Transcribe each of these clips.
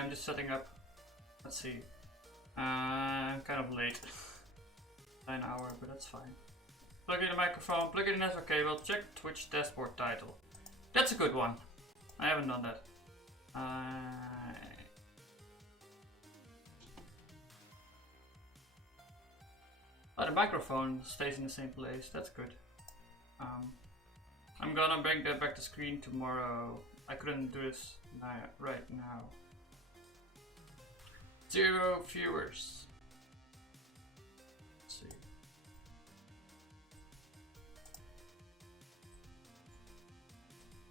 Yeah, I'm just setting up. Let's see. I'm kind of late. By an hour, but that's fine. Plug in the microphone, plug in the network cable, check Twitch dashboard title. That's a good one. I haven't done that. Oh, the microphone stays in the same place. That's good. I'm gonna bring that back to screen tomorrow. I couldn't do this right now. 0 viewers. Let's see.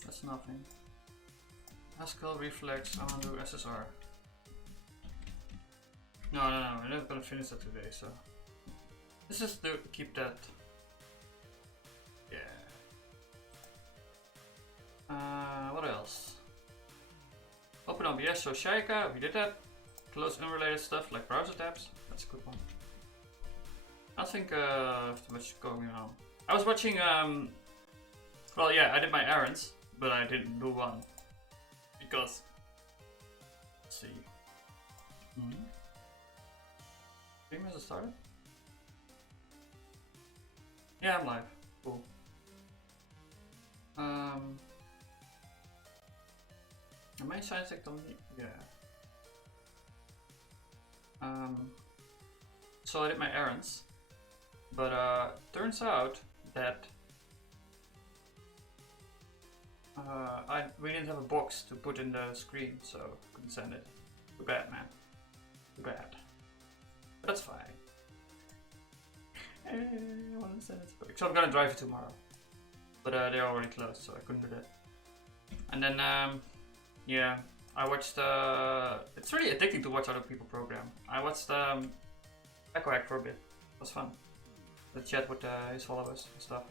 That's nothing. Haskell, Reflex, I want to do SSR. No, we're not gonna finish that today, so. Let's just keep that. Yeah. What else? Open OBS, so Shaika, we did that. Close unrelated stuff like browser tabs. That's a good one. I don't think too much going on. I was watching, well, yeah, I did my errands, but I didn't do one. Because, let's see. Stream has started? Yeah, I'm live. Cool. Am I science technology? Yeah. So I did my errands, but turns out that we didn't have a box to put in the screen, so couldn't send it. Too bad, man. Too bad. That's fine. I want to send it. So I'm gonna drive it tomorrow, but they're already closed, so I couldn't do that. And then yeah, I watched. It's really addicting to watch other people program. I watched Echo Hack for a bit. It was fun. The chat with his followers and stuff.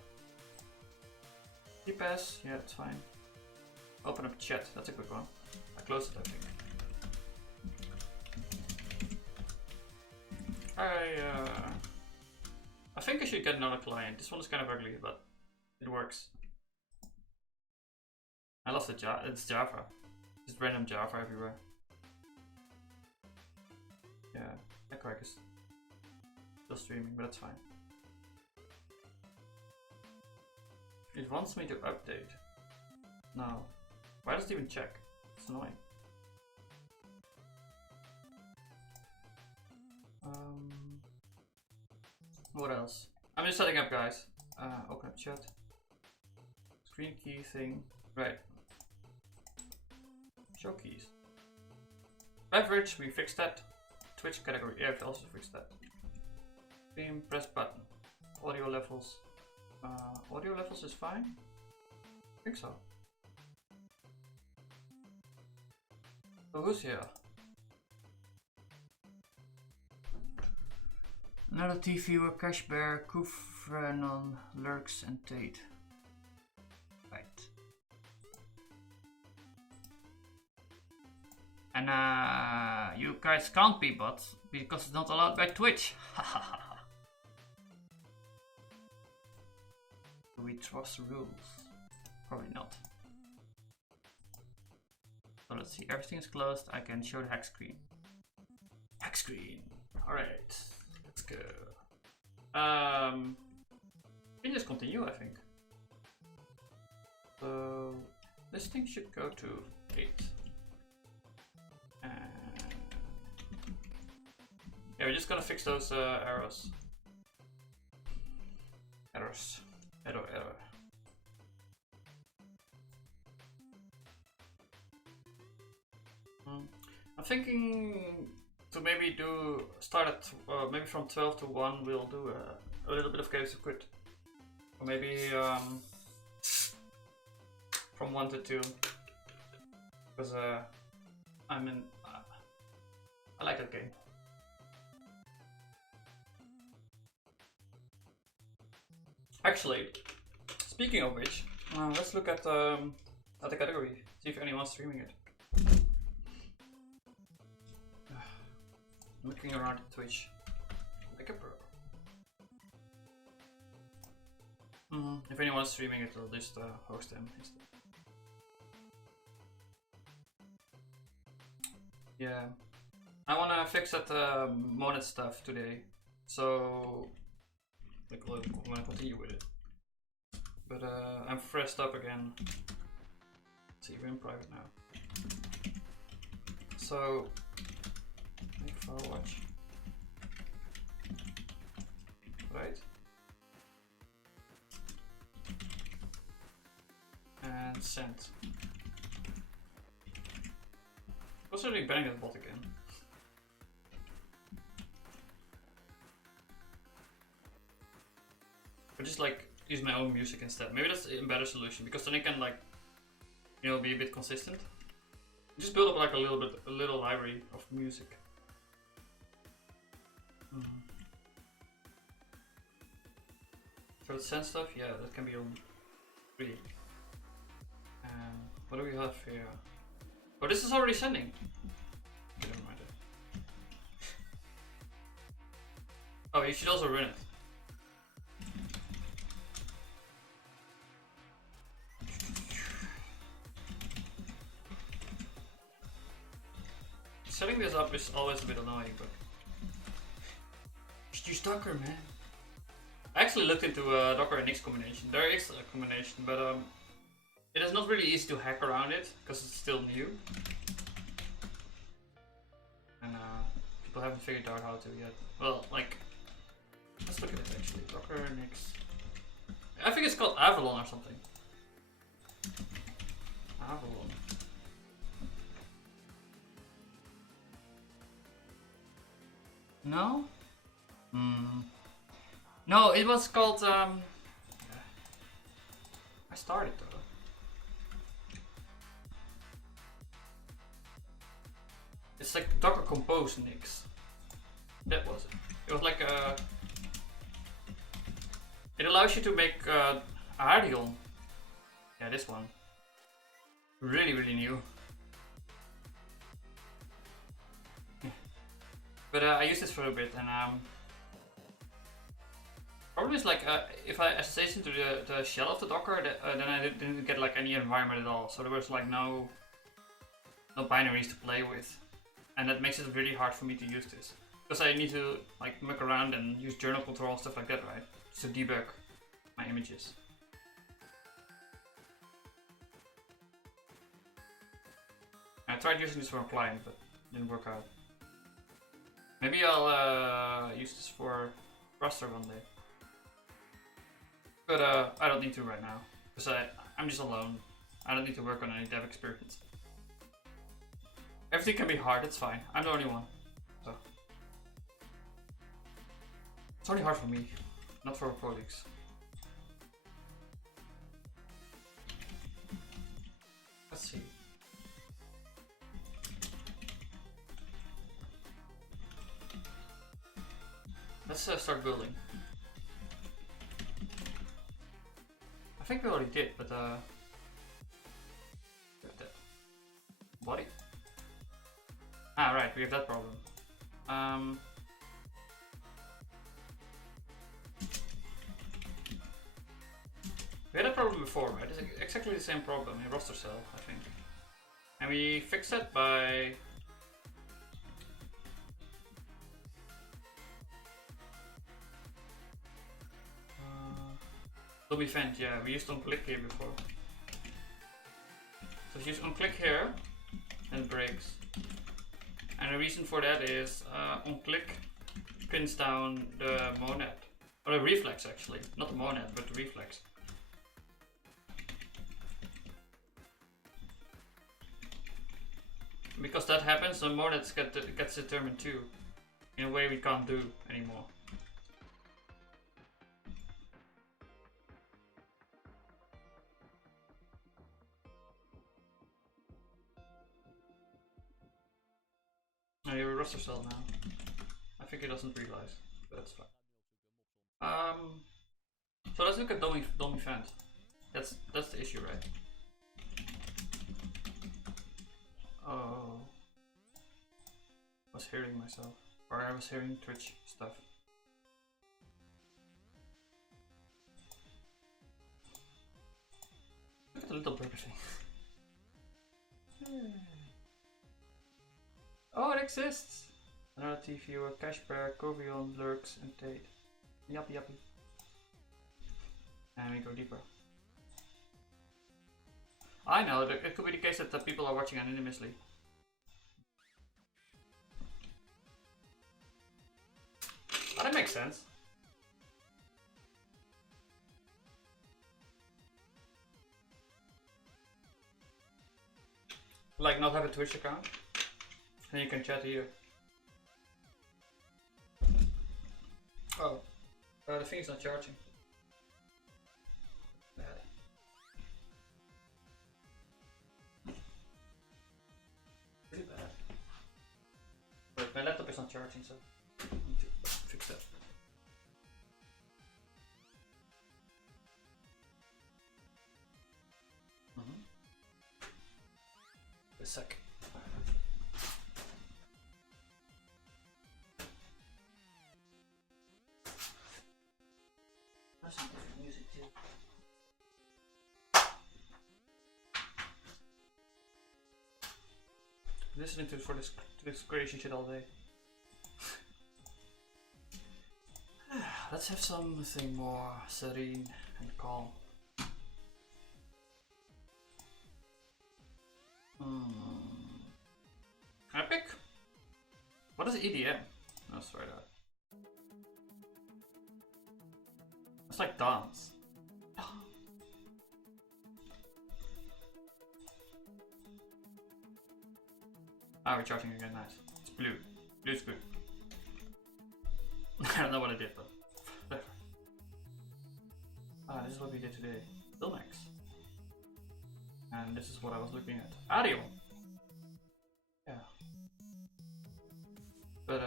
Pass, yeah, that's fine. Open up chat, that's a good one. I closed it, I think. I think I should get another client. This one is kind of ugly, but it works. I love the Java. It's Java. Just random Java everywhere. Yeah, Echo Hack is still streaming, but that's fine. It wants me to update. No. Why does it even check? It's annoying. What else? I'm just setting up, guys. Open up chat. Screen key thing. Right. Show keys. Beverage, we fixed that. Twitch category, yeah, we also fixed that. Stream, press button. Audio levels. Audio levels is fine? I think so. So who's here? Another T viewer, Cash Bear, Kufrenon, Lurks, and Tate. Right. And you guys can't be bots because it's not allowed by Twitch. Do we trust rules? Probably not. So let's see, everything is closed. I can show the hack screen. Hack screen. Alright, let's go. We can just continue, I think. So this thing should go to 8. Yeah, we're just gonna fix those errors. Error. I'm thinking to maybe start at maybe from 12 to 1 we'll do a little bit of Caves of Quit. Or maybe from 1 to 2. Because I like that game. Actually, speaking of which, let's look at the category, see if anyone's streaming it. Looking around at Twitch, like a pro. If anyone's streaming it, I'll just host them instead. Yeah. I wanna fix that monad stuff today. So, like, I wanna continue with it. But I'm fresh up again. Let's see, we're in private now. So, make file watch. Right. And send. Considering banning that bot again. Or just like use my own music instead. Maybe that's a better solution because then I can like, you know, be a bit consistent. Just build up like a little library of music. For the send stuff, yeah, that can be on 3. And what do we have here? Oh, this is already sending. Okay, never mind it. Oh, you should also run it. Setting this up is always a bit annoying, but just use Docker, man. I actually looked into Docker and Nix combination. There is a combination, but it is not really easy to hack around it because it's still new, and people haven't figured out how to yet. Well, like, let's look at it actually. Docker Nix. I think it's called Avalon or something. Avalon. No? No, it was called I started though. It's like Docker Compose Nix. That was it. It was like it allows you to make Ardion. Yeah, this one. Really new. But I used this for a bit, and problem is like if I SSH into the shell of the Docker, then I didn't get like any environment at all. So there was like no binaries to play with, and that makes it really hard for me to use this because I need to like muck around and use journal control and stuff like that, right? Just to debug my images. I tried using this for a client, but didn't work out. Maybe I'll use this for raster one day. But I don't need to right now, because I'm just alone. I don't need to work on any dev experience. Everything can be hard, it's fine. I'm the only one. So it's only hard for me, not for colleagues. Let's see. Let's start building. I think we already did, but that body. Ah, right, we have that problem. We had a problem before, right? It's exactly the same problem in roster cell, I think. And we fixed it by Lobby vent, yeah, we used onClick here before. So if you use onClick here, then it breaks. And the reason for that is onClick pins down the monad. Or the reflex actually. Not the monad, but the reflex. Because that happens, the monads gets determined too. In a way we can't do anymore. No, you're a roster cell now. I think he doesn't realize, but that's fine. So let's look at dummy vent. That's the issue, right? Oh, I was hearing myself, or I was hearing Twitch stuff. Look at the little burger thing. Oh, it exists! Another T viewer, Cash Bear, Corvion, Lurks, and Tate. Yuppie yuppie. And we go deeper. I know, it could be the case that the people are watching anonymously. Oh, that makes sense. Like not have a Twitch account, and you can chat here. Oh, the thing is not charging. Bad. Pretty bad. But my laptop is not charging, so I need to fix that. A sec. There's some different music too. Listening to this crazy shit all day. Let's have something more serene and calm. Epic? What is EDM? Let's try that. It's like dance. Ah, we're charging again, nice. It's blue. Blue's good. I don't know what I did, but ah, this is what we did today. Filmex. And this is what I was looking at. Audio! Yeah. But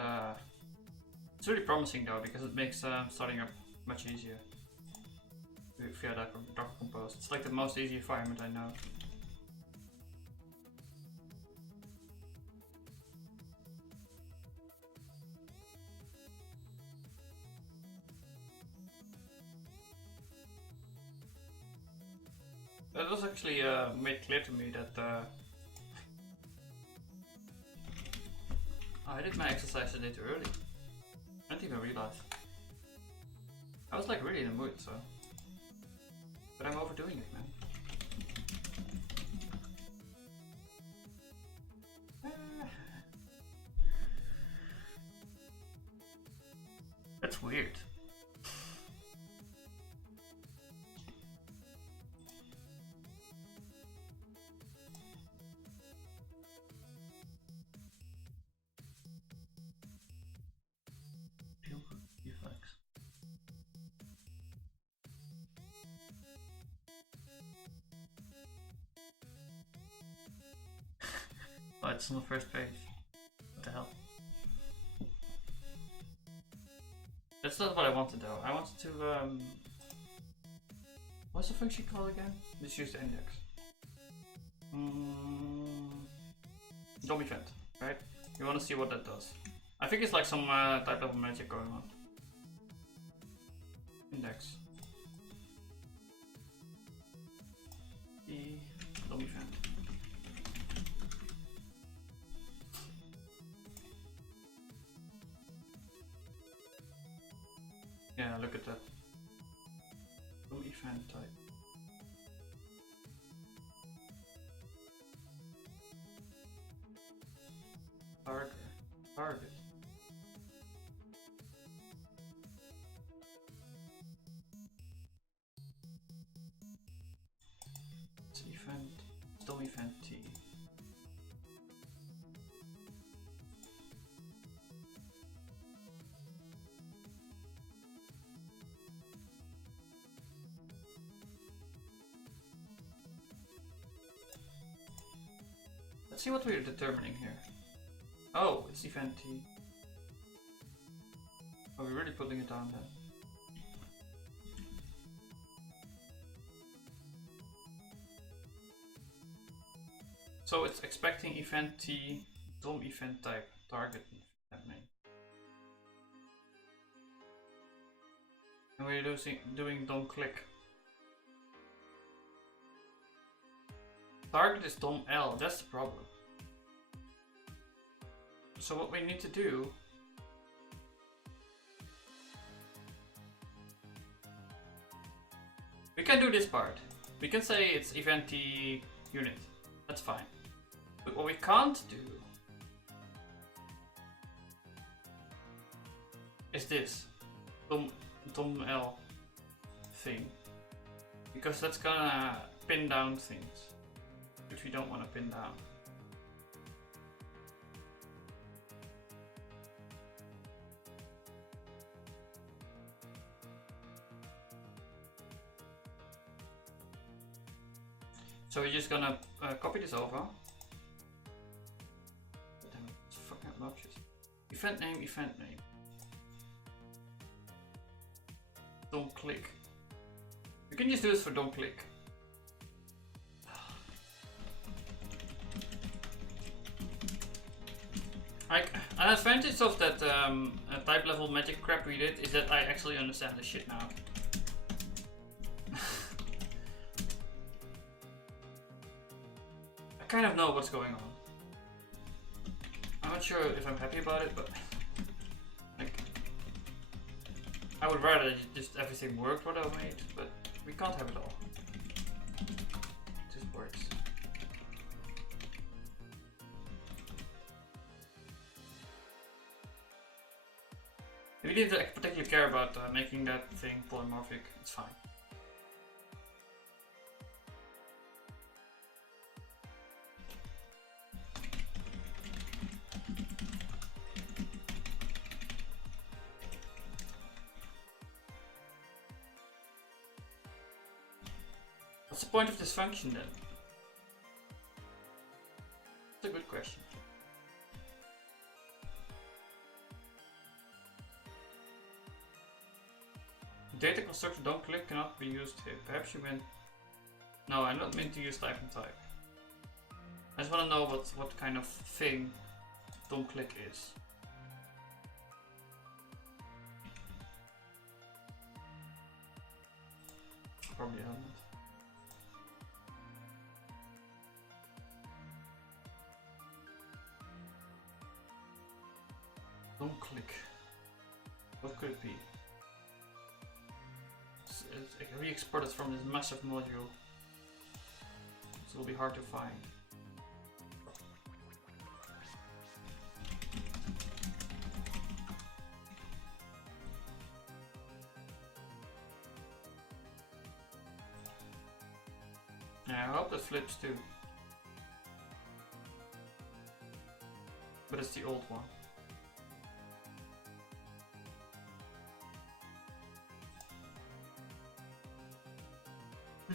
it's really promising though, because it makes starting up much easier. Via Docker Compose. It's like the most easy environment I know. It was actually made clear to me that I did my exercise a day too early. I didn't even realize. I was like really in the mood, so. But I'm overdoing it, man. That's weird. Reflex. Oh, it's on the first page. What the hell? That's not what I wanted though. I wanted to what's the function called again? Let's use the index. DOM event, right? You want to see what that does. I think it's like some type of magic going on. Index. The DOM event. Yeah, look at that. DOM event type. Target. It's event, DOM event T. Let's see what we're determining here. Oh, it's event T. Are we really putting it down then? So it's expecting event T, DOM event type, target event main. And we're doing DOM click. Target is DOM L, that's the problem. So what we need to do we can do this part. We can say it's event T unit. That's fine. But what we can't do is this Tom L thing. Because that's gonna pin down things which we don't want to pin down. So we're just gonna copy this over. Damn it, it's fucking obnoxious. Event name, event name. Don't click. You can just do this for don't click. Like, an advantage of that type level magic crap we did is that I actually understand this shit now. I kind of know what's going on. I'm not sure if I'm happy about it, but like, I would rather just everything worked what I made, but we can't have it all. It just works. If you didn't particularly care about making that thing polymorphic, it's fine. What's the point of this function then? That's a good question. Data constructor don't click cannot be used here. Perhaps you meant... No, I don't mean to use type and type. I just want to know what kind of thing don't click is. Probably haven't. Don't click. What could it be? It's re-exported from this massive module, so it'll be hard to find. Yeah, I hope that flips too. But it's the old one.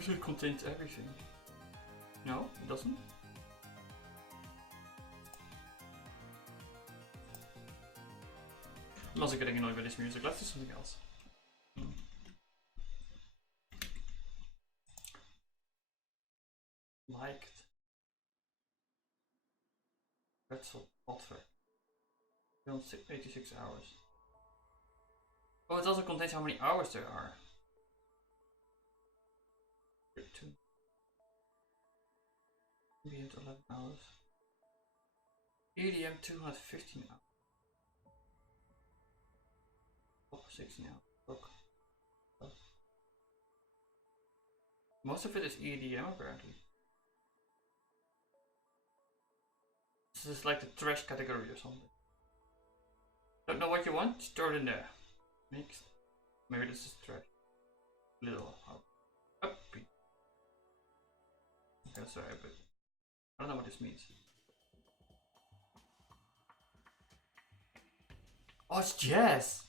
It contains everything. No, it doesn't. I'm also getting annoyed by this music. Let's do something else. Liked. Pretzel offer. 86 hours. Oh, it also contains how many hours there are. 2. Ambient 11 hours. EDM 215 hours. Oh, 16 hours. Look. Most of it is EDM apparently. This is like the trash category or something. Don't know what you want? Just throw it in there. Mixed. Maybe this is trash. Little. Uppy. Okay, sorry, but I don't know what this means. Oh, it's jazz!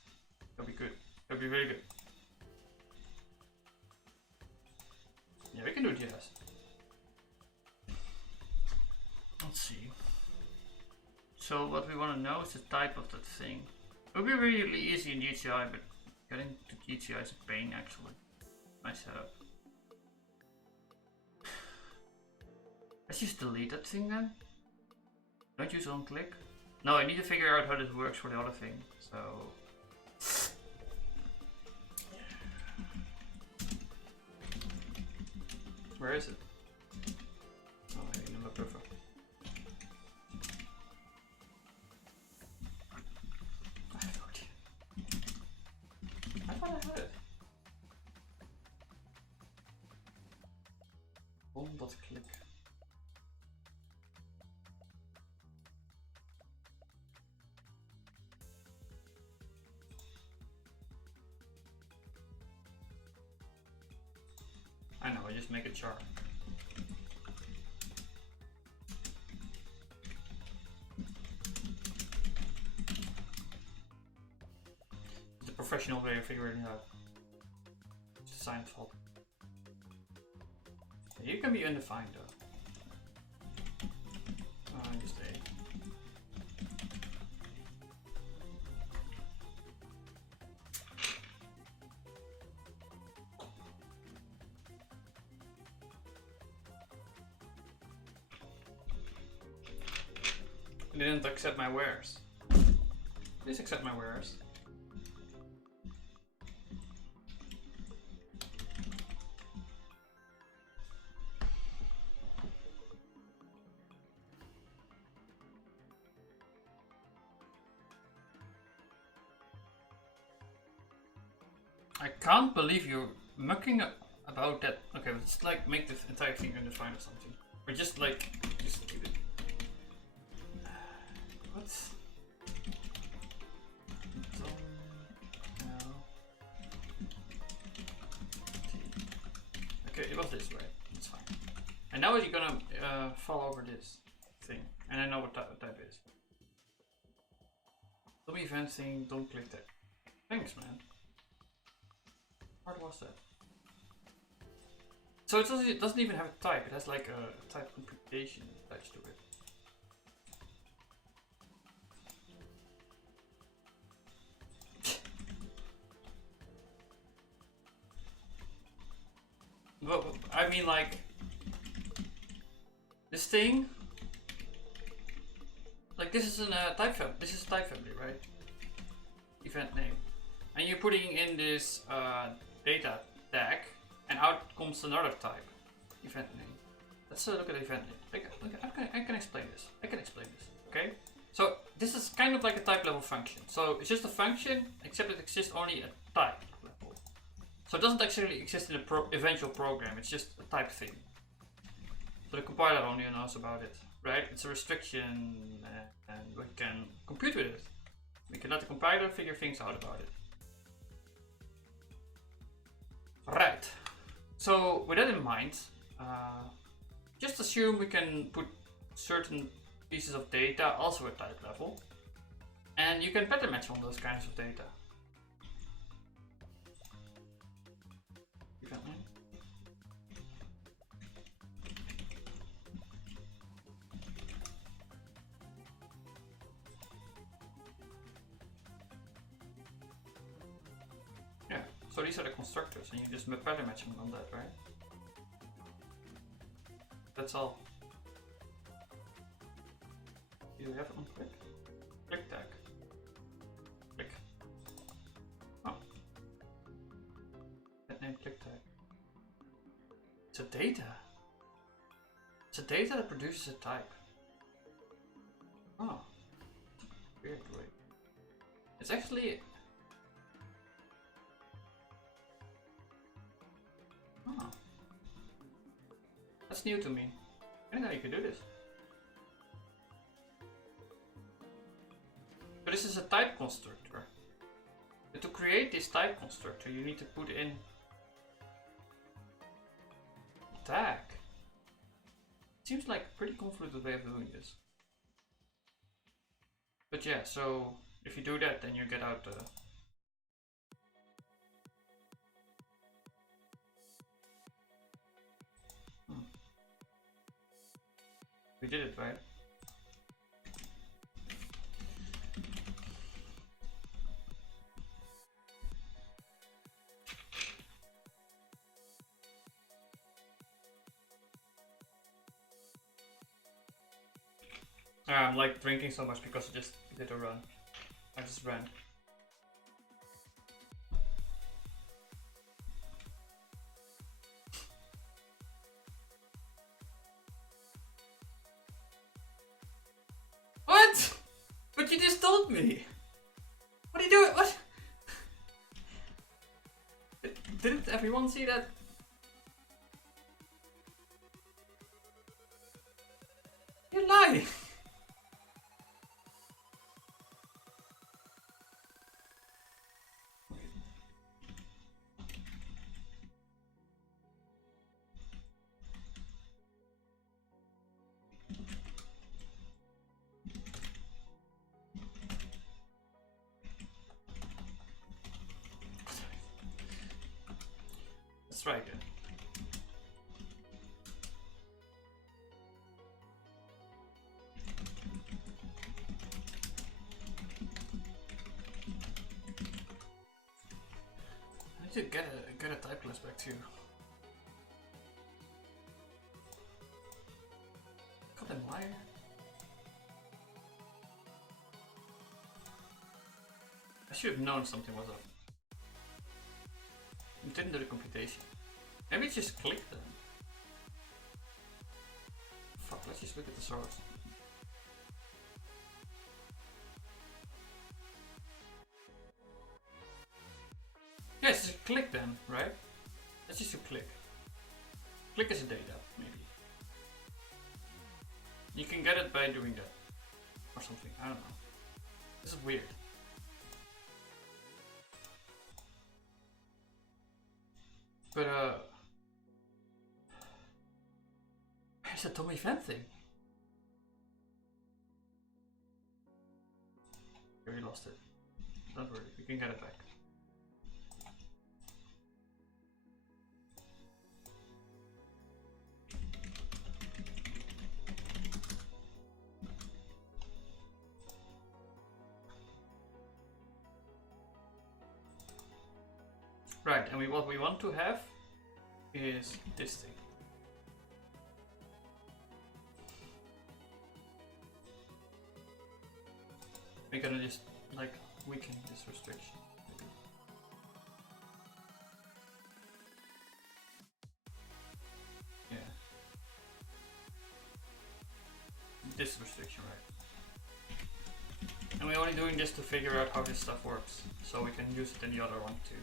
That'll be good. That'll be very good. Yeah, we can do jazz. Let's see. So what we want to know is the type of that thing. It will be really easy in GTI, but getting to GTI is a pain actually. Nice setup. Let's just delete that thing then. Don't use on click. No, I need to figure out how this works for the other thing. So where is it? Oh, I need to look over. dot click. I know, I just make a chart. It's a professional way of figuring it out. It's a science fault. You can be undefined though. Just a. It didn't accept my wares. Please accept my wares. I can't believe you're mucking about that. Okay, let's like make this entire thing undefined or something. Or just like, just keep it. What? No. Okay, it was this way. It's fine. And now you're gonna fall over this thing. And I know what type is. Don't event thing, don't click that. Thanks, man. What was that? So it doesn't even have a type, it has like a type computation attached to it. But I mean, like, this thing, like this is a type family. This is a type family, right? Event name, and you're putting in this data tag, and out comes another type, event name. Let's look at the event name. I can explain this. Okay. So this is kind of like a type level function. So it's just a function, except it exists only at type level. So it doesn't actually exist in the eventual program. It's just a type thing. So the compiler only knows about it, right? It's a restriction, and we can compute with it. We can let the compiler figure things out about it. Right. So with that in mind, just assume we can put certain pieces of data also at type level, and you can pattern match on those kinds of data. Event name. Yeah, so these are the constructors, and you just pattern match them on that, right? That's all. You have on click? Click tag. Click. Oh. That name click tag. It's a data. It's a data that produces a type. Oh. Weird way. It's actually. Oh. That's new to me. I didn't know you could do this. But this is a type constructor. But to create this type constructor, you need to put in a tag. Seems like a pretty convoluted way of doing this. But yeah, so if you do that, then you get out the. We did it, right? I'm like drinking so much because I just did a run. I just ran. What? But you just told me. What are you doing? What? Didn't everyone see that? Let's try again. I need to get a type class back too. Goddamn liar. I should have known something was up. It didn't do the computation. Maybe it just clicked then. Fuck, let's just look at the source. Yes, just click then, right? Let's just do click. Click as a data, maybe. You can get it by doing that. Or something, I don't know. This is weird. But where's the Tommy event thing? Okay, we lost it. Don't worry, we can get it back. Right, and what we want to have is this thing. We're gonna just like weaken this restriction. Yeah. This restriction, right? And we're only doing this to figure out how this stuff works, so we can use it in the other one too.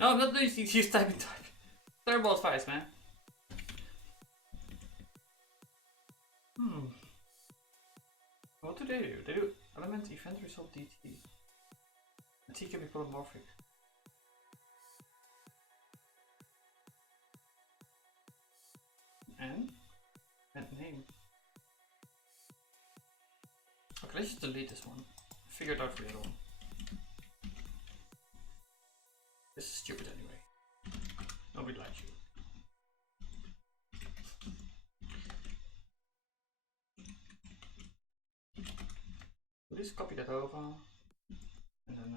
No, I'm not doing use typing type. Terrible advice, man. What do? They do element event result DT. The T can be polymorphic. And name. Okay, let's just delete this one. Figure it out for the other one. This is stupid anyway. Nobody likes you. We'll just copy that over. And then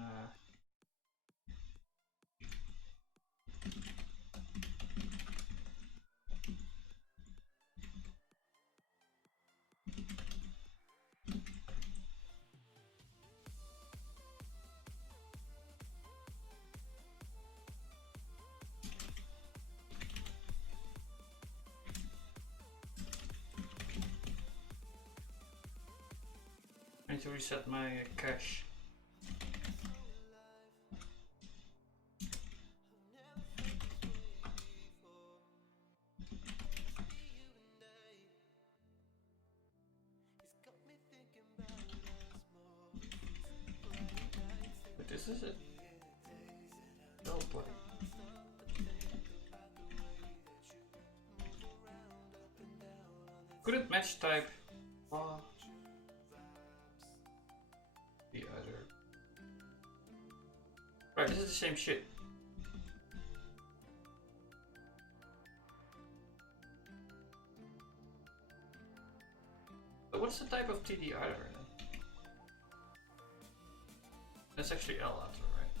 I need to reset my cache. But this is it. Oh boy. Couldn't match type. Oh. The other. Right, this is the same shit. But what's the type of TD either then? That's actually L other, right?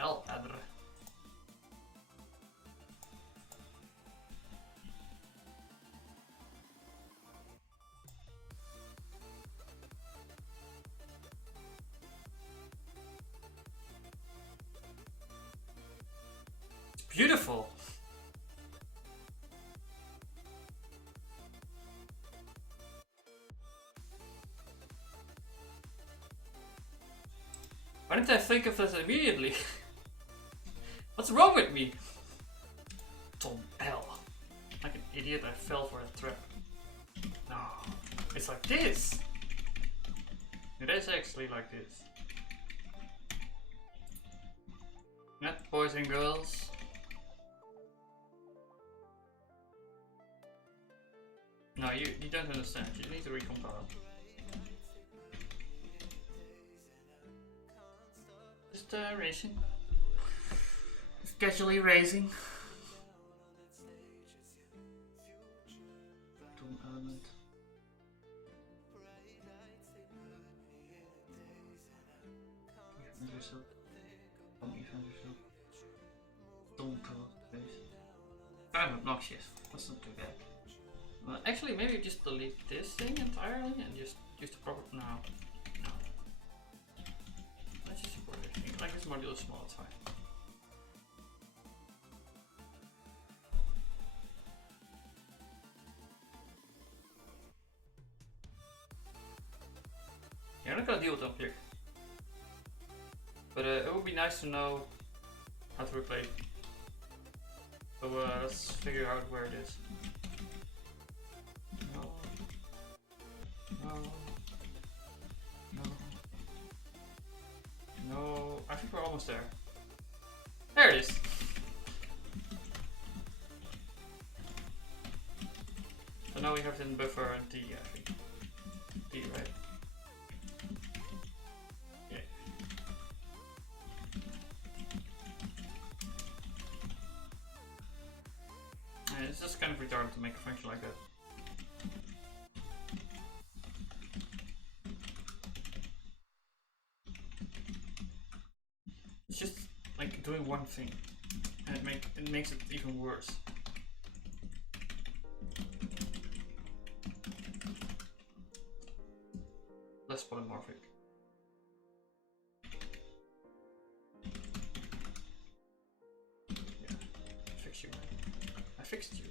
L other. beautiful. Why didn't I think of this immediately? What's wrong with me? Tom L. Like an idiot, I fell for a trap. No, it's like this. It is actually like this. Not boys and girls. No, you don't understand. You need to recompile. Just racing. Just casually racing. Doom element. Defend yourself. Don't defend yourself. Don't call base. I'm obnoxious. Let's not do that. Well, actually, maybe just delete this thing entirely and just use the proper. No. Let's just import everything. Like this module is small, it's fine. Yeah, I'm not gonna deal with them click. But it would be nice to know how to replay it. So let's figure out where it is. No, I think we're almost there. There it is. So now we have it in buffer and D, I think. D, right? Yeah. And it's just kind of retarded to make a function like that. It's just like doing one thing, and it makes it even worse. Less polymorphic. Yeah, fix you, man. I fixed you.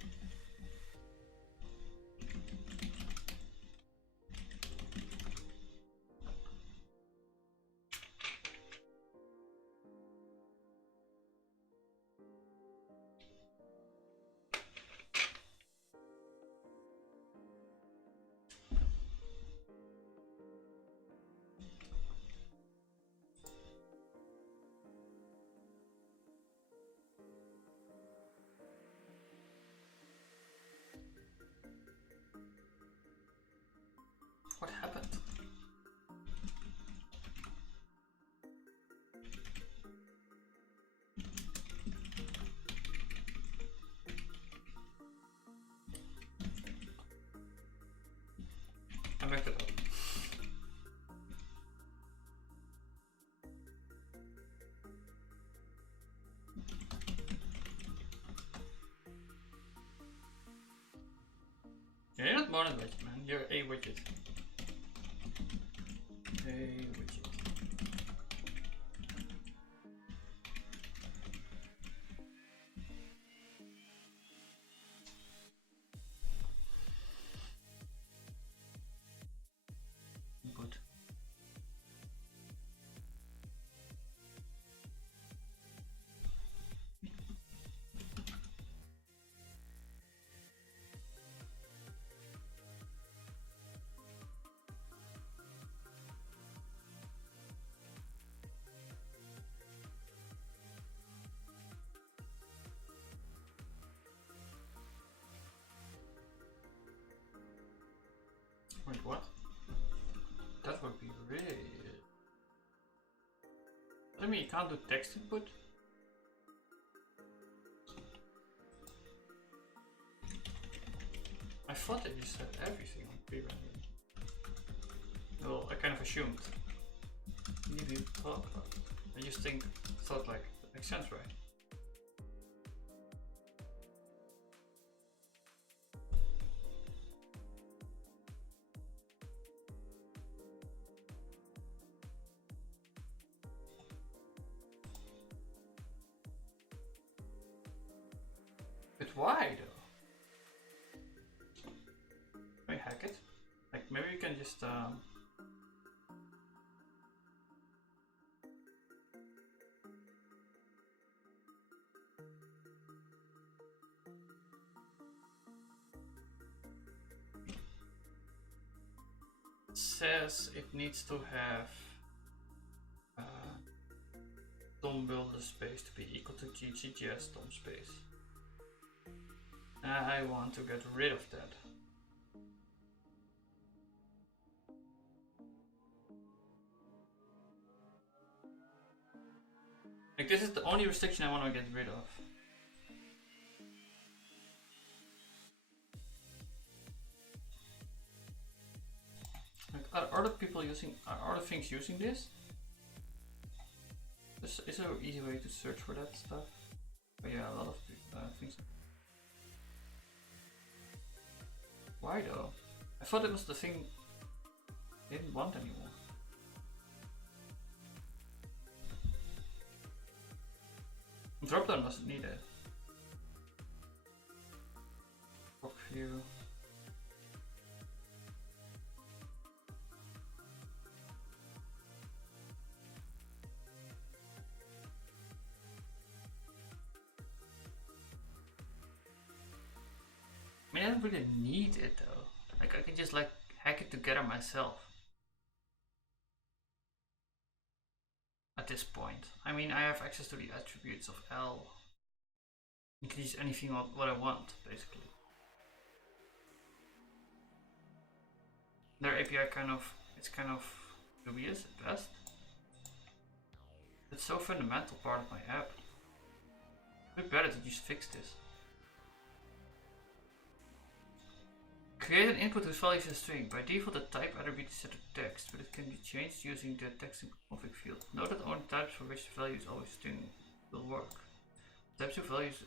What happened? I backed it up. Yeah, you're not monad widget, man. You're a widget. A widget. Input. Wait, what? That would be really... I mean, you can't do text input? I thought that you said everything on pre-rendering. Well, I kind of assumed. You didn't talk about it. I just thought like, that makes sense, right? why though? Can we hack it? Like maybe we can just it says it needs to have DOM builder space to be equal to GGGS DOM space. I want to get rid of that. Like this is the only restriction I want to get rid of. Like are other people using, are other things using this? Is there an easy way to search for that stuff? Oh yeah, a lot of things. Why though? I thought it was the thing I didn't want anymore. Dropdown wasn't needed. Block view. I mean, I don't really need it though. Like I can just like hack it together myself. At this point. I mean, I have access to the attributes of L. Increase anything what I want, basically. Their API it's kind of dubious at best. It's so fundamental part of my app. It'd be better to just fix this. Create an input whose value is a string. By default, the type attribute is set to text, but it can be changed using the text config field. Note that only types for which the value is always string will work. Types of values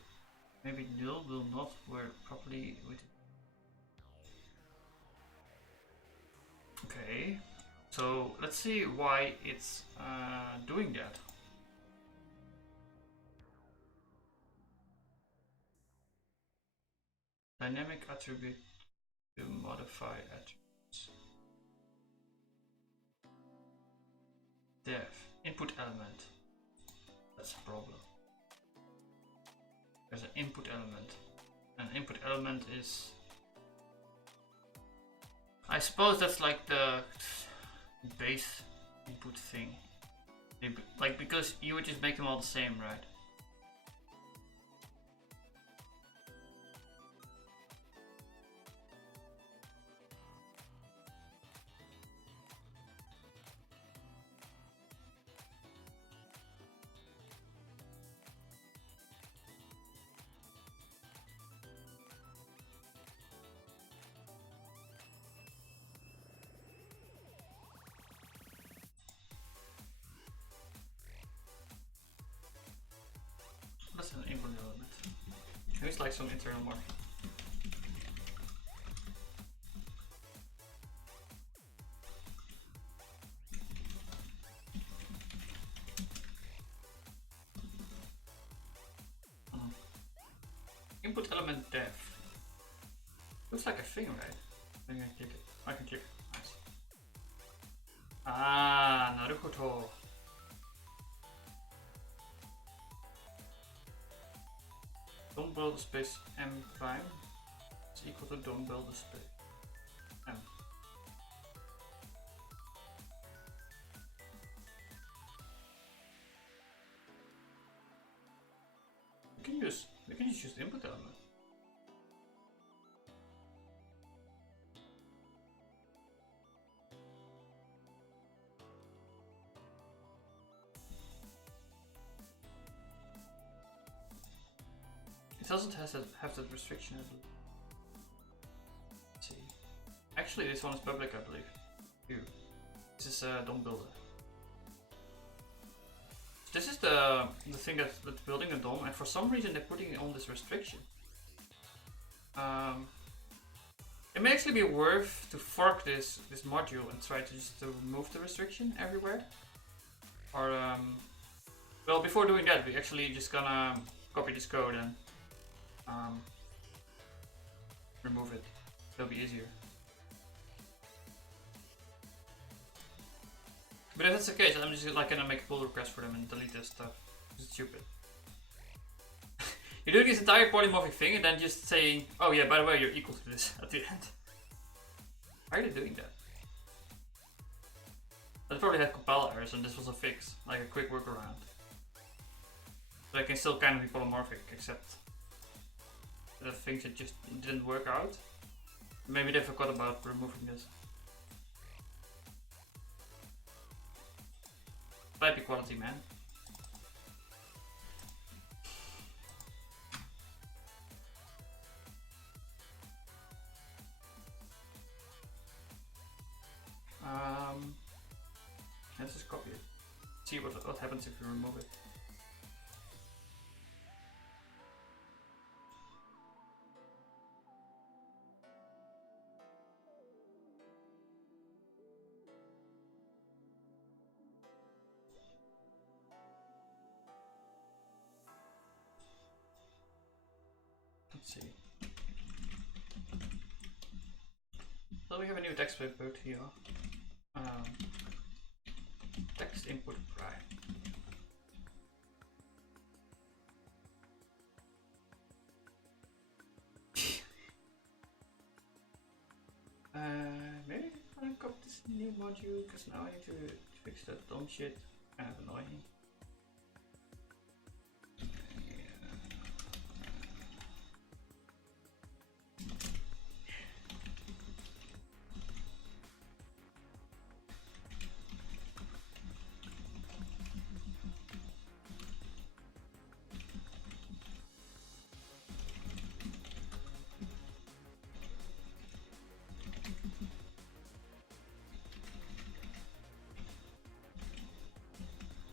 maybe null will not work properly with it. Okay, so let's see why it's doing that. Dynamic attribute to modify attributes. Dev input element. That's a problem. There's an input element. An input element is, I suppose that's like the base input thing. Like because you would just make them all the same, right? That's an input element. It's like some internal marking. Input element dev. Looks like a thing, right? I can click it. I can click it. Nice. Ah, naruhodo. DOM builder space m prime is equal to DOM builder space m. We can just use the input element. It doesn't have that restriction. Let's see. Actually, this one is public, I believe. Here. This is DOM builder. This is the thing that's building a DOM, and for some reason they're putting it on this restriction. It may actually be worth to fork this module and try to just to remove the restriction everywhere. Or well, before doing that, we actually just gonna copy this code and remove it. It'll be easier. But if that's the case, I'm just like gonna make a pull request for them and delete this stuff. It's stupid. You do this entire polymorphic thing and then just saying, oh yeah, by the way, you're equal to this at the end. Why are they doing that? They probably had compile errors and this was a fix, like a quick workaround. But I can still kind of be polymorphic, except the things that just didn't work out. Maybe they forgot about removing this. Type equality, man. Let's just copy it. See what happens if you remove it. Let's see. So we have a new text input here. Text input prime. Maybe I copy this new module because now I need to fix that dumb shit. Kind of annoying.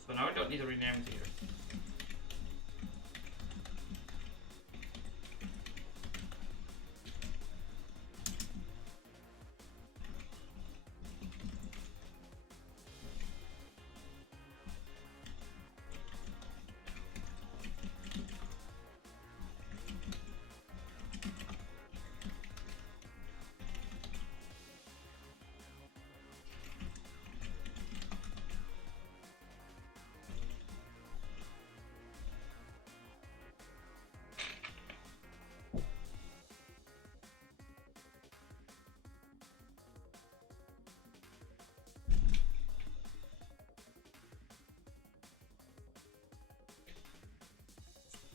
So now I don't need to rename it here.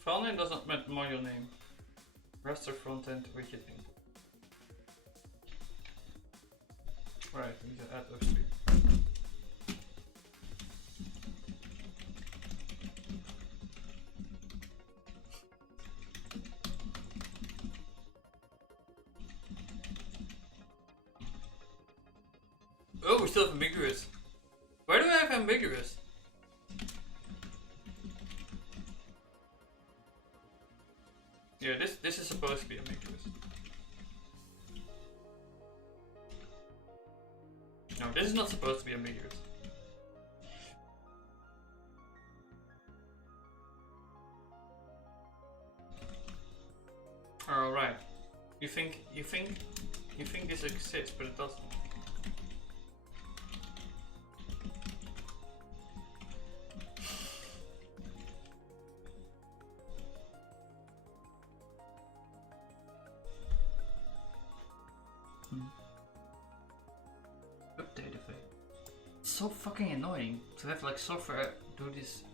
File name does not match module name. Raster frontend widget name. Right, we need to add those three. Oh, we still have ambiguous. Why do I have ambiguous? Yeah, this is supposed to be ambiguous. No, this is not supposed to be ambiguous. All right. You think this exists, but it doesn't. Update effect. It's so fucking annoying to have like software do this.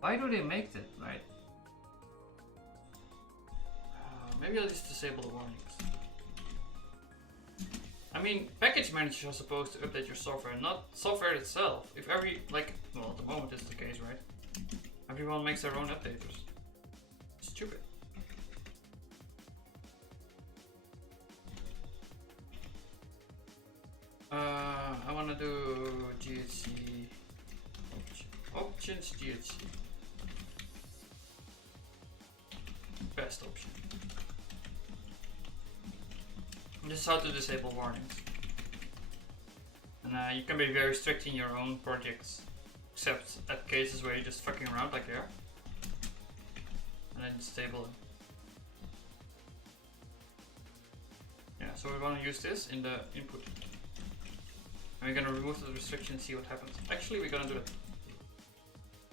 Why do they make that, right? Maybe I'll just disable the warnings. I mean, package managers are supposed to update your software, not software itself. If every, like, well, at the moment it's the case, right? Everyone makes their own updaters. Stupid. I want to do GHC options GHC. Best option. This is how to disable warnings. And you can be very strict in your own projects, except at cases where you're just fucking around like here. And then disable them. So we want to use this in the input. And we're gonna remove the restriction and see what happens. Actually, we're gonna do it.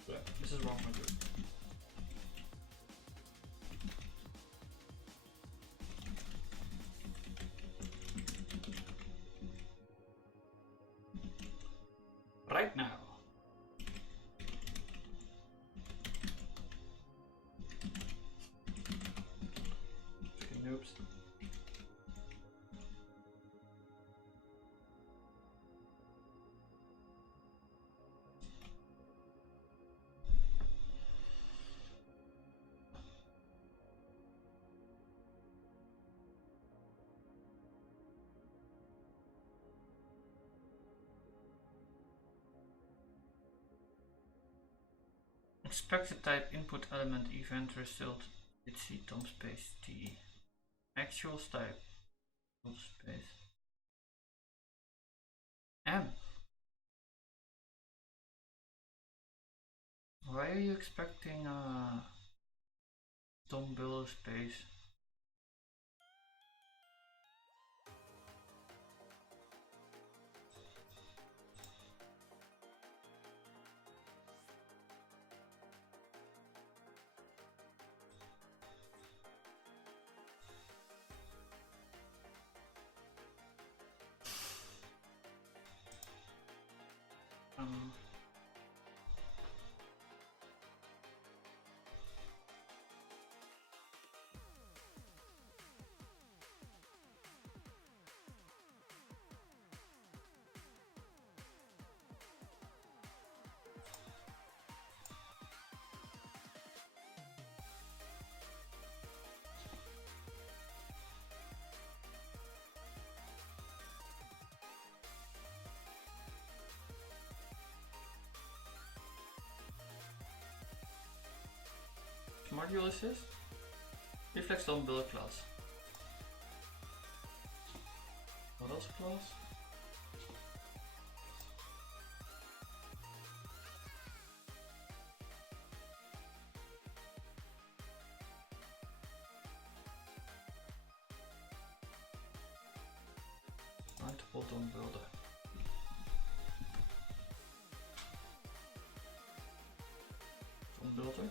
Yeah, this is wrong, my dude. Right now. Freaking noobs. Expected type input element event result C tom space t. Actual type tom space m. Why are you expecting tom builder space? Module is this? Reflex don't build a class. What else class? Multiple don't builder. Don't builder.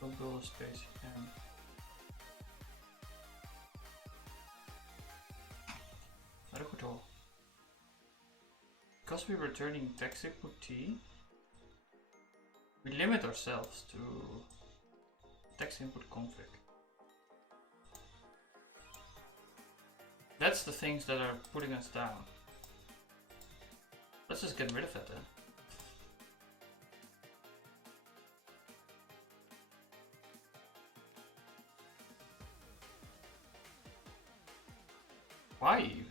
Don't build a space and very good all. Because we're returning text input t, we limit ourselves to text input config. That's the things that are putting us down. Let's just get rid of it then. Why even?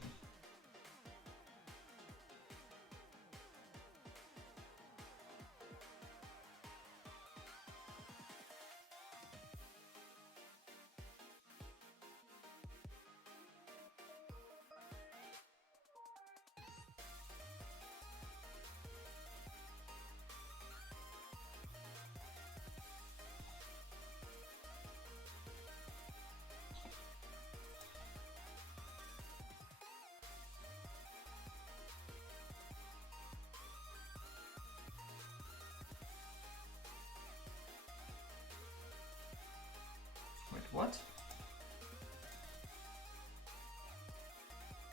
What?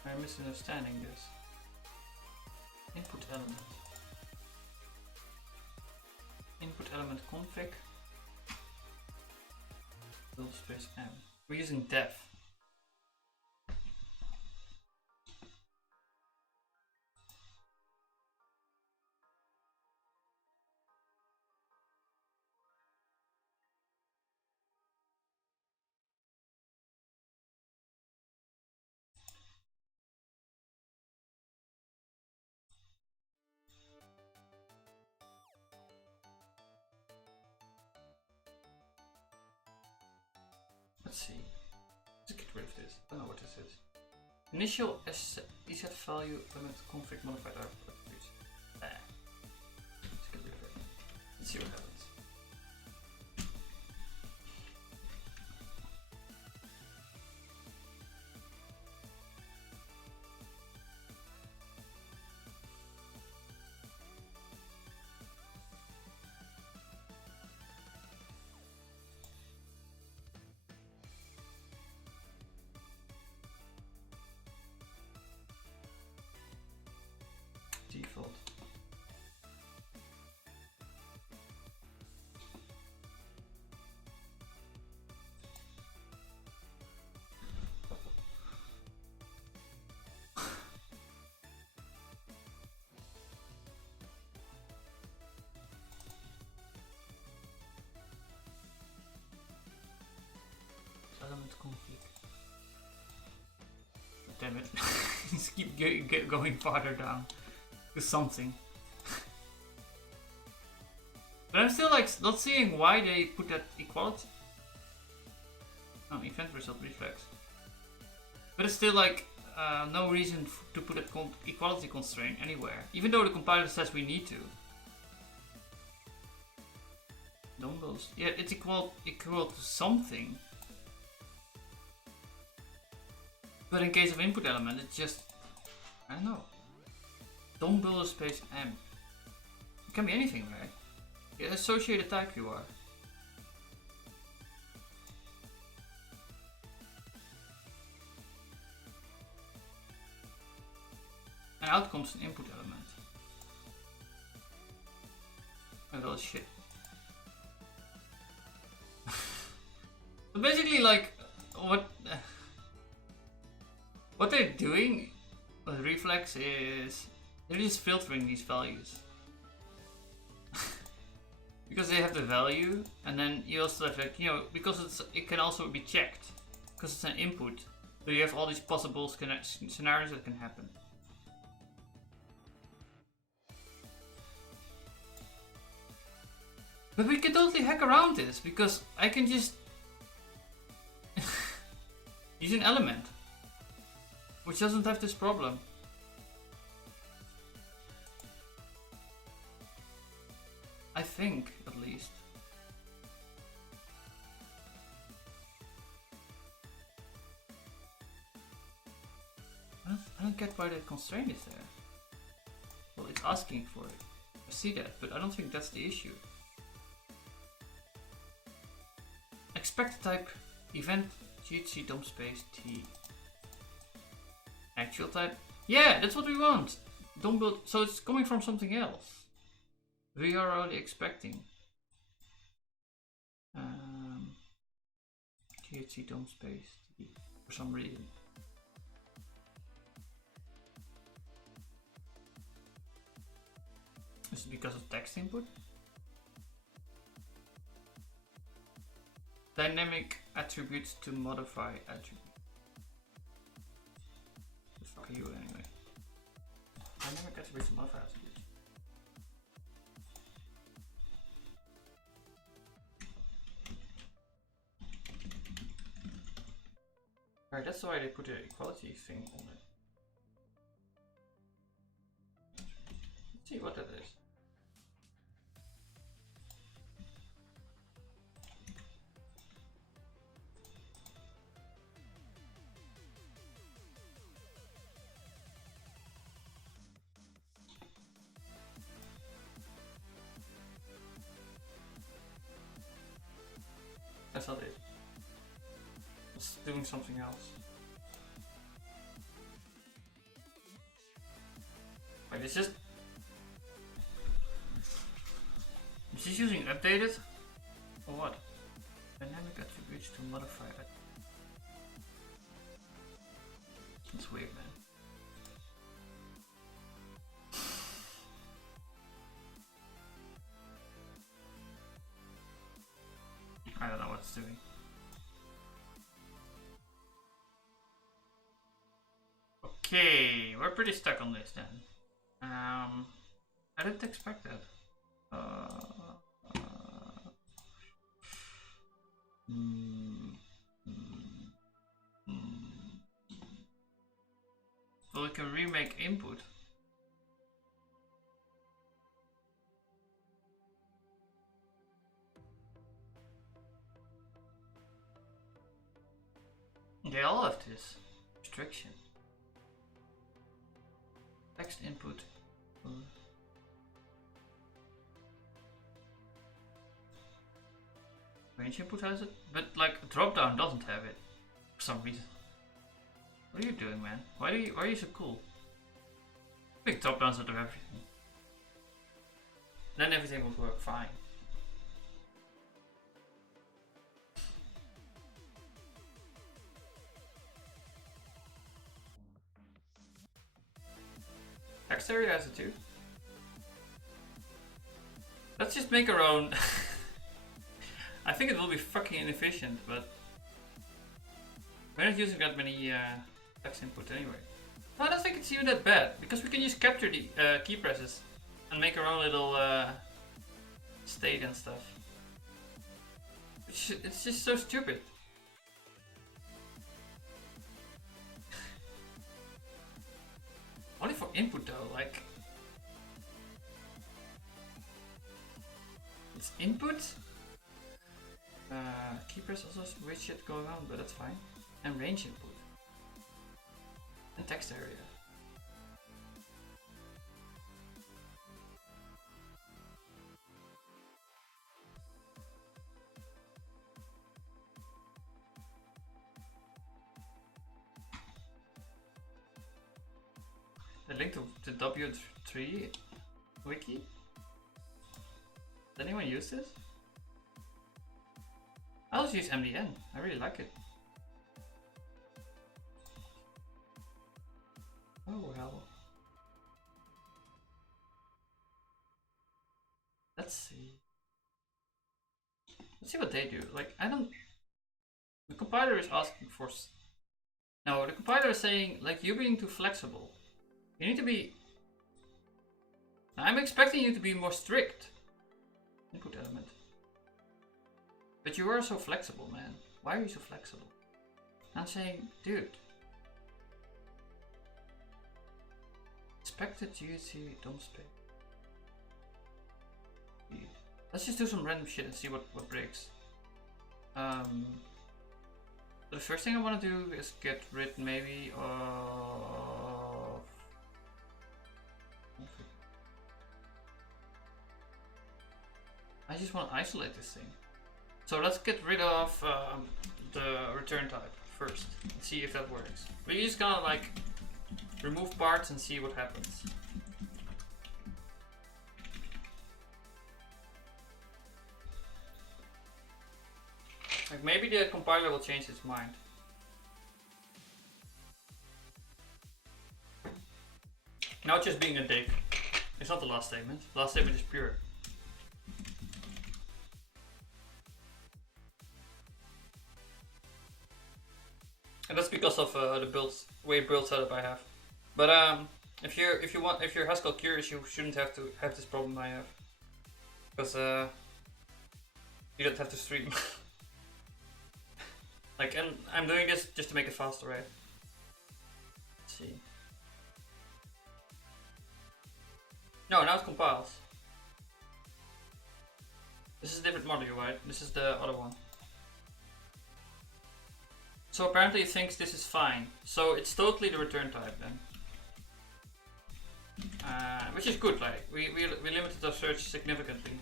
I'm misunderstanding this. Input element. Input element config. Build space m. We're using def. Let's see. Let's get rid of this. I don't know what this is. Initial EZ value element config modified output attributes. Let's get rid of it. Let's see what happens. config. Damn it. Just keep going farther down to something. But I'm still like not seeing why they put that equality. Oh, event result reflex. But it's still like no reason to put a equality constraint anywhere, even though the compiler says we need to. Dumbbells. Yeah, it's equal to something. But in case of input element, it's just, I don't know. Dumbbell space M. It can be anything, right? Yeah, associated type you are. And out comes an input element. And that is shit. So basically, like, what they're doing with Reflex is they're just filtering these values. Because they have the value, and then you also have, like, you know, because it can also be checked because it's an input. So you have all these possible scenarios that can happen. But we can totally hack around this because I can just use an element which doesn't have this problem. I think, at least. I don't get why the constraint is there. Well, it's asking for it. I see that, but I don't think that's the issue. Expect type event GHC dump space T. Actual type. Yeah, that's what we want. Don't build. So it's coming from something else. We are already expecting. GHC dump space T for some reason. Is it because of text input? Dynamic attributes to modify attribute. The fuck are you anyway? Dynamic attributes to modify attributes. Alright, that's why they put the equality thing on it. Let's see what that is. That's not it. It's doing something else. Wait, it's just using updated or what? Dynamic attributes to modify it. It's weird, man. I don't know what it's doing. Okay, we're pretty stuck on this then. I didn't expect that. Well, we can remake input. They all have this restriction. Text input. Range input has it, but like dropdown doesn't have it for some reason. What are you doing, man? Why are you so cool? I think dropdowns will do everything. Then everything will work fine. Text area has it too. Let's just make our own. I think it will be fucking inefficient, but We're not using that many text input anyway. No, I don't think it's even that bad, because we can use capture the key presses and make our own little state and stuff. It's just so stupid. Only for input though, like... It's input? Key press also has weird shit going on, but that's fine. And range input. And text area. The link to the W3 wiki? Does anyone use this? I also use MDN. I really like it. Oh hell. Let's see. Let's see what they do. Like, I don't... The compiler is asking for... No, the compiler is saying, like, you're being too flexible. You need to be... I'm expecting you to be more strict. Input element. But you are so flexible, man. Why are you so flexible? I'm saying, dude. Expected UC, don't spec. Let's just do some random shit and see what breaks. The first thing I want to do is get rid maybe of... I just want to isolate this thing. So let's get rid of the return type first and see if that works. We're just gonna like remove parts and see what happens. Like maybe the compiler will change its mind. Now it's just being a dick. It's not the last statement. The last statement is pure. And that's because of the build setup I have. But if you're Haskell curious, you shouldn't have to have this problem I have, because you don't have to stream. Like, and I'm doing this just to make it faster, right? Let's see. No, now it compiles. This is a different module, right? This is the other one. So apparently it thinks this is fine. So it's totally the return type then. Which is good, like, we limited our search significantly.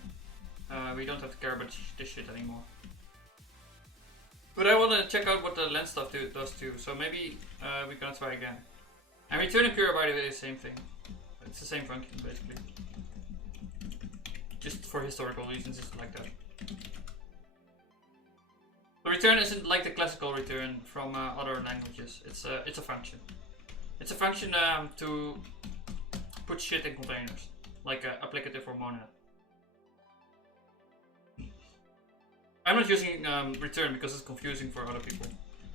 We don't have to care about this shit anymore. But I want to check out what the lens stuff does too, so maybe we're gonna try again. And return and cure, by the way, is the same thing. It's the same function, basically. Just for historical reasons, it's like that. The return isn't like the classical return from other languages. It's a function. It's a function to put shit in containers, like applicative or monad. I'm not using return because it's confusing for other people.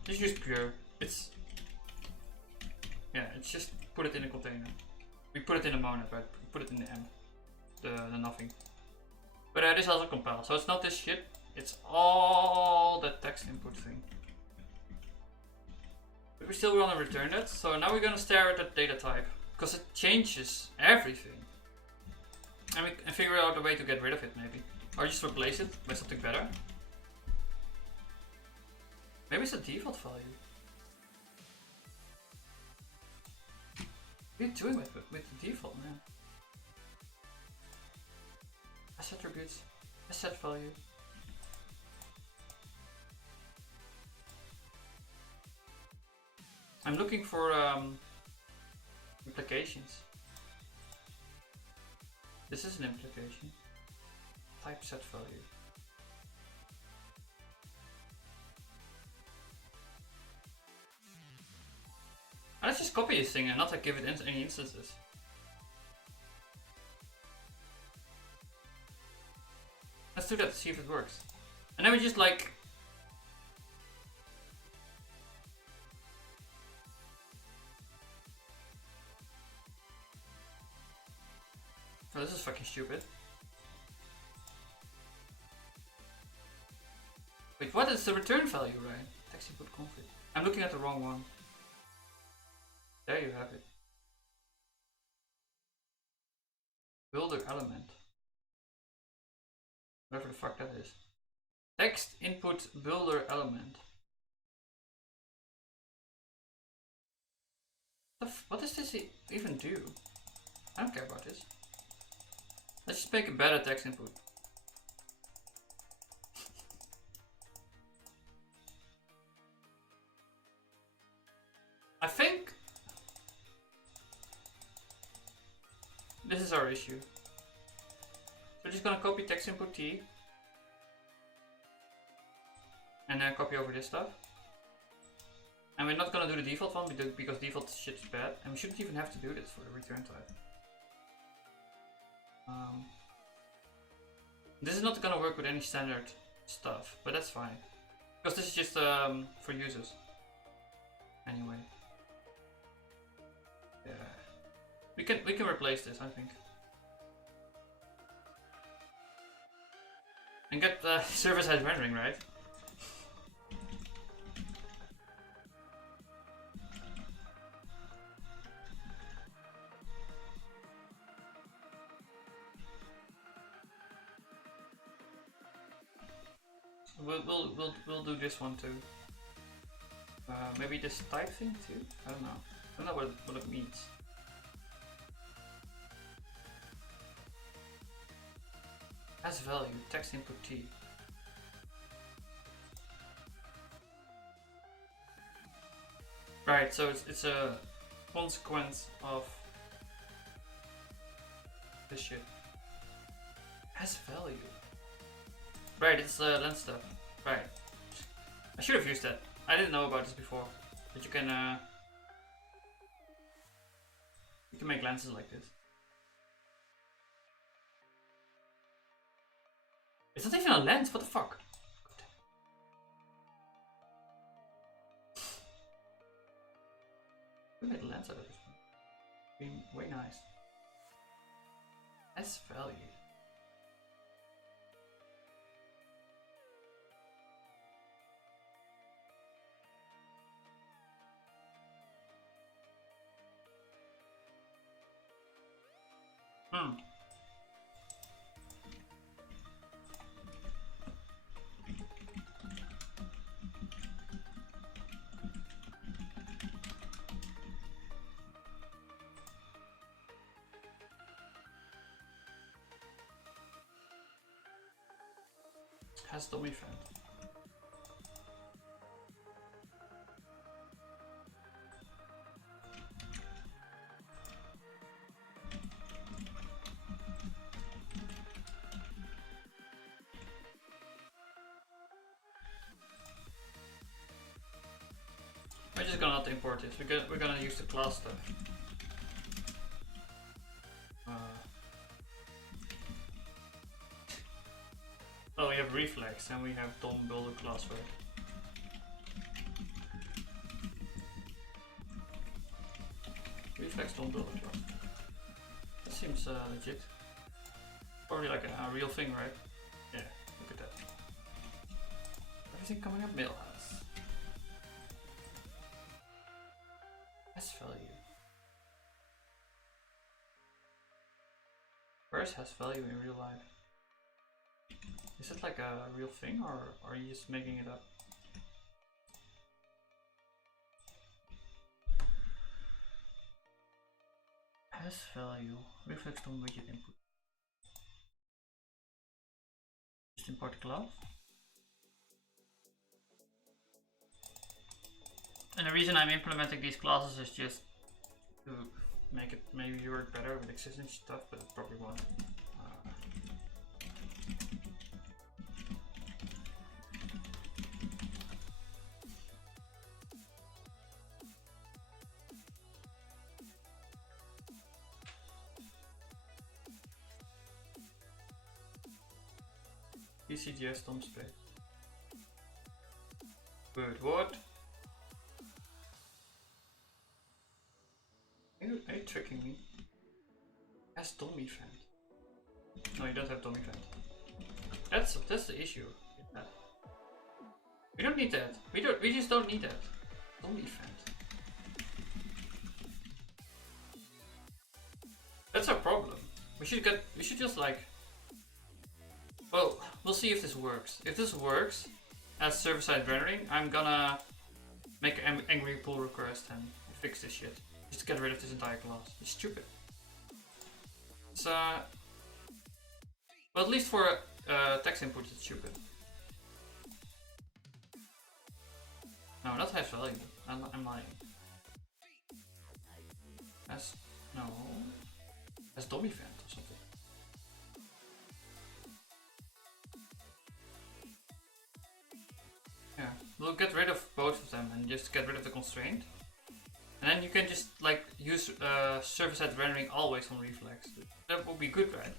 Just use pure. It's just put it in a container. We put it in a monad, right? We put it in the end, the nothing. But this also compiles, so it's not this shit. It's all that text input thing. But we still want to return that, so now we're gonna stare at that data type, because it changes everything. And we can figure out a way to get rid of it, maybe. Or just replace it by something better. Maybe it's a default value. What are you doing with the default, man? As attributes, as set value. I'm looking for implications. This is an implication. Type set value. Let's just copy this thing and not give it any instances. Let's do that to see if it works. And then we just like Oh, this is fucking stupid. Wait, what is the return value, right? Text input config. I'm looking at the wrong one. There you have it. Builder element. Whatever the fuck that is. Text input builder element. What does this even do? I don't care about this. Let's just make a better text input. I think this is our issue. So we're just gonna copy text input T and then copy over this stuff. And we're not gonna do the default one because default shit is bad, and we shouldn't even have to do this for the return type. This is not gonna work with any standard stuff, but that's fine because this is just for users. Anyway, yeah, we can replace this, I think, and get the server-side rendering right. We'll do this one too. Maybe this type thing too? I don't know. I don't know what it means. As value, text input T. Right, so it's a consequence of this shit. As value. Right, it's lens stuff. Right. I should have used that. I didn't know about this before. But you can make lenses like this. It's not even a lens, what the fuck? We made a lens out of this one. Being way nice. S value. Has dummy friend. We're just gonna not import this. We're gonna use the class stuff. Well, we have Reflex and we have DOM builder class for it. Reflex DOM builder class. That seems legit. Probably like a real thing, right? Yeah, look at that. Everything coming up mailhouse. S value. Where's has value in real life? Is it like a real thing or are you just making it up? Has value. Reflex DOM widget input. Just import the class. And the reason I'm implementing these classes is just to make it maybe work better with existing stuff, but it probably won't. PCGS DOM space. Good, what? Are you tricking me? As DOM event. No, you don't have dummy fent. That's the issue. Yeah. We don't need that. We just don't need that. Dummy fent. That's our problem. We should just like. Well, we'll see if this works. If this works as server-side rendering, I'm gonna make an angry pull request and fix this shit. Just get rid of this entire class. It's stupid. It's well, at least for text input, it's stupid. No, not has value. I'm lying. No. As dummy fent or something. Yeah, we'll get rid of both of them and just get rid of the constraint. And then you can just like use server-side rendering always on Reflex. That would be good, right?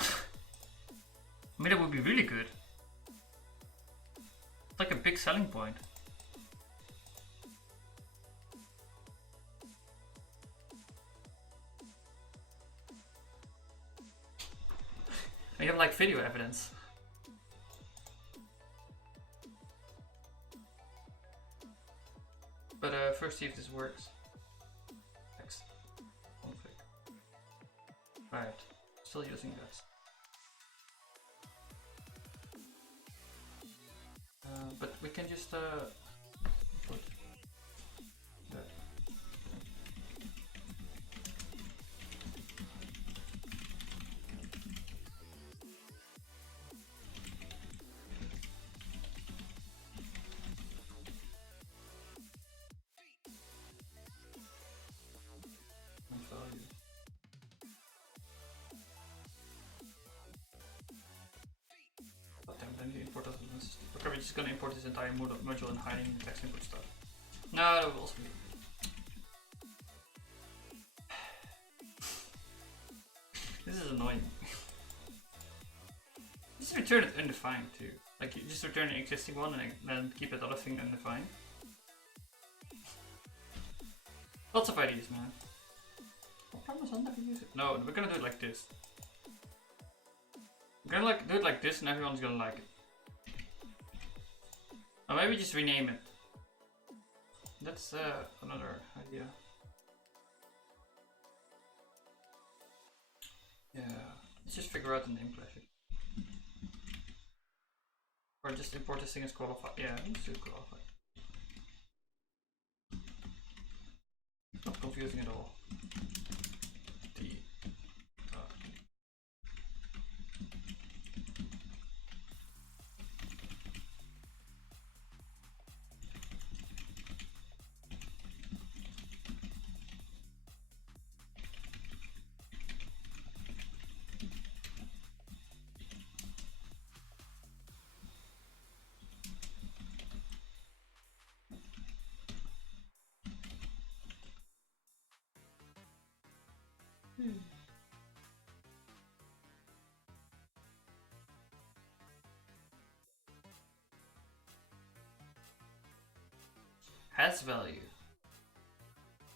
I mean, that would be really good. It's like a big selling point. And you have like video evidence. But first see if this works. Text config. Right, still using that. But we can just put that. Value. Then the import doesn't necessarily. Okay, we're just gonna import this entire module and hiding the text input stuff. No, that will also be. This is annoying. Just return it undefined too. Like you just return the existing one and then keep that other thing undefined. Lots of ideas, man. I promise I'll never use it. No, we're gonna do it like this. We're gonna like do it like this and everyone's gonna like it. Or maybe just rename it. That's another idea. Yeah, let's just figure out the name classic. Or just import this thing as qualified. Yeah, let's do qualified. It's not confusing at all. Has value.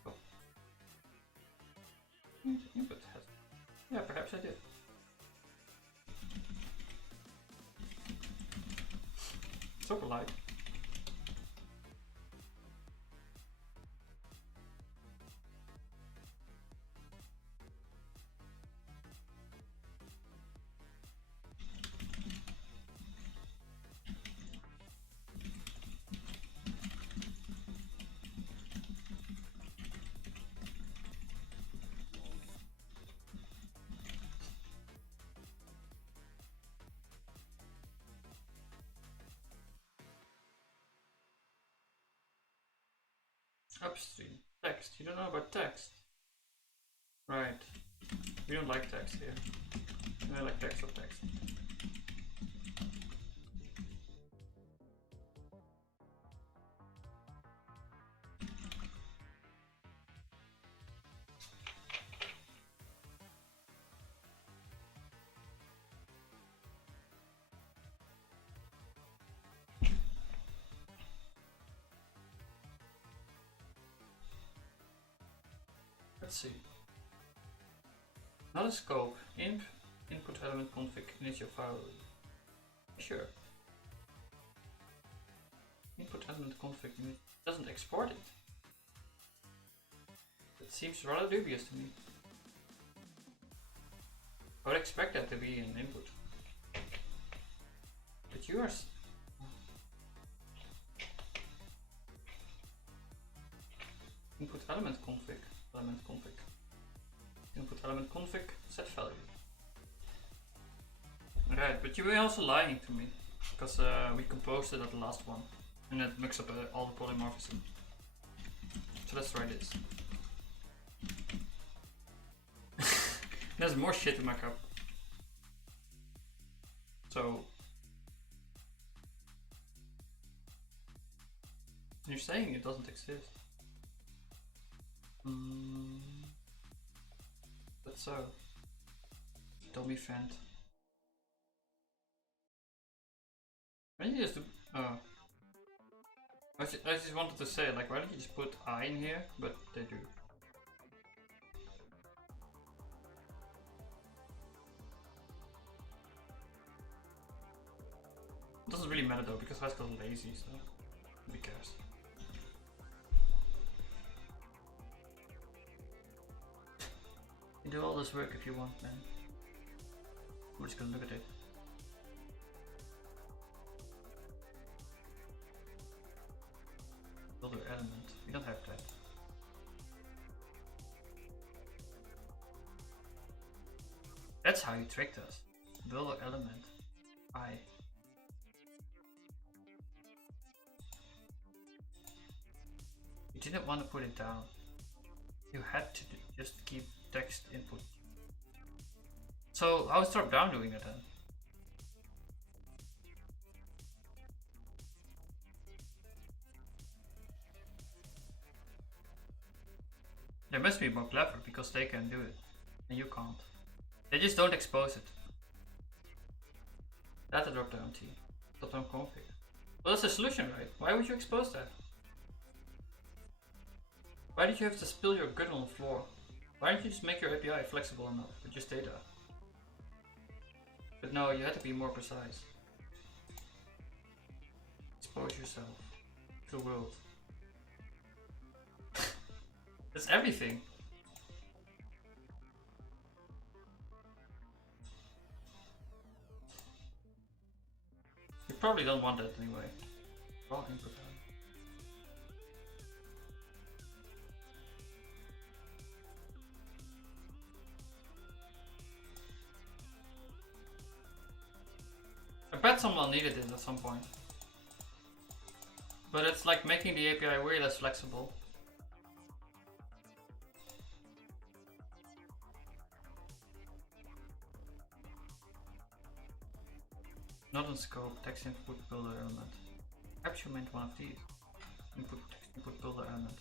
Oh. Input has. Yeah, perhaps I did. So polite. Upstream. Text. You don't know about text. Right. We don't like text here. I like text or text. Let's see. Not a scope. Input element config initial file. Sure. Input element config doesn't export it. It seems rather dubious to me. I would expect that to be an input. But yours. Input element config. Input element config set value. Right, but you were also lying to me because we composed it at the last one and it mixed up all the polymorphism. So let's try this. There's more shit in my cup. So you're saying it doesn't exist. That's so. Dummy vent. Why didn't you just do? Oh. I just wanted to say, like, why don't you just put I in here? But they do. It doesn't really matter though, because Haskell's lazy, so who cares? You do all this work if you want, man. We're just gonna look at it. Builder element. We don't have that. That's how you tricked us. Builder element. I. You didn't want to put it down. You had to just keep text input. So how's drop down doing it then? They must be more clever because they can do it and you can't. They just don't expose it. Data drop down T. Drop down config. Well, that's the solution, right? Why would you expose that? Why did you have to spill your gut on the floor? Why don't you just make your API flexible enough with just data? But no, you had to be more precise. Expose yourself to the world. That's everything. You probably don't want that anyway. Raw input. I bet someone needed it at some point. But it's like making the API way less flexible. Not in scope, text input builder element. Perhaps you meant one of these. Input text input builder element.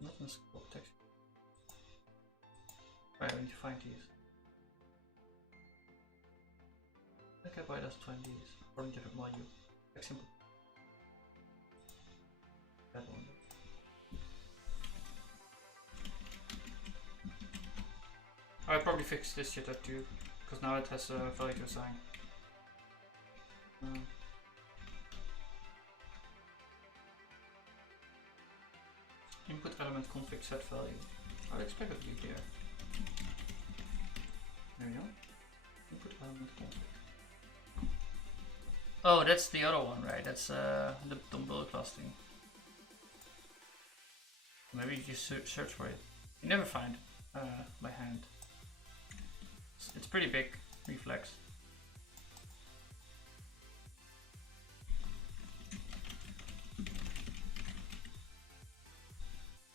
Not in scope text. Right, I need to find these. Okay, why does find these? According to the module. Text input. That one. I'll probably fix this shit up too, because now it has a value to assign. Input element config set value. I'd expect it to be here. There we go. Input element config. Oh, that's the other one, right? That's the build class thing. Maybe you just search for it. You never find by hand. It's pretty big, Reflex.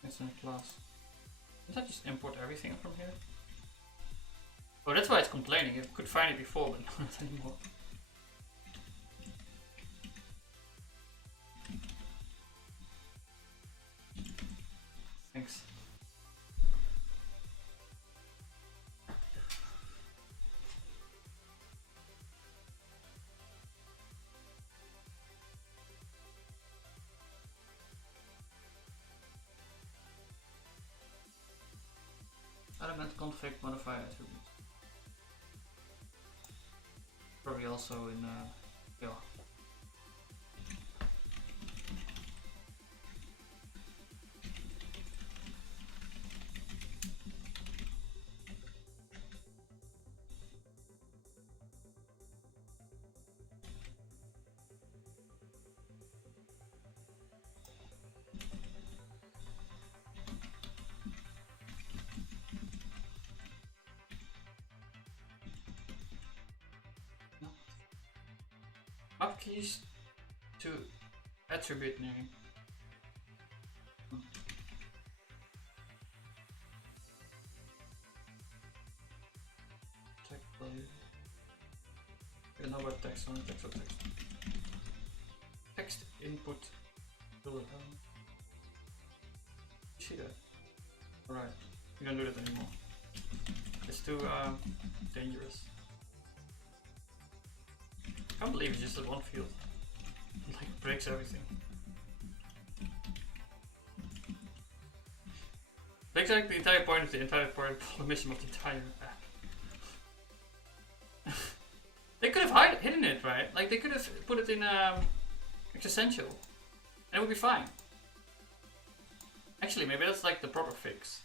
It's in a class. Does that just import everything from here? Oh, that's why it's complaining. It could find it before, but not anymore. Thanks. Element config modifier attribute. Probably also in yeah. Up keys to attribute name. Text value. I don't know about text, only text or text. Text input. You see that? Alright, we don't do that anymore. It's too dangerous. I can't believe it's just that one field. It like breaks everything. Breaks like the entire point of the entire mission of the entire app. They could have hidden it, right? Like they could have put it in existential, and it would be fine. Actually, maybe that's like the proper fix.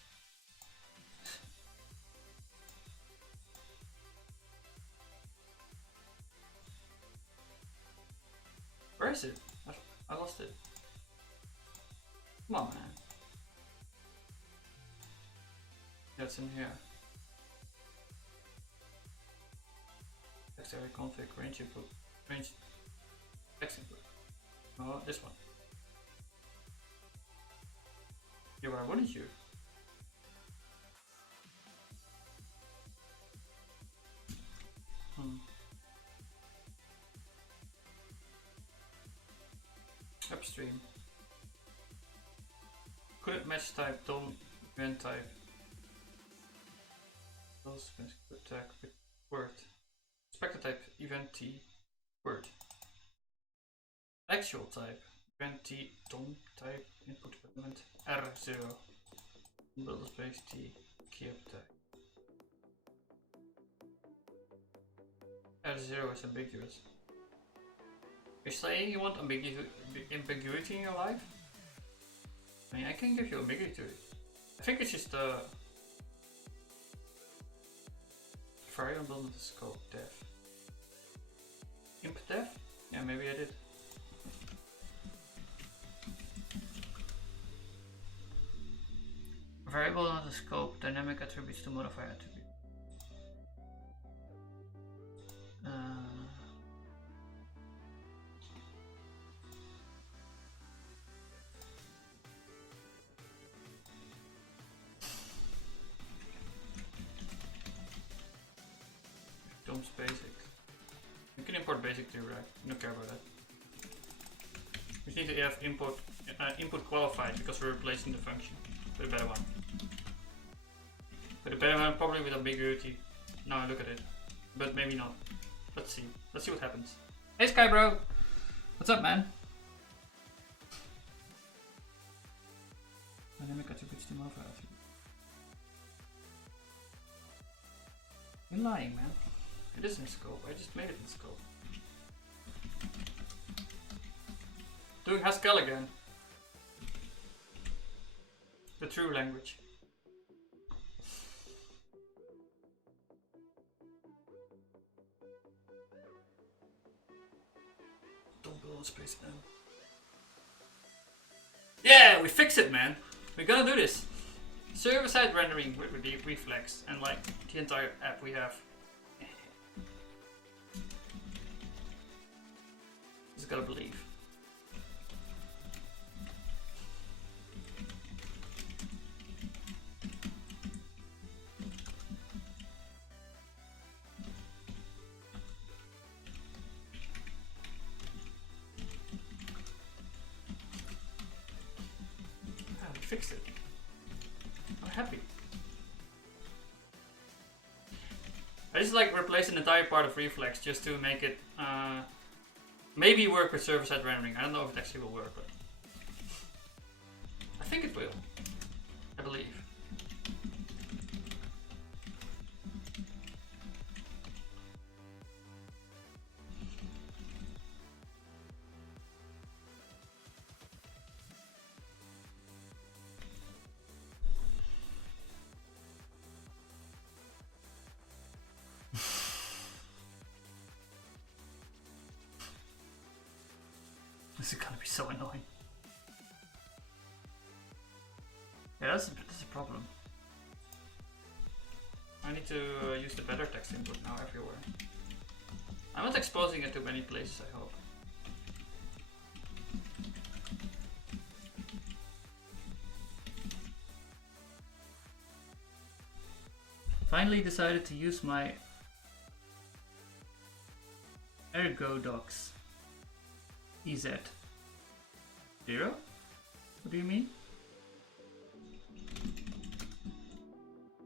Where is it? I lost it. Come on, man. Yeah, it's in here. Text area config, range input, range text input. Oh, this one. Yeah, why wouldn't you? Upstream. Couldn't match type, DOM event type. Also tag with word. Expected type event t word. Actual type event t DOM type input element R0. Build space t key up type. R0 is ambiguous. You're saying you want ambiguity in your life? I mean, I can give you ambiguity. I think it's just variable with the scope def. Imp def? Yeah, maybe I did. Variable not the scope, dynamic attributes to modify attribute. DOM's basic. You can import basic too, right? You don't care about that. We need to have input qualified because we're replacing the function with a better one. With a better one, probably with ambiguity. Now I look at it, but maybe not. Let's see. Let's see what happens. Hey Sky Bro, what's up, man? Dynamic attributes to modify attribute. You're lying, man. It is in scope. I just made it in scope. Doing Haskell again. The true language. Don't build space now. Yeah, we fixed it, man. We're gonna do this. Server-side rendering with the Reflex and like the entire app we have. just gotta believe. Fixed it. I'm happy. I just like replace an entire part of Reflex just to make it maybe work with server-side rendering. I don't know if it actually will work, but I think it will. I believe. This is gonna be so annoying. Yeah, that's a problem. I need to use the better text input now everywhere. I'm not exposing it to many places, I hope. Finally decided to use my ergo docs. EZ. 0? What do you mean?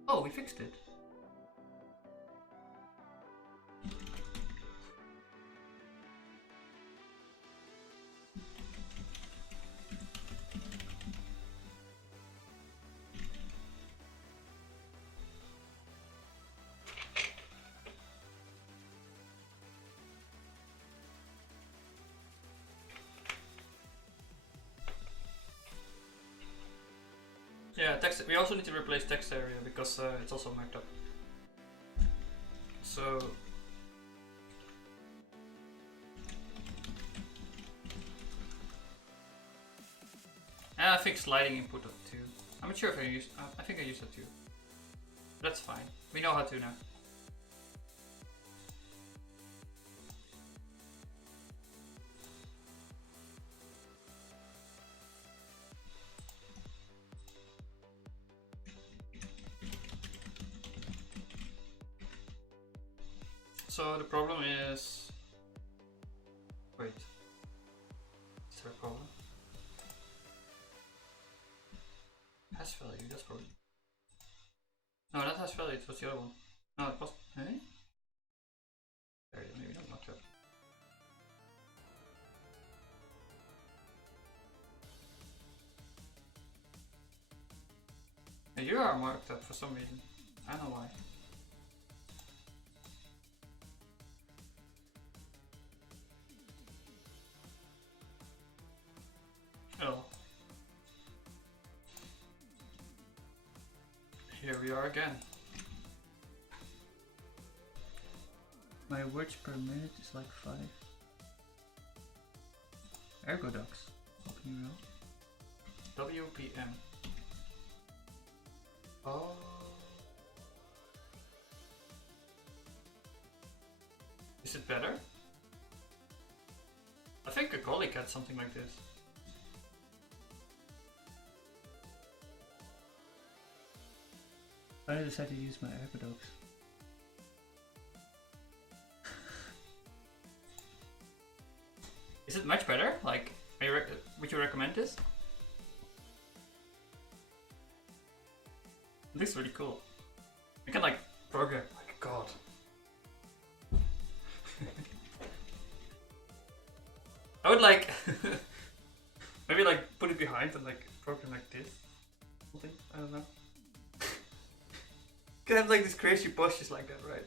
Oh, we fixed it. Yeah, text. We also need to replace text area because it's also marked up. So I think sliding input too. I'm not sure if I used. I think I used that too. That's fine. We know how to now. So the problem is, wait, is there a problem? Hash value, that's probably, no, that hash value, it was the other one. No, it was, eh? There, maybe not marked up. Yeah, you are marked up for some reason, I don't know why. Oh. Here we are again. My words per minute is like 5. Ergo docs. Open URL. WPM. Oh. Is it better? I think a colleague had something like this. I decided to use my ergo docs. Is it much better? Like, would you recommend this? This is really cool. You can like program like a god. I would like maybe like put it behind and like program like this. Something, I don't know. You can have like these crazy postures like that, right?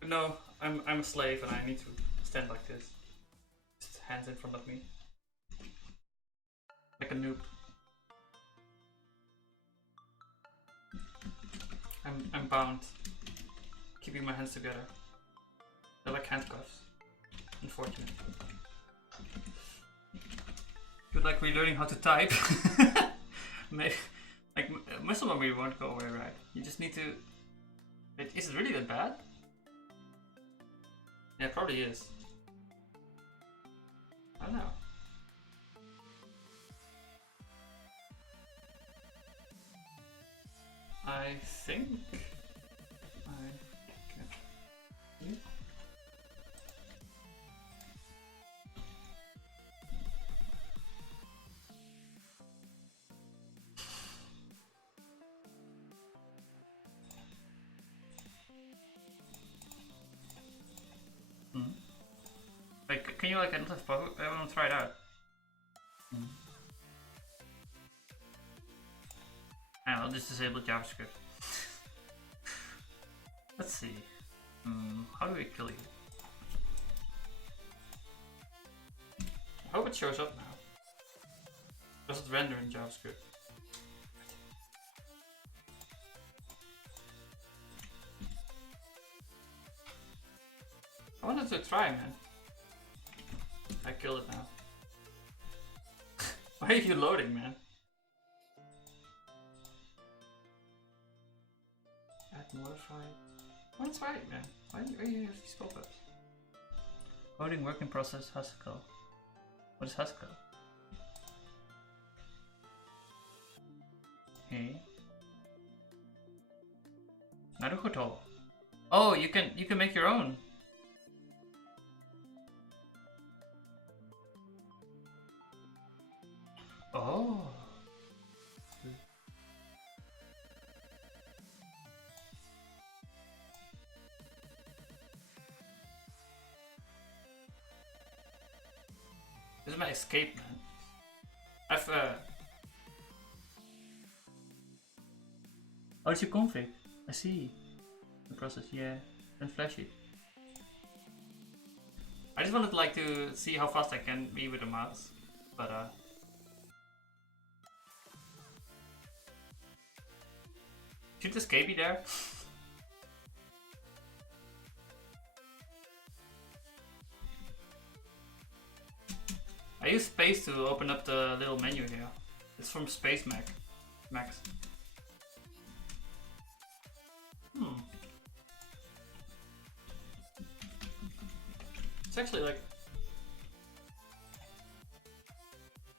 But no, I'm a slave and I need to stand like this. Just hands in front of me. Like a noob. I'm bound. Keeping my hands together. They're like handcuffs. Unfortunate. But like relearning how to type. Maybe, like muscle memory won't go away, right? You just need to. Is it really that bad? Yeah, it probably is. don't know. I think I can. Like, can you like enter both? I want to try it out. I'll just disable JavaScript. Let's see. How do we kill you? I hope it shows up now. Does it render in JavaScript? I wanted to try, man. I killed it now. Why are you loading, man? Add modify. Oh, that's right, man. Why do you use these pop-ups? Coding work in process Haskell. What is Haskell? Hey. Naruhodo. Oh, you can make your own. Oh. This is my escape, man. I've Oh, it's your config. I see. The process, yeah. And flash it. I just wanted like to see how fast I can be with the mouse, but should escape be there? I use space to open up the little menu here. It's from Space Max. It's actually like,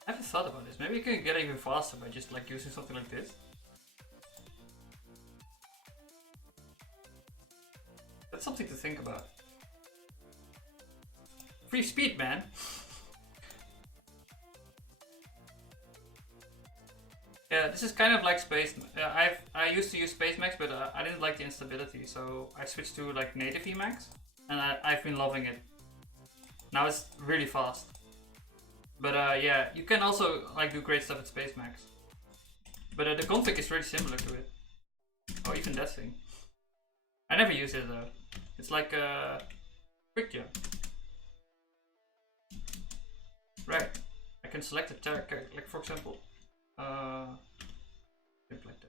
I haven't thought about this. Maybe you can get even faster by just like using something like this. That's something to think about. Free speed, man. Yeah, this is kind of like Space. I used to use SpaceMax, but I didn't like the instability, so I switched to like native Emacs, and I've been loving it. Now it's really fast. But yeah, you can also like do great stuff with SpaceMax. But the config is really similar to it. Oh, even that thing. I never use it though. It's like a quick jump. Right. I can select a tag, like for example. Like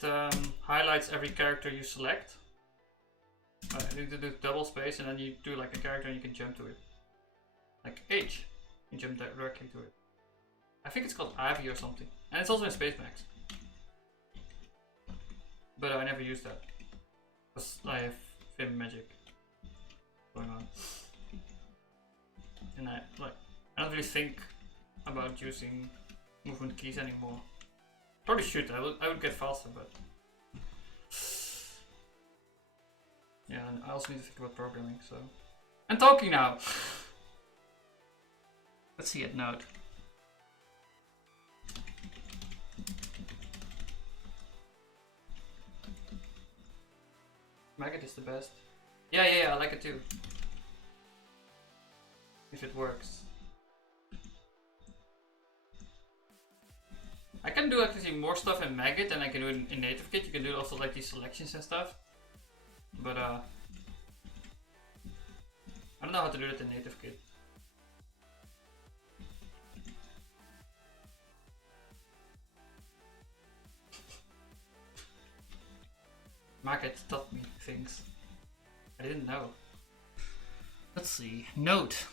that. It highlights every character you select. You need to do double space and then you do like a character and you can jump to it. Like H, you jump directly to it. I think it's called Avi or something. And it's also in SpaceMax. But I never use that. Because I have Vim Magic going on. And I don't really think about using movement keys anymore. Probably should. I would get faster, but yeah, and I also need to think about programming. So, and talking now. Let's see it Node. Maggot is the best. Yeah, I like it too. If it works. I can do actually more stuff in Maggot than I can do in NativeKit. You can do also like these selections and stuff. But I don't know how to do that in NativeKit. Maggot taught me things I didn't know. Let's see. Note.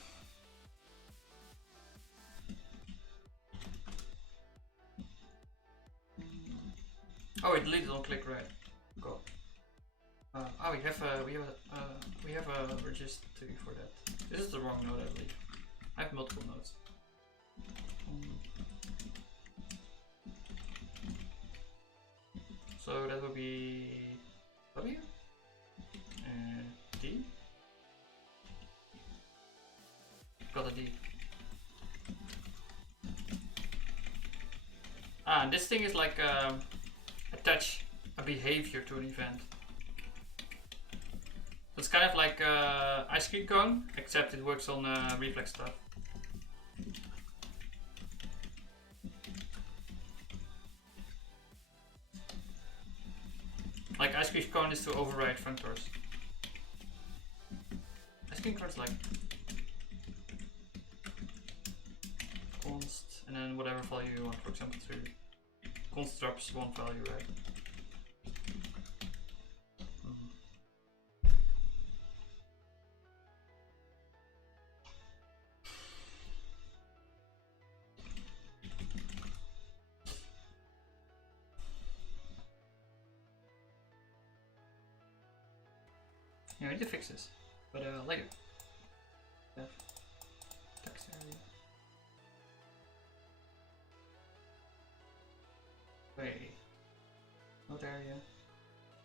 Oh, it deleted on click right. Go. we have a registry for that. This is the wrong node, I believe. I have multiple nodes. So that would be W and D. Got a D. And this thing is like attach a behavior to an event. It's kind of like ice cream cone, except it works on reflex stuff. Like ice cream cone is to override functors. Ice cream cone is like const and then whatever value you want, for example 3. Const drops one value, right? Yeah, I need to fix this, but later. Text area. Wait, node area.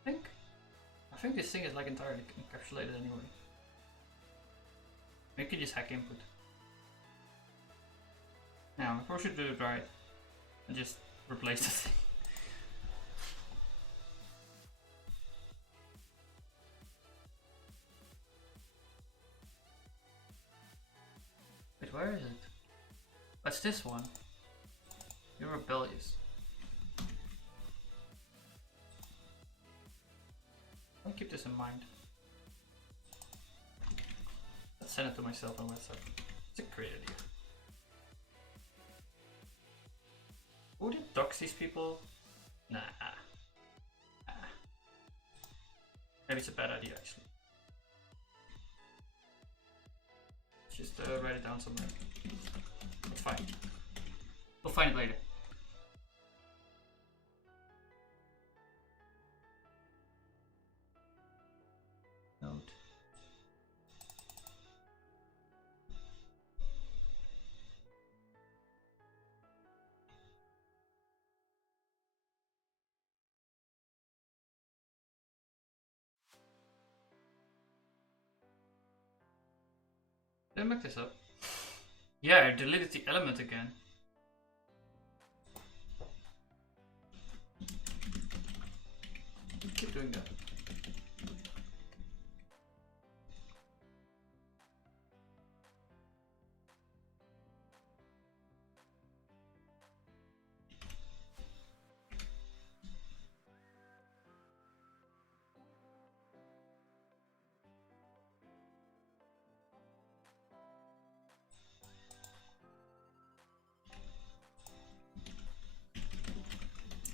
I think this thing is like entirely encapsulated anyway. Maybe you can just hack input. Now, I probably should do it right and just replace the thing. Wait, where is it? What's this one? You're rebellious. I'll keep this in mind. Let's send it to myself on WhatsApp. It's a great idea. Would it dox these people? Nah. Maybe it's a bad idea actually. Just write it down somewhere. It's fine. We'll find it later. Node. Did I make this up? Yeah, I deleted the element again. Keep doing that.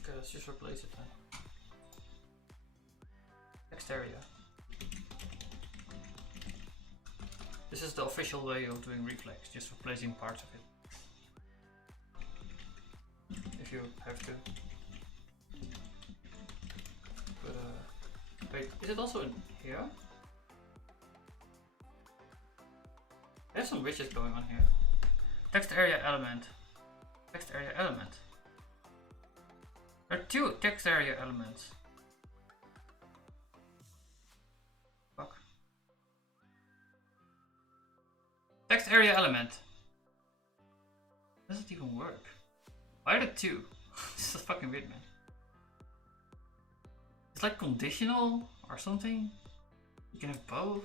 Okay, let's just replace it then. Text area. This is the official way of doing reflex, just replacing parts of it. If you have to. But wait, is it also in here? There's some widgets going on here. Text area element. Text area element. There are two text area elements. Fuck. Text area element. Does it even work? Why are there two? This is fucking weird, man. It's like conditional or something. You can have both.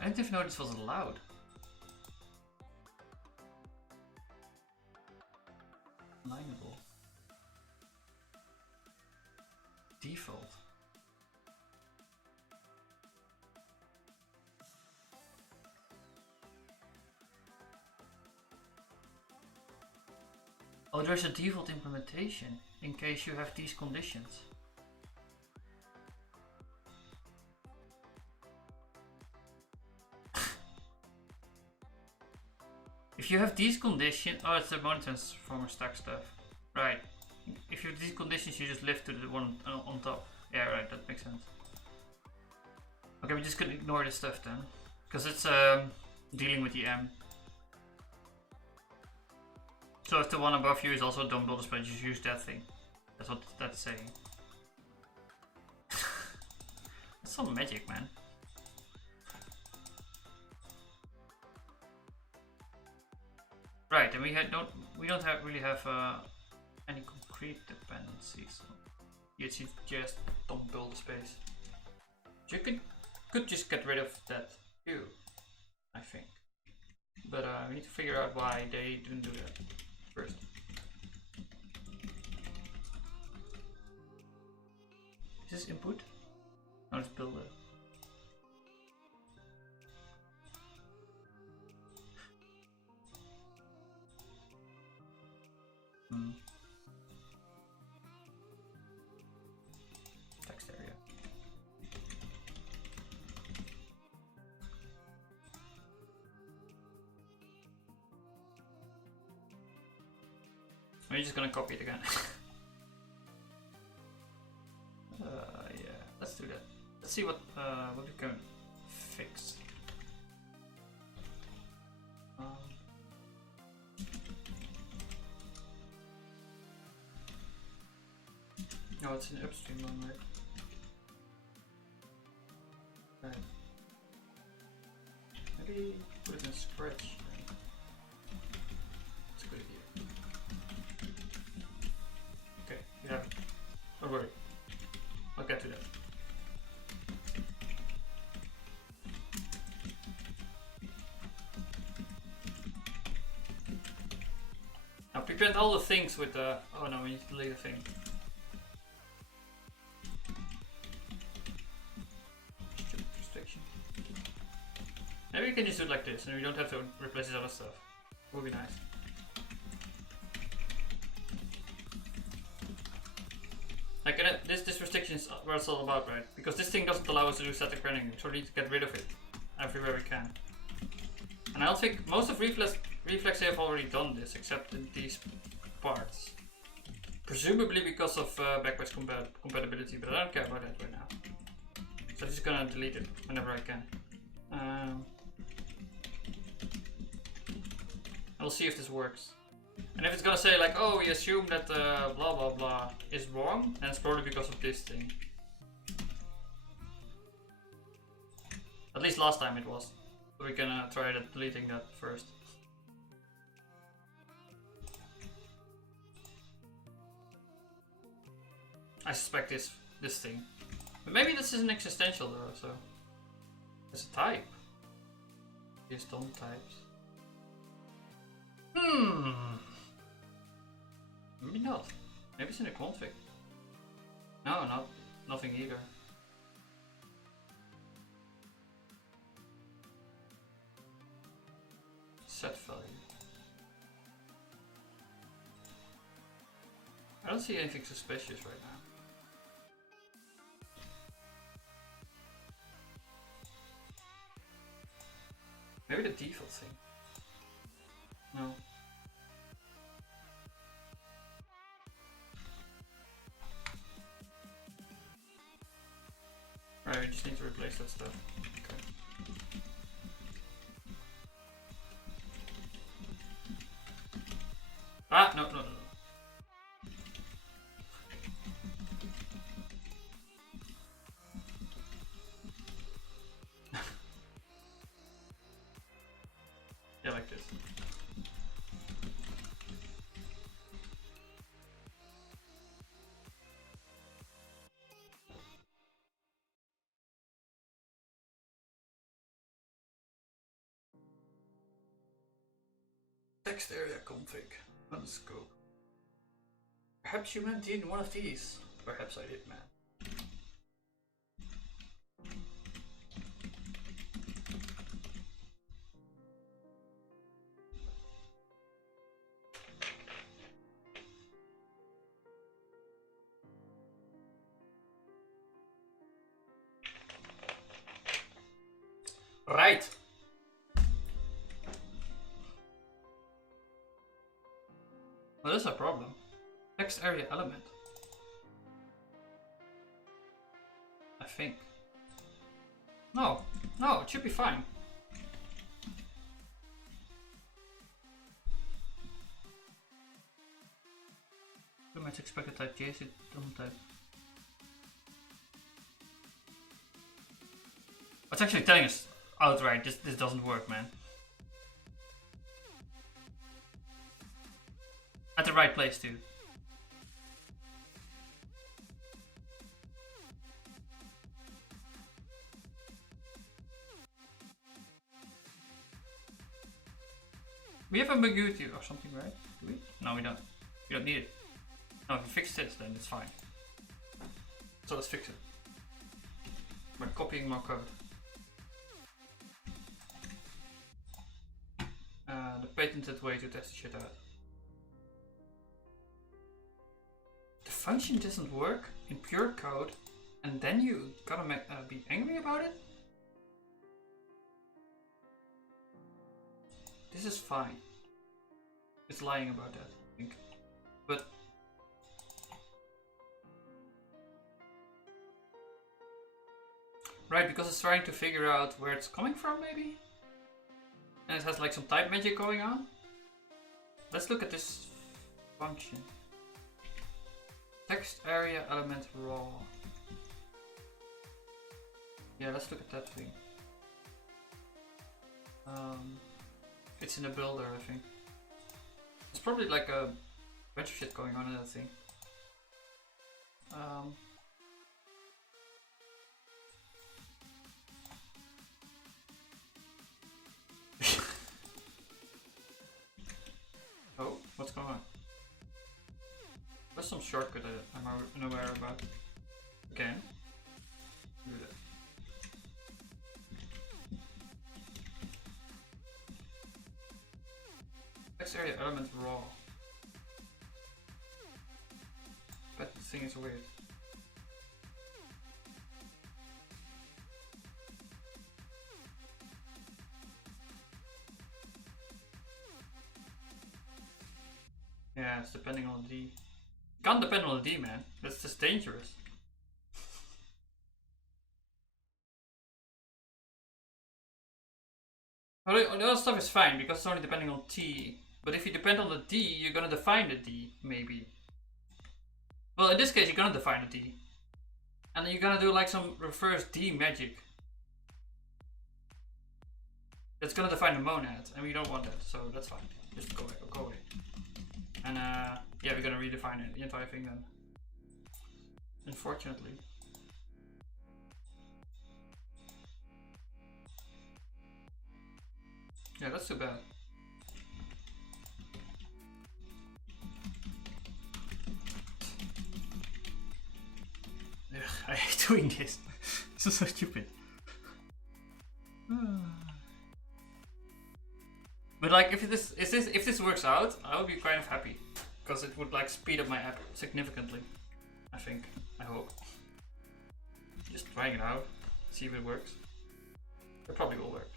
I didn't even know this was allowed. Alignable. Default. Oh, there's a default implementation in case you have these conditions. If you have these conditions, oh, it's the monad transformer stack stuff, right? If you have these conditions, you just lift to the one on top. Yeah, right. That makes sense. Okay, we just could ignore this stuff then, because it's dealing with the M. So if the one above you is also dumb double display, just use that thing. That's what that's saying. That's some magic, man. Right, and we don't really have any concrete dependencies. So it's just dumb build space. So you could just get rid of that too, I think. But we need to figure out why they didn't do that first. Is this input? No, it's builder. Text area. Are you just gonna copy it again? Yeah, let's do that. Let's see what we can fix. No, it's an upstream one, right? Right. Maybe put it in Scratch. That's a good idea. Okay, yeah. Don't worry. I'll get to that. Now prevent all the things with the. Oh no, we need to delete a thing. Maybe we can just do it like this and we don't have to replace this other stuff. It would be nice. Like this restriction is what it's all about, right? Because this thing doesn't allow us to do static running, so we need to get rid of it everywhere we can. And I don't think most of Reflex have already done this, except in these parts. Presumably because of backwards compatibility, but I don't care about that right now. So I'm just gonna delete it whenever I can. We'll see if this works. And if it's gonna say like, oh, we assume that blah blah blah is wrong, then it's probably because of this thing. At least last time it was. So we're gonna try deleting that first. I suspect this thing. But maybe this isn't existential though, so it's a type. These DOM types. Maybe not. Maybe it's in the config. No, nothing either. Set value. I don't see anything suspicious right now. Maybe the default thing. No. Right, we just need to replace that stuff. Okay. Ah, no. Yeah, like this. Text area config. Unscope. Perhaps you meant in one of these. Perhaps I did, man. Right. there's a problem. Text area element. I think. No, it should be fine. Pretty much expected type JSON doesn't type. It's actually telling us outright this doesn't work, man. At the right place too. We have ambiguity or something, right? Do we? No, we don't. We don't need it. No, if we fix this, then it's fine. So let's fix it. By copying more code. The patented way to test the shit out. The function doesn't work in pure code, and then you gotta be angry about it? This is fine. It's lying about that, I think. But right, because it's trying to figure out where it's coming from, maybe? And it has like some type magic going on. Let's look at this function. Text area element raw. Yeah, let's look at that thing. It's in the builder, I think. There's probably like a bunch of shit going on in that thing. Oh, what's going on? There's some shortcut I'm unaware about. Again. Do that. Text area element raw. But the thing is weird. Yeah, it's depending on the D. Can't depend on the D, man. That's just dangerous. Well, the other stuff is fine because it's only depending on T. But if you depend on the D, you're gonna define the D, maybe. Well, in this case, you're gonna define the D. And then you're gonna do like some reverse D magic. That's gonna define the monad, and we don't want that, so that's fine. Just go away. And yeah, we're gonna redefine it, the entire thing then. Unfortunately. Yeah, that's too bad. Ugh, I hate doing this. This is so stupid. But like, if this works out, I would be kind of happy, because it would like speed up my app significantly. I think. I hope. Just trying it out, see if it works. It probably will work.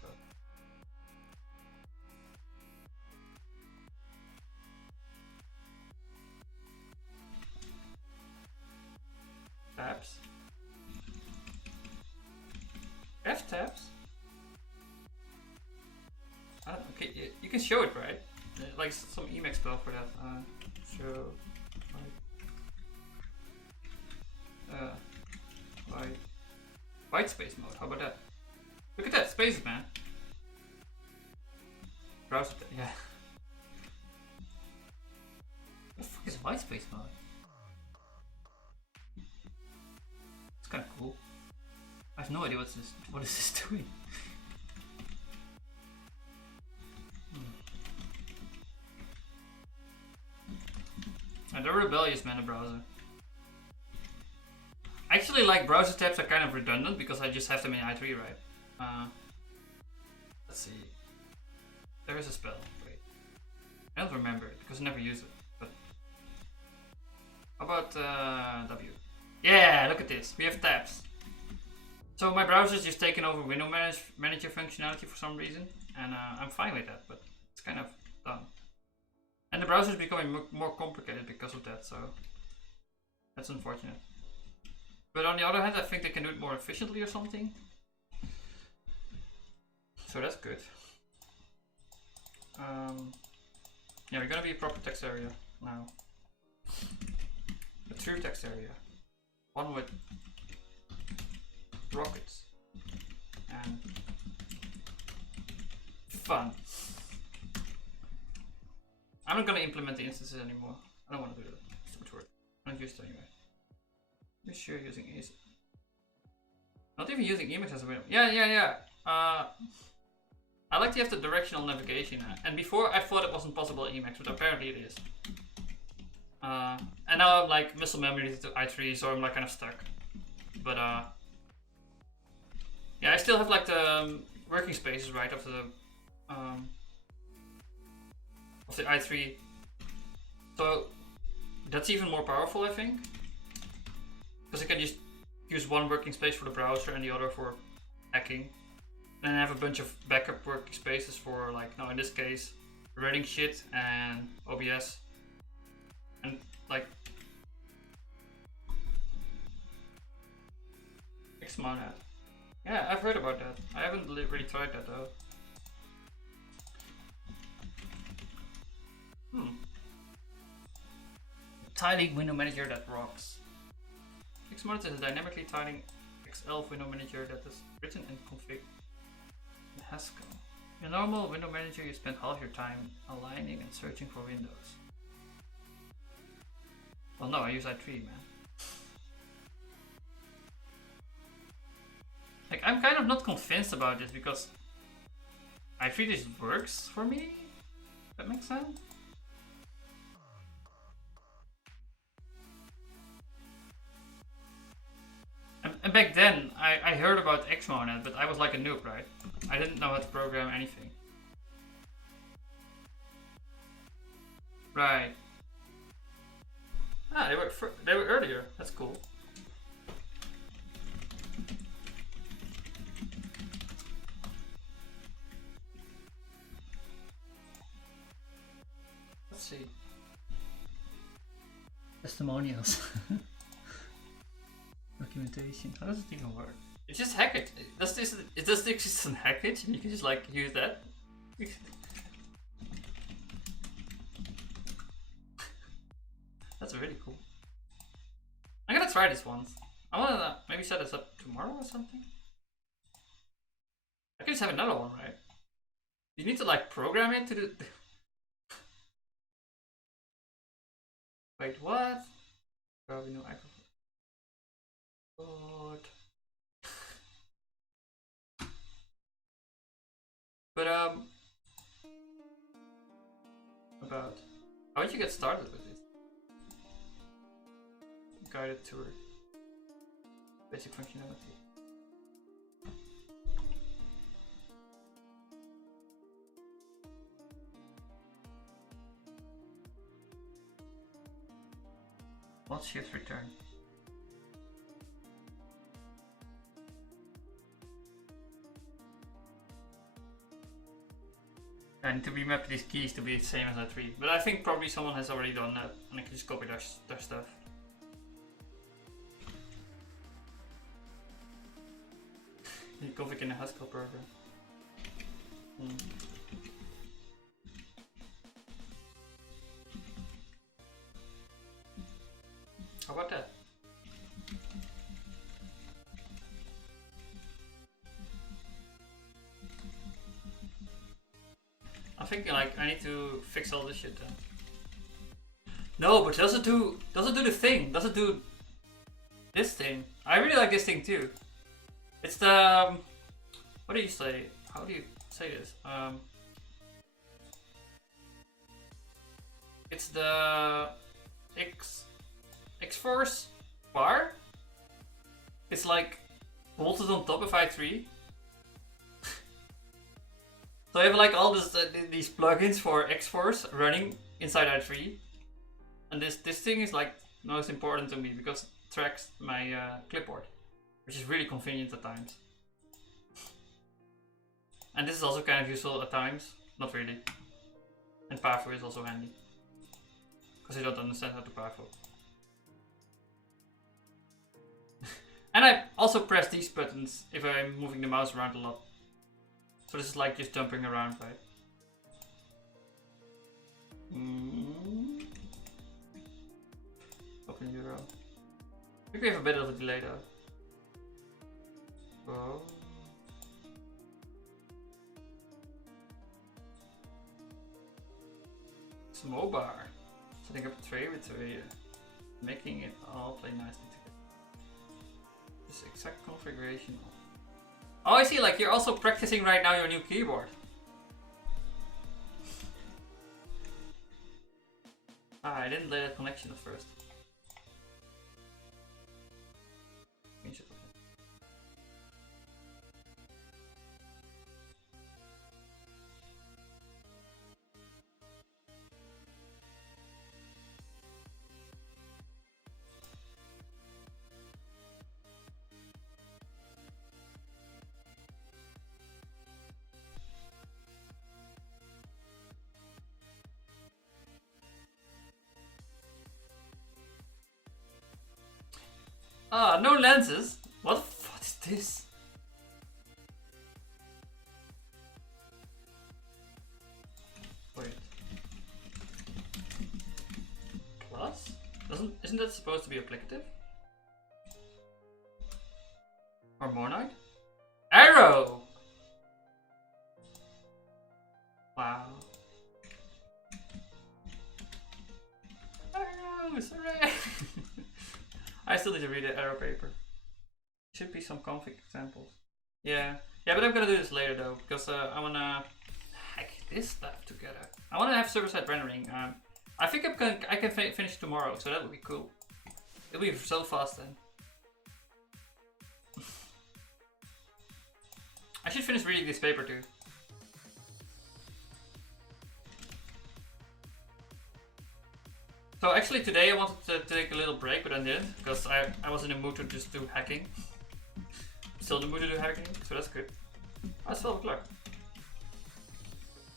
But. Tabs. F tabs. I don't know, okay, you can show it, right? Like some Emacs spell for that. Show like white space mode. How about that? Look at that spaces, man. Browser, yeah. What the fuck is white space mode? It's kind of cool. I have no idea what is this doing. And they're rebellious, man, the browser. Actually, like, browser tabs are kind of redundant because I just have them in i3, right? Let's see. There is a spell. Wait. I don't remember it because I never use it. But how about W? Yeah, look at this. We have tabs. So my browser's just taken over window manager functionality for some reason, and I'm fine with that. But it's kind of dumb. And the browser is becoming more complicated because of that, so that's unfortunate. But on the other hand, I think they can do it more efficiently or something. So that's good. Yeah, we're gonna be a proper text area now. A true text area. One with rockets and fun. I'm not gonna implement the instances anymore. I don't want to do that. It's too much work. I'm not used to it anyway. Be sure using Emacs. Not even using Emacs as a way. Yeah. I like to have the directional navigation, and before I thought it wasn't possible in Emacs, but apparently it is. And now I'm like muscle memory to i3, so I'm like kind of stuck. But yeah, I still have like the working spaces right of the i3, so that's even more powerful, I think, because I can just use one working space for the browser and the other for hacking. And I have a bunch of backup workspaces for, like, now in this case, running shit and OBS. And like Xmonad. Yeah, I've heard about that. I haven't really tried that though. Tiling window manager that rocks. Xmonad is a dynamically tiling XL window manager that is written and configured in Haskell. In a normal window manager, you spend half your time aligning and searching for windows. Well, no, I use i3, man. Like, I'm kind of not convinced about this because i3 just works for me. That makes sense. And back then, I heard about Xmonad, but I was like a noob, right? I didn't know how to program anything. Right. Ah, they were earlier. That's cool. Let's see. Testimonials. Documentation. How does it even work? It's just hack it. Does this exist in Hackage? And you can just like use that. That's really cool. I'm gonna try this once. I wanna maybe set this up tomorrow or something. I can just have another one, right? You need to like program it to do. Wait, what? Probably no icon. What? But about how did you get started with it? Guided tour. Basic functionality. What shift return? I need to remap these keys to be the same as i3, but I think probably someone has already done that, and I can just copy their stuff. You config in a Haskell program. How about that? I'm thinking like I need to fix all this shit then. No, but does it do the thing? Does it do this thing? I really like this thing too. It's the what do you say? How do you say this? It's the X-Force bar. It's like bolted on top of i3. So I have like all these plugins for X-Force running inside i3, and this thing is like most important to me because it tracks my clipboard, which is really convenient at times. And this is also kind of useful at times, not really. And Pavo is also handy. Because I don't understand how to powerful. And I also press these buttons if I'm moving the mouse around a lot. So this is like just jumping around, right? Open Euro. I think we have a bit of a delay though. Oh. Small bar. Setting up a tray with making it all play nicely together. This exact configuration. Oh, I see, like you're also practicing right now your new keyboard. Ah, I didn't lay that connection at first. Ah, no lenses? What is this? Wait. Plus? Isn't that supposed to be applicative? Or monad? Arrow! Wow. Arrows! Hooray! I still need to read the arrow paper. Should be some config examples. Yeah, but I'm gonna do this later though, because I wanna hack this stuff together. I wanna have server-side rendering. I think I can finish tomorrow, so that would be cool. It'll be so fast then. I should finish reading this paper too. So actually today I wanted to take a little break, but I didn't, because I was in the mood to just do hacking. Still in the mood to do hacking, so that's good. Oh, it's 12 o'clock.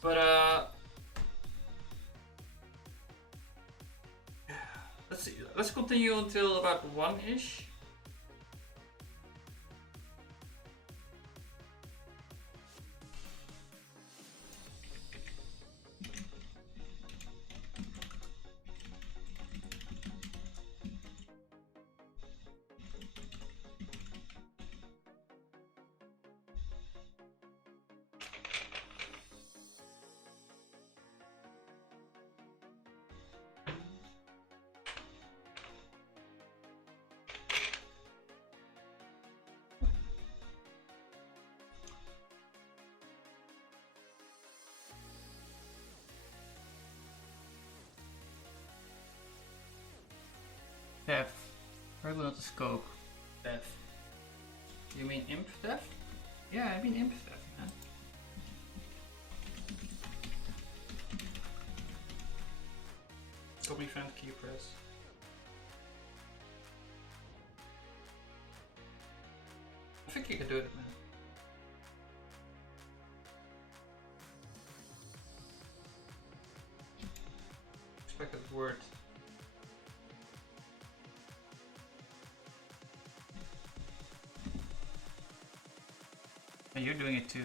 But let's see. Let's continue until about 1-ish. Def. Probably not the scope. Def. You mean imp def? Yeah, I mean imp def, man. Copy friend key press. I think you can do it, man. Expected word. And you're doing it too.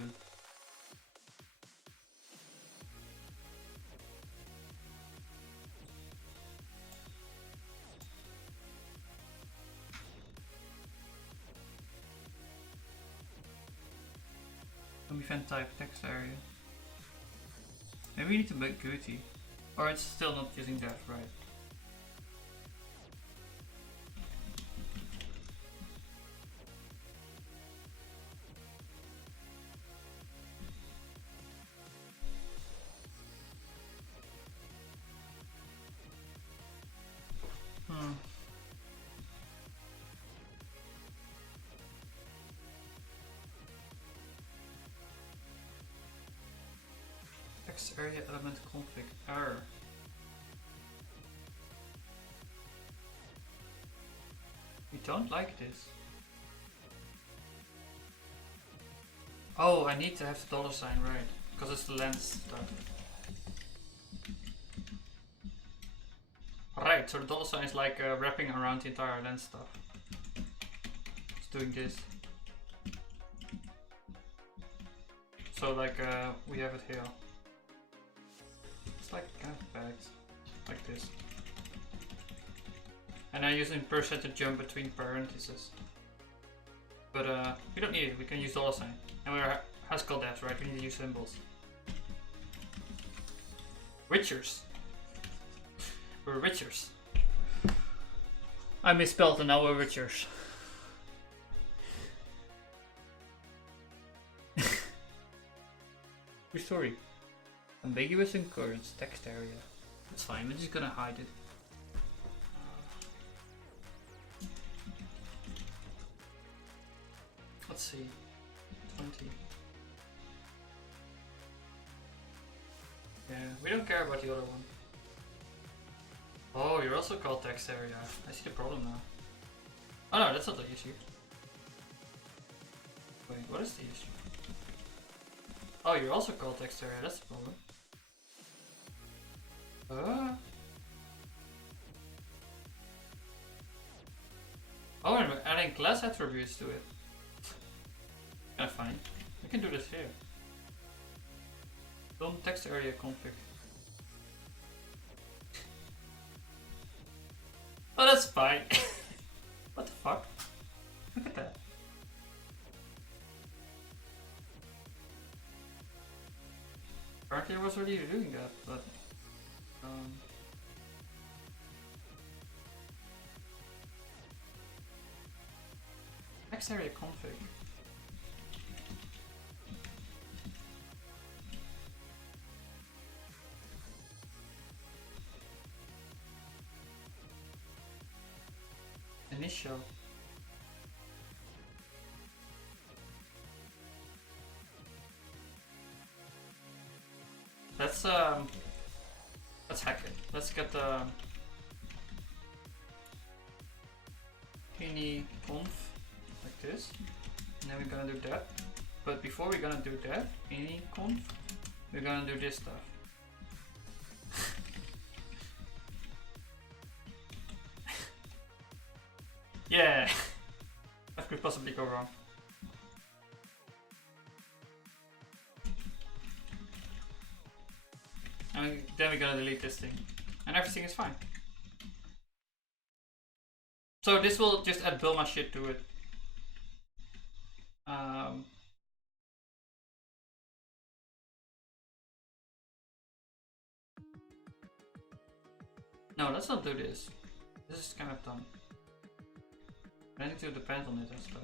Event type text area. Maybe we need to make GUI. Or it's still not using that, right? Text area element config error. We don't like this. Oh, I need to have the $sign, right? Because it's the lens stuff. Right, so the dollar sign is like wrapping around the entire lens stuff. It's doing this. So like we have it here. It's like kind of bags, like this. And I'm using percentage jump between parentheses. But we don't need it, we can use dollar sign. And we're Haskell devs, right? We need to use symbols. Witchers. We're witchers. I misspelled and now we're witchers. Your story. Ambiguous occurrence, text area. That's fine, we're just gonna hide it. Let's see. 20. Yeah, we don't care about the other one. Oh, you're also called text area. I see the problem now. Oh no, that's not the issue. Wait, what is the issue? Oh, you're also called text area, that's the problem. Oh, and we're adding class attributes to it. Kinda funny. We can do this here. Don't text area config. Oh, that's fine. What the fuck? Look at that. Apparently I was already doing that, but text area config. Initial. Let's hack it. Let's get the any conf like this, and then we're gonna do that. But before we're gonna do that, any conf, we're gonna do this stuff. Yeah, that could possibly go wrong. And then we're gonna delete this thing, and everything is fine. So this will just add Bulma shit to it. No, let's not do this. This is kind of dumb. I need to depend on it and stuff.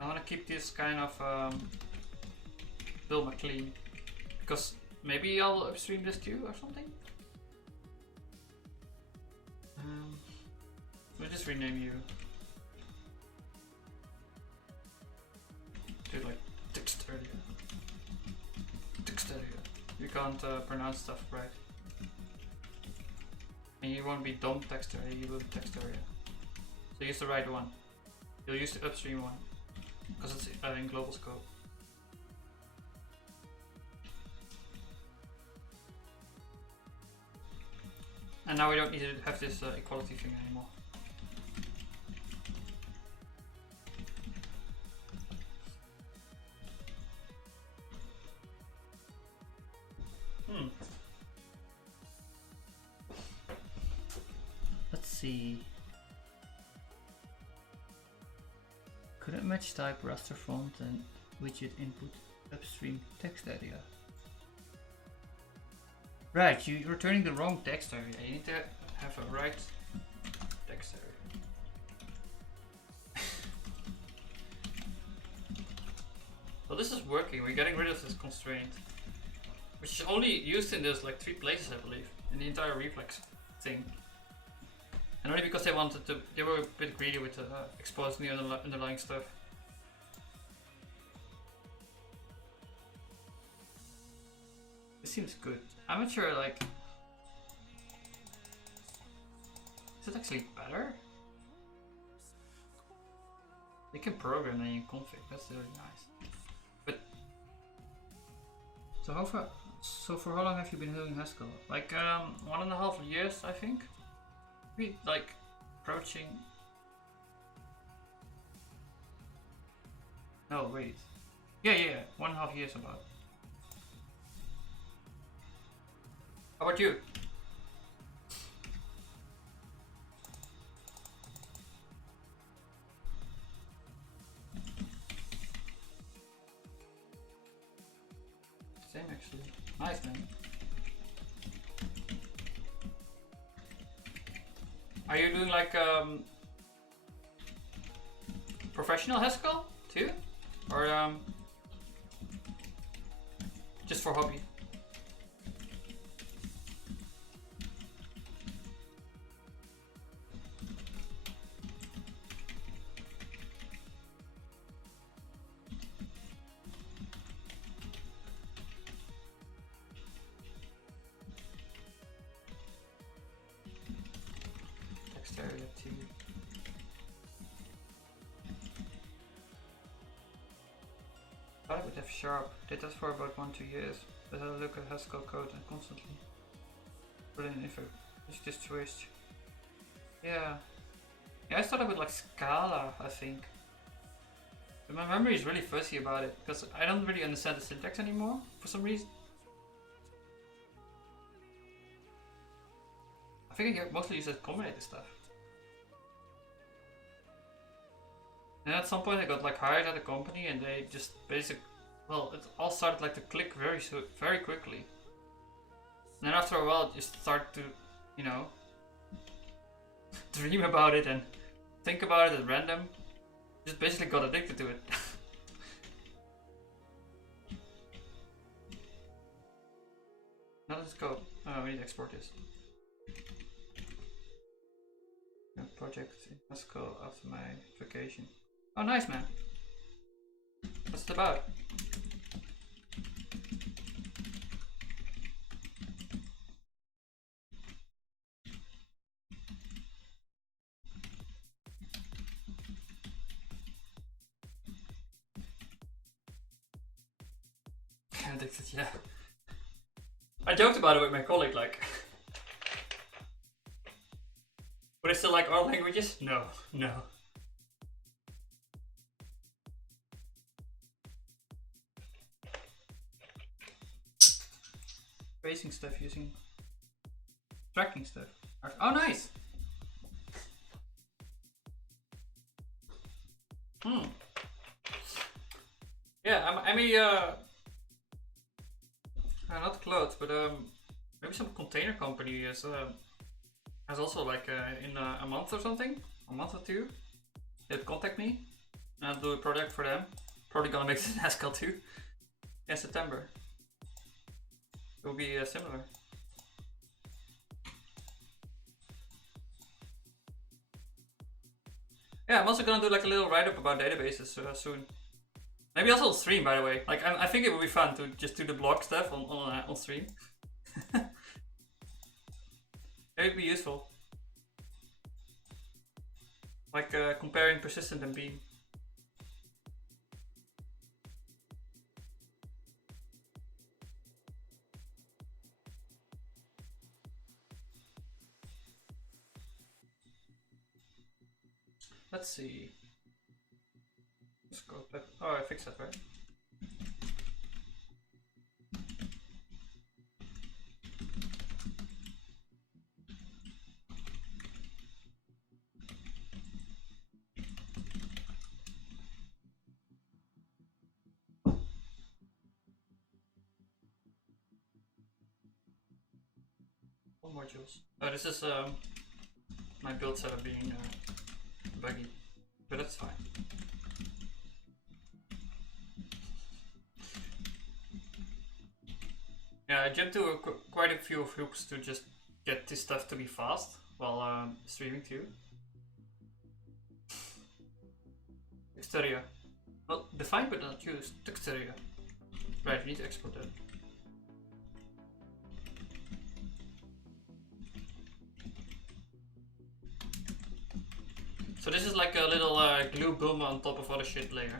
I want to keep this kind of Bulma clean, because maybe I'll upstream this too or something. We'll just rename you to like text area. Text area. You can't pronounce stuff right. And you won't be dumb text area, you will be text area. So use the right one. You'll use the upstream one, because it's in global scope. And now we don't need to have this equality thing anymore. Let's see. Couldn't match type raster font and widget input upstream text area. Right, you're returning the wrong text area. You need to have a right text area. Well, this is working. We're getting rid of this constraint, which is only used in this like 3 places, I believe, in the entire Reflex thing. And only because they wanted to, they were a bit greedy with exposing the underlying stuff. This seems good. I'm not sure, like, is it actually better? You can program and you can config, that's really nice. But, so how far, So for how long have you been doing Haskell? Like 1.5 years, I think. Maybe like approaching. No, wait. Yeah, 1.5 years about. How about you? Same actually. Nice, man. Are you doing like professional Haskell too? Or just for hobby? Text area too. Started with F#. Did that for about 1-2 years. But I look at Haskell code and constantly put in info. It's just twist. Yeah. Yeah, I started with like Scala, I think. But my memory is really fuzzy about it because I don't really understand the syntax anymore for some reason. I think I mostly use it combinated stuff. And at some point I got like hired at a company and they just basically, well, it all started like to click very quickly. And then after a while you start to, you know, dream about it and think about it at random. Just basically got addicted to it. Now let's go. Oh, we need to export this. Project in Haskell after my vacation. Oh, nice, man. What's it about? Addicted, yeah. I joked about it with my colleague, like. But it's still like all languages? No. Tracing stuff using tracking stuff. Oh, nice! Yeah, I mean, not clothes, but maybe some container company has also like in a month or something, a month or two, they'd contact me and I'll do a project for them. Probably gonna make it in Haskell too in September. It will be similar. Yeah, I'm also gonna do like a little write-up about databases soon. Maybe also on stream, by the way. Like I think it would be fun to just do the blog stuff on stream. It would be useful. Like comparing persistent and beam. Let's see. Let's go back. Oh, I fixed that, right? Modules. Oh, this is my build setup being buggy, but that's fine. Yeah, I jumped to quite a few hoops to just get this stuff to be fast while streaming too. Exterior. Well, defined but not used. Exterior. Right, we need to export that. So this is like a little glue boom on top of other shit layer.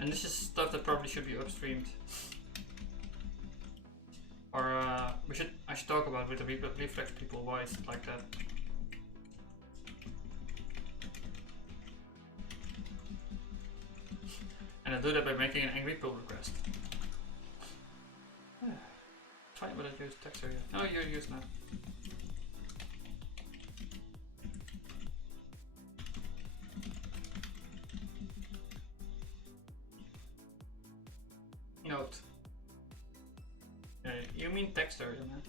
And this is stuff that probably should be upstreamed. Or I should talk about with the Reflex people why it's like that. And I do that by making an angry pull request. Fine, but I use text area. No, you use now. Note. You mean text area, man.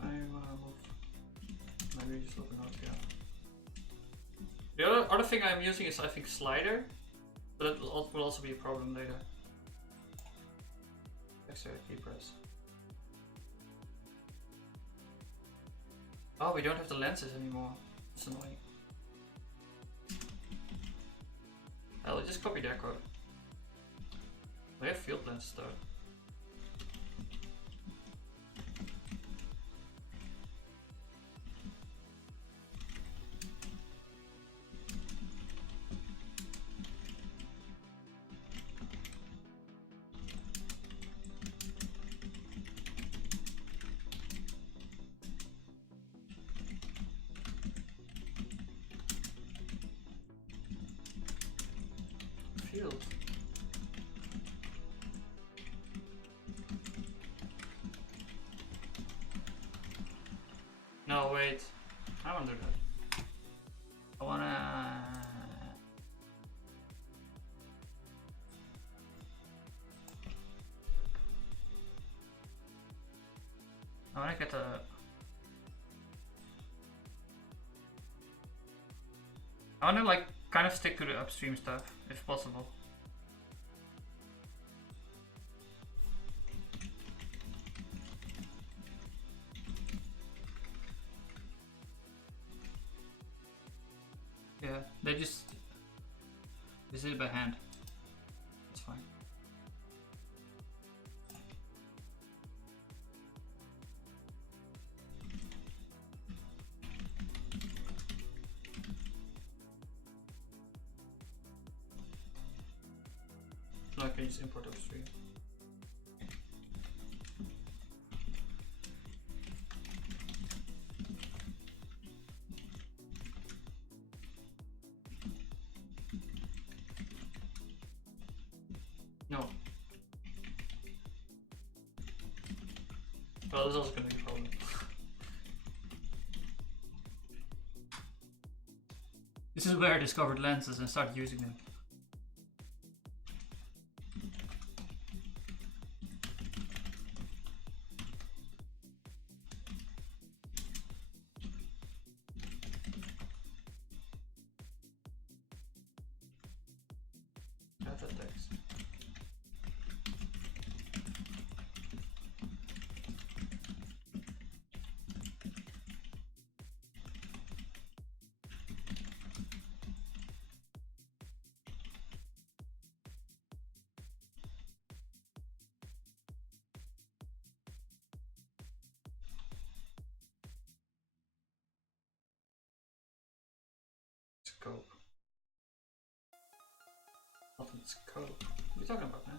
I wanna move. Maybe just open out here. The other thing I'm using is, I think, slider, but that will also be a problem later. Text area key press. Oh, we don't have the lenses anymore. That's annoying. I'll just copy their code. We have field lenses though. Field. No, wait. I wanna do that. I wanna get a. I wanna like kind of stick to the upstream stuff if possible. Yeah, they did it by hand. It's fine. So I can just import upstream. No. Well, this is also going to be a problem. This is where I discovered lenses and started using them. Data text. Scope. Nothing scope. What are you talking about, man?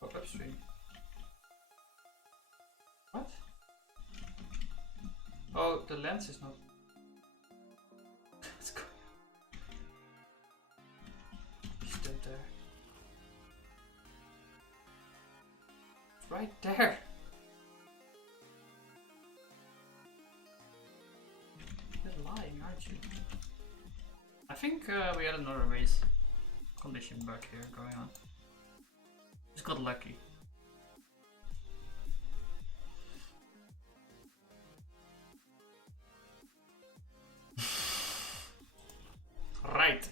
What upstream? What? Oh, the lens is not. Let's go. It's dead there. It's right there. You're lying, aren't you? I think we had another race condition bug here going on. Just got lucky. Right.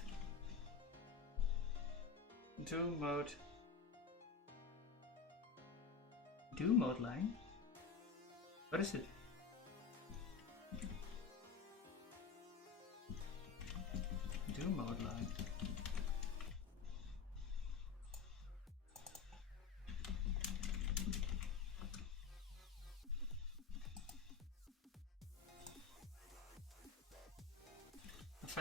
Do mode line? What is it? Do mode line.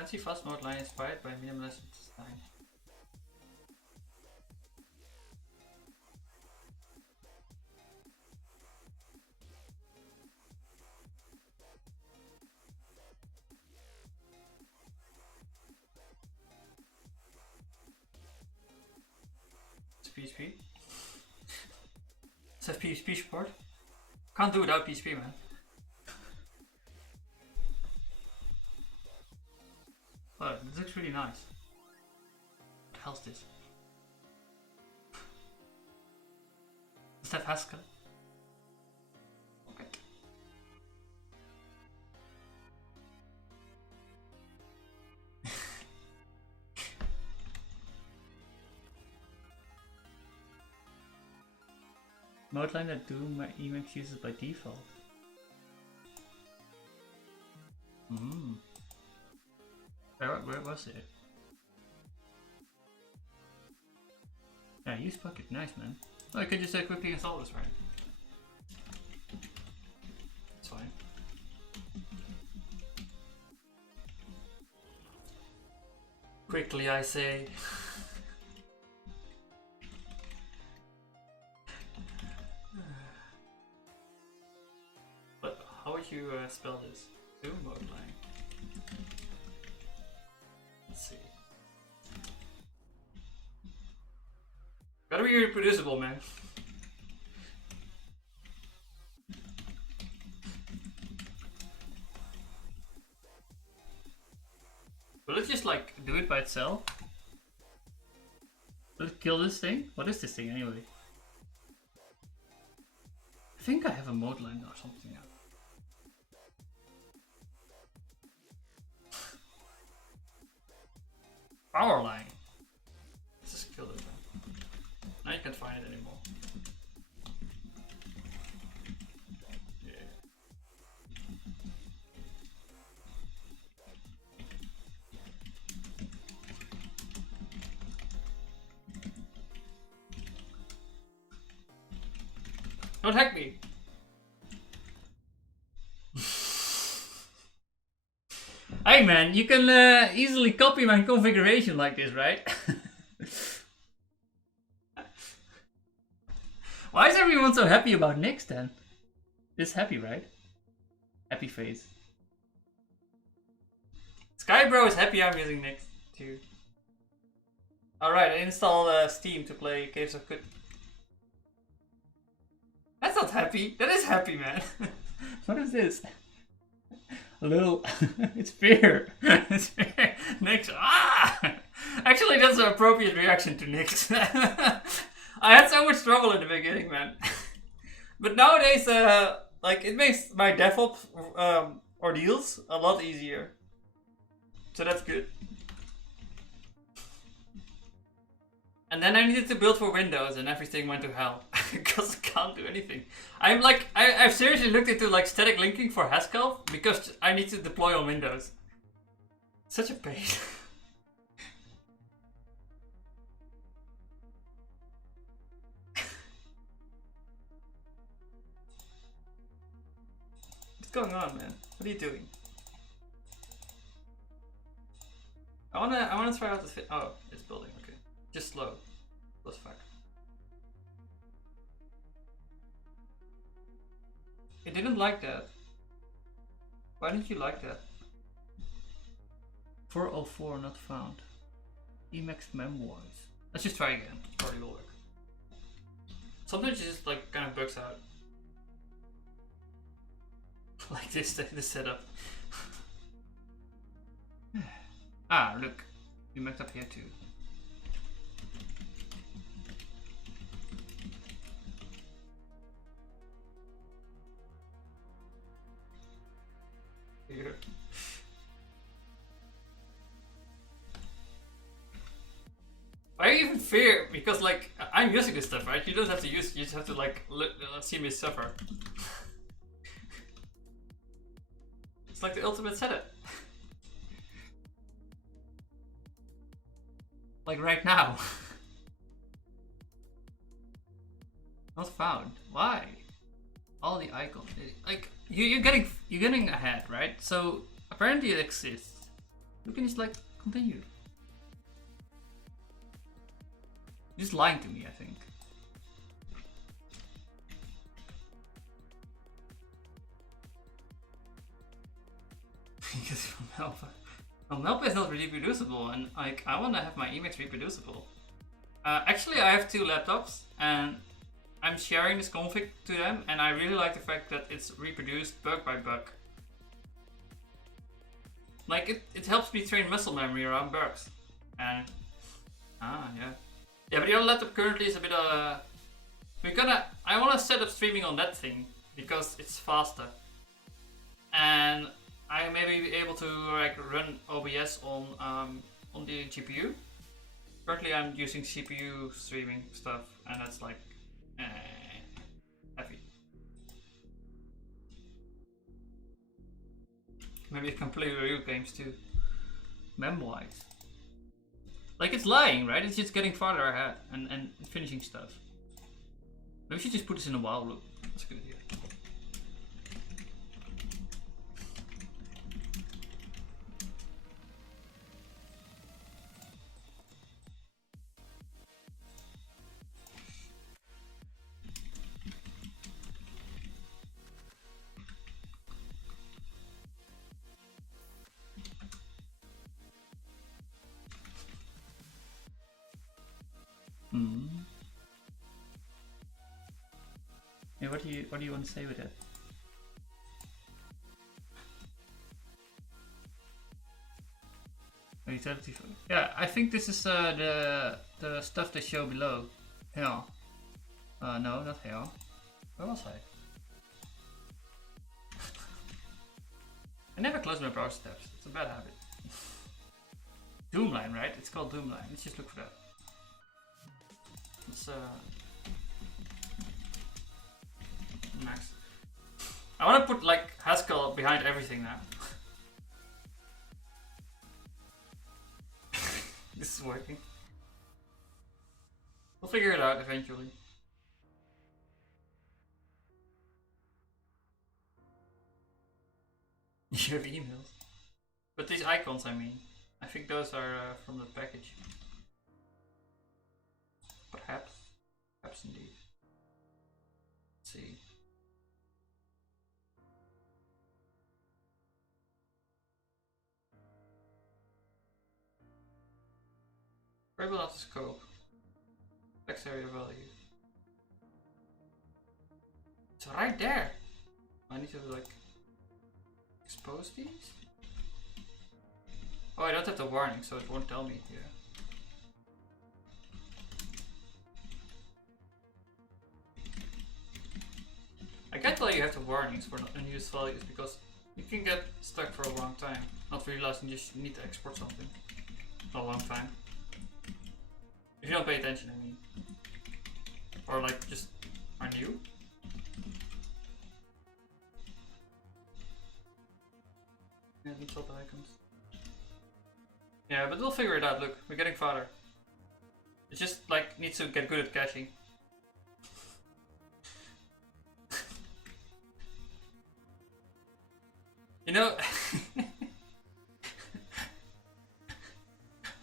fancy fast mode line inspired by minimalist design. PHP. Let's have PHP support. Can't do without PHP, man. Oh, this looks really nice. What the hell's this? Does that have Haskell? Okay. Mode line that Doom Emacs uses by default. Where was it? Yeah, use Pocket. Nice, man. Oh, I could just quickly install this, right? It's fine. Quickly, I say. But how would you spell this? Doom mode line. Let's see. Gotta be reproducible, man. Will it just like do it by itself? Will it kill this thing? What is this thing anyway? I think I have a mode line or something now. Power line. Let's just kill it then. Now you can't find it anymore. Yeah. Don't hack me! Hey man, you can easily copy my configuration like this, right? Why is everyone so happy about Nix then? This happy, right? Happy face. Skybro is happy I'm using Nix too. Alright, I installed Steam to play Caves of Good. That's not happy. That is happy, man. What is this? A little. It's fear. It's fear. Nix. Ah! Actually, that's an appropriate reaction to Nix. I had so much trouble in the beginning, man. But nowadays, like, it makes my DevOps ordeals a lot easier. So that's good. And then I needed to build for Windows and everything went to hell. Because I can't do anything. I'm like, I've seriously looked into like static linking for Haskell because I need to deploy on Windows. Such a pain. What's going on, man? What are you doing? I wanna try out this fit. Oh, it's building, okay. Just slow. Plus 5. It didn't like that. Why didn't you like that? 404 not found. Emacs memoirs. Let's just try again. Probably will work. Sometimes it just like kind of bugs out. Like this setup. Ah, look. Emacs up here too. Here. I even fear because like I'm using this stuff, right? You don't have to use. You just have to like see me suffer. It's like the ultimate setup. Like right now. Not found. Why? All the icons. Like you're getting ahead, right? So apparently it exists. You can just like continue. You're just lying to me, I think. Because Melpa is not reproducible, and like I want to have my Emacs reproducible. Actually, I have 2 laptops, and I'm sharing this config to them, and I really like the fact that it's reproduced bug by bug. Like it helps me train muscle memory around bugs, and yeah, but the other laptop currently is a bit I want to set up streaming on that thing because it's faster, and I may be able to like run OBS on the GPU. Currently, I'm using CPU streaming stuff, and that's like heavy. Maybe I can play real games too. Mem-wise. Like it's lying, right? It's just getting farther ahead and finishing stuff. Maybe we should just put this in a while loop. That's a good idea. Yeah, what do you want to say with that? Yeah, I think this is the stuff they show below. Hell. No, not hell. Where was I? I never close my browser tabs. It's a bad habit. Doomline, right? It's called Doomline. Let's just look for that. Let's next. I want to put like Haskell behind everything now. This is working. We'll figure it out eventually. You have emails. But these icons, I mean. I think those are from the package. Perhaps. Perhaps indeed. Let's see. Variable out of scope. Text area value. It's right there. I need to like expose these. Oh, I don't have the warning, so it won't tell me here. I can tell you have the warnings for unused values because you can get stuck for a long time, not realizing you just need to export something. Not a long time. If you don't pay attention, I mean. Or like just are new. Yeah, these all the icons. Yeah, but we'll figure it out. Look, we're getting farther. It just like needs to get good at caching. You know,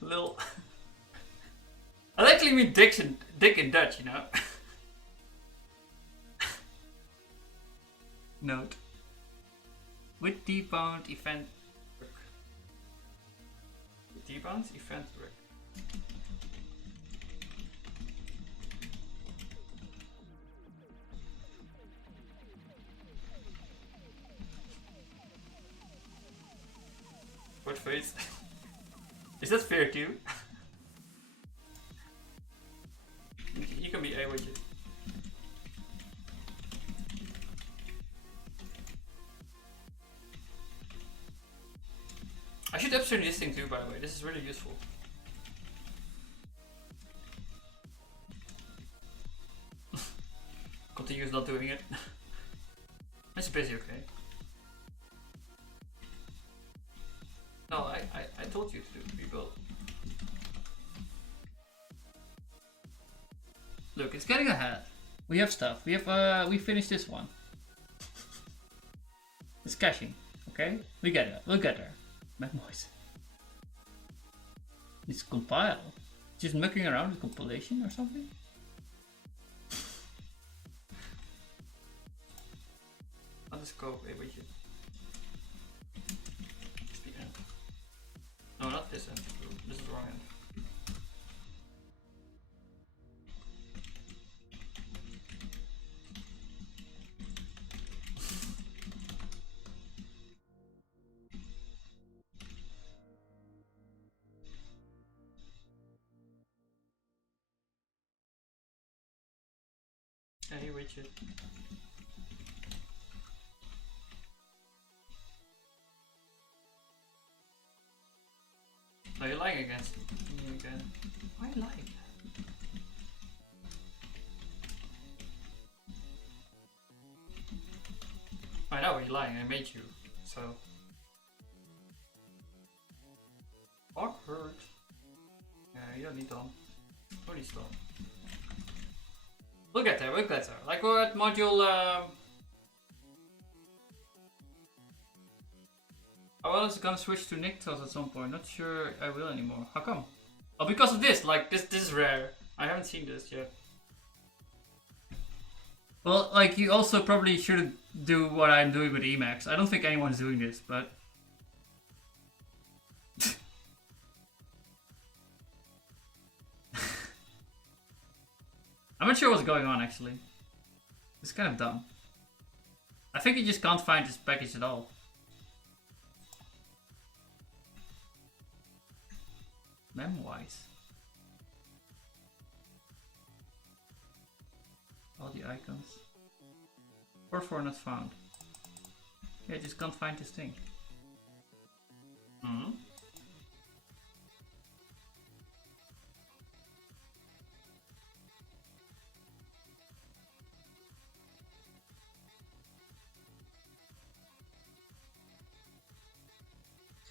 Lil. I actually mean dick in Dutch, you know. Note. With debound event work. With debound event work. What face? Is that fair too? You can be A with it. I should upstream this thing too, by the way. This is really useful. Continues not doing it. It's busy, okay. No, I told you to rebuild. Look, it's getting ahead. We have stuff. We finished this one. It's caching, okay? We get it. We'll get there. Mac Moise. It's compile. Just mucking around with compilation or something? I'll just go away with you. Speed end. No, not this end. This is the wrong end. Hey, Richard. No, you're lying against me again. Why are you lying? I know you're lying, I made you, so. Awkward. Yeah, you don't need Dom. Don't need Dom. We'll get there, we'll get there. Like we're at module I was gonna switch to Nyctos at some point, not sure I will anymore. How come? Oh, because of this, like this is rare. I haven't seen this yet. Well, like you also probably shouldn't do what I'm doing with Emacs. I don't think anyone's doing this, but I'm not sure what's going on actually. It's kind of dumb. I think you just can't find this package at all. Mem-wise. All the icons. 4 not found. Yeah, just can't find this thing. Hmm.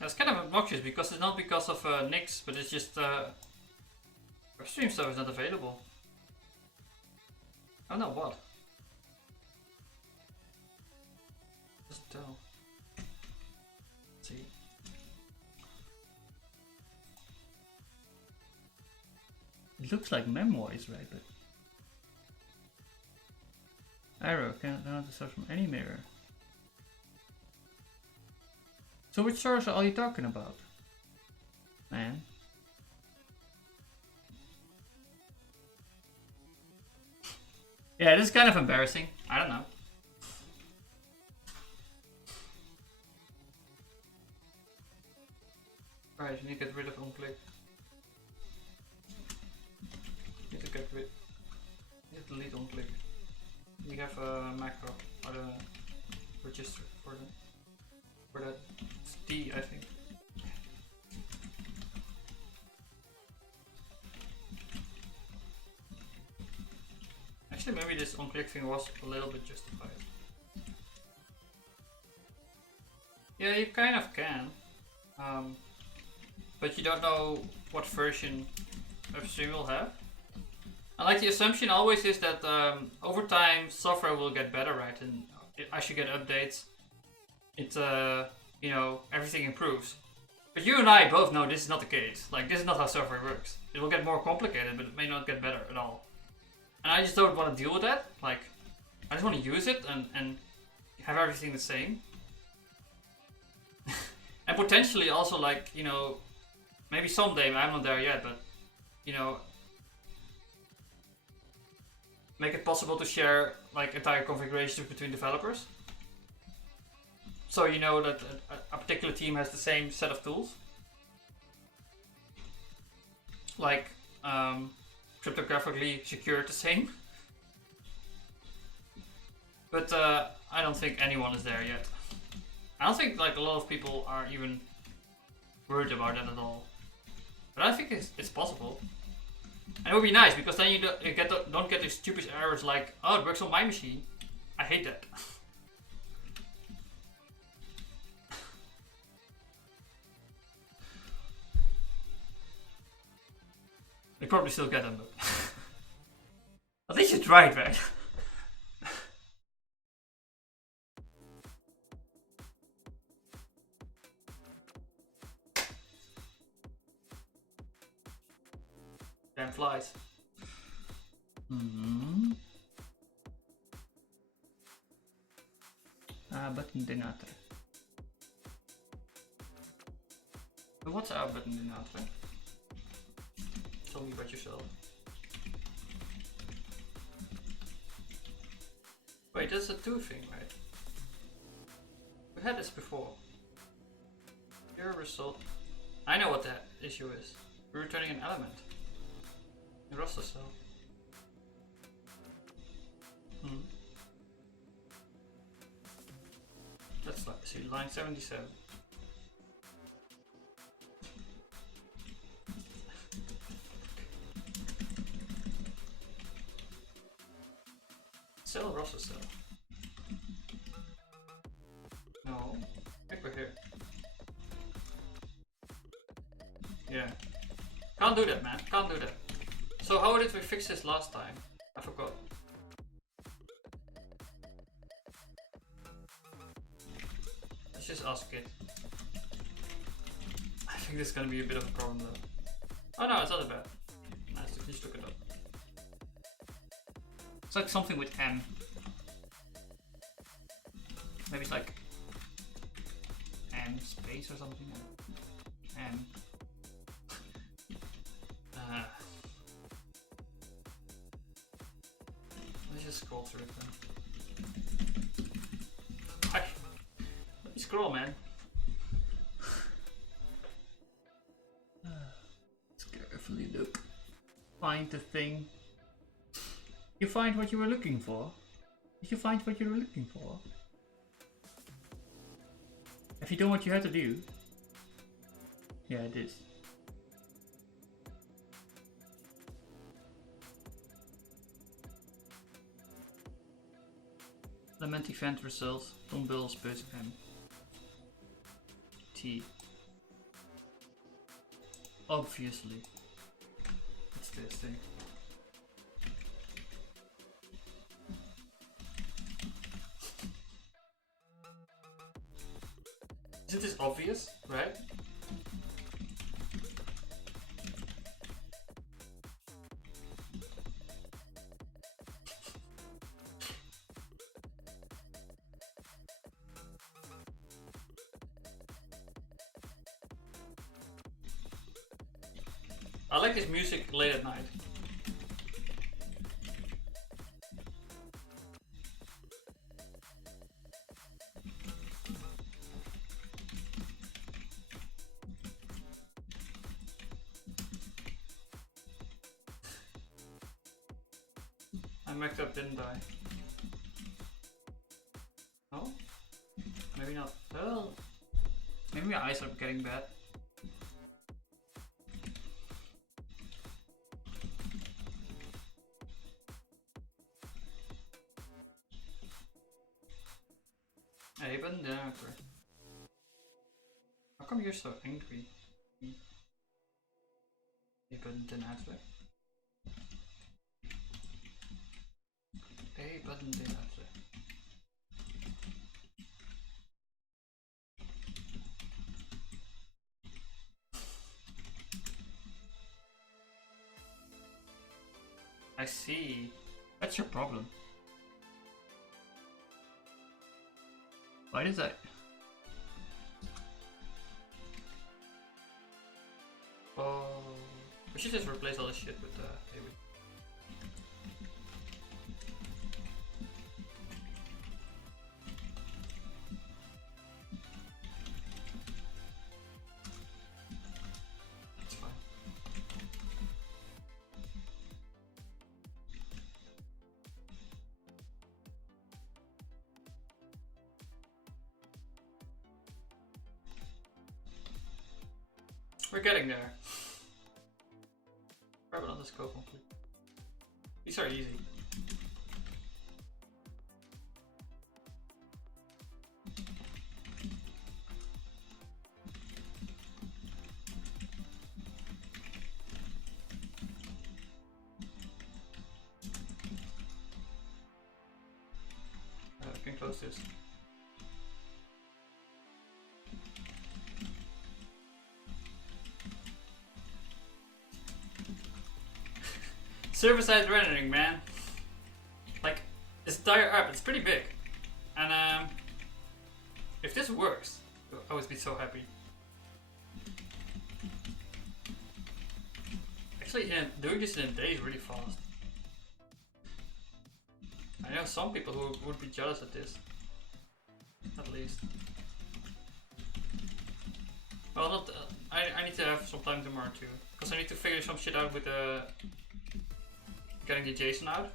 It's kind of obnoxious because it's not because of Nix, but it's just our stream stuff is not available. I don't know what. Just tell. Let's see. It looks like memoirs, right? But arrow cannot download the source from any mirror. So which source are you talking about, man? Yeah, this is kind of embarrassing. I don't know. Right, you need to get rid of onClick. Need to get rid. Need to delete onClick. We have a macro or the register for that. It's D, I think. Actually, maybe this onClick thing was a little bit justified. Yeah, you kind of can. But you don't know what version of stream will have. And like the assumption always is that over time software will get better, right? And as you get updates, it you know, everything improves. But you and I both know this is not the case. Like, this is not how software works. It will get more complicated, but it may not get better at all. And I just don't want to deal with that. Like, I just want to use it and have everything the same. And potentially also, like, you know, maybe someday, I'm not there yet, but, you know, make it possible to share, like, entire configurations between developers. So you know that a particular team has the same set of tools. Like, cryptographically secured the same. But I don't think anyone is there yet. I don't think like a lot of people are even worried about that at all. But I think it's possible. And it would be nice because then you don't get these stupid errors like, oh, it works on my machine. I hate that. They probably still get them, but at least you tried, right? Damn flies. Button denoter. But what's our button denoter? Tell me about yourself. Wait, that's a 2 thing, right? We had this before. Here result. I know what that issue is. We're returning an element. A raster cell. Let's see, line 77. Cell raster cell. No, I think we're here. Yeah. Can't do that, man. Can't do that. So how did we fix this last time? I forgot. Let's just ask it. I think this is gonna be a bit of a problem though. Oh no, it's not that bad. Nice, just look it up. It's like something with M. Maybe it's like M space or something. M. Let's just scroll through it then. Hi. Let me scroll, man. Let's carefully look. Find the thing. You find what you were looking for? Did you find what you were looking for? Have you done what you had to do? Yeah, it is. Element event result, dumbbells, but M. T. Obviously. It's this thing. Isn't this obvious, right? I like this music late at night. I messed up, didn't I? No? Maybe not. Well, maybe my eyes are getting bad. Hey, button denoter. How come you're so angry? Hey, button denoter. Hey, button denoter. I see. That's your problem. Why does that? Oh, we should just replace all this shit with maybe. That's fine. We're getting there. Grab it on the scope complete. These are easy. We can close this. Server-side rendering, man. Like, this entire app, it's pretty big. And if this works, I would be so happy. Actually, doing this in a day is really fast. I know some people who would be jealous at this. At least. Well, not. I need to have some time tomorrow too, because I need to figure some shit out with getting the JSON out.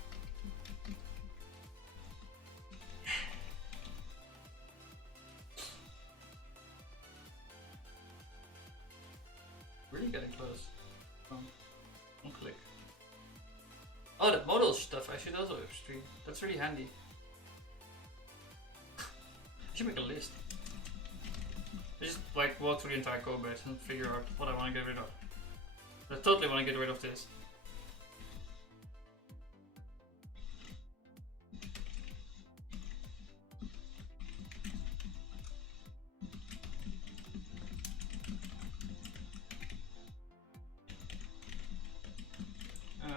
Really getting close. One click. Oh, that model stuff I should also upstream. That's really handy. I should make a list. I just like walk through the entire code base and figure out what I want to get rid of. I totally want to get rid of this.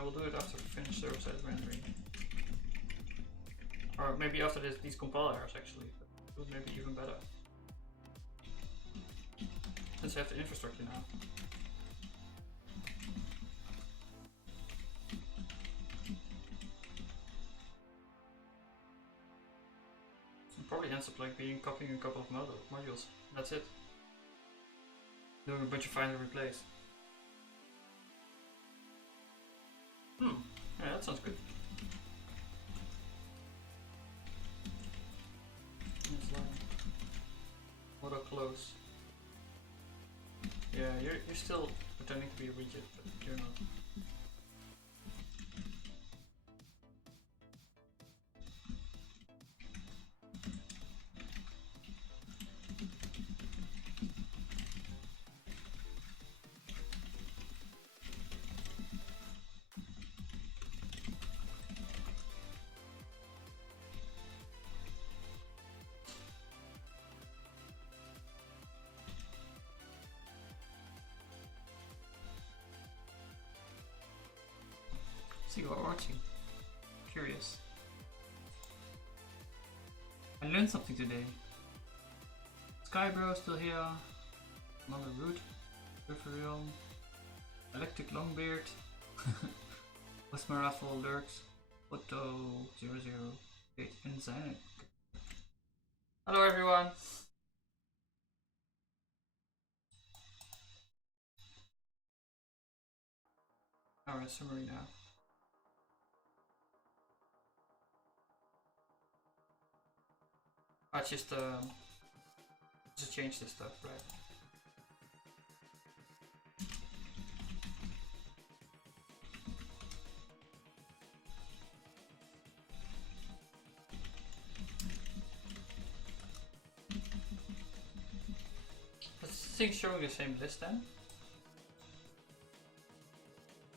We'll do it after we finish server-side rendering. Or maybe after these compile errors actually. That would maybe even better. Since I have the infrastructure now. It probably ends up like being copying a couple of modules. That's it. Doing a bunch of find and replace. Yeah, that sounds good. Auto close. Yeah, you're still pretending to be a widget, but you're not. See what we're watching. Curious. I learned something today. Skybro still here. Another root. Peripheral. Electric Longbeard. Westmaraffle lurks. Photo 008 Enzyme. Hello everyone. Alright, summary now. I just change this stuff, right? Is this thing showing the same list then?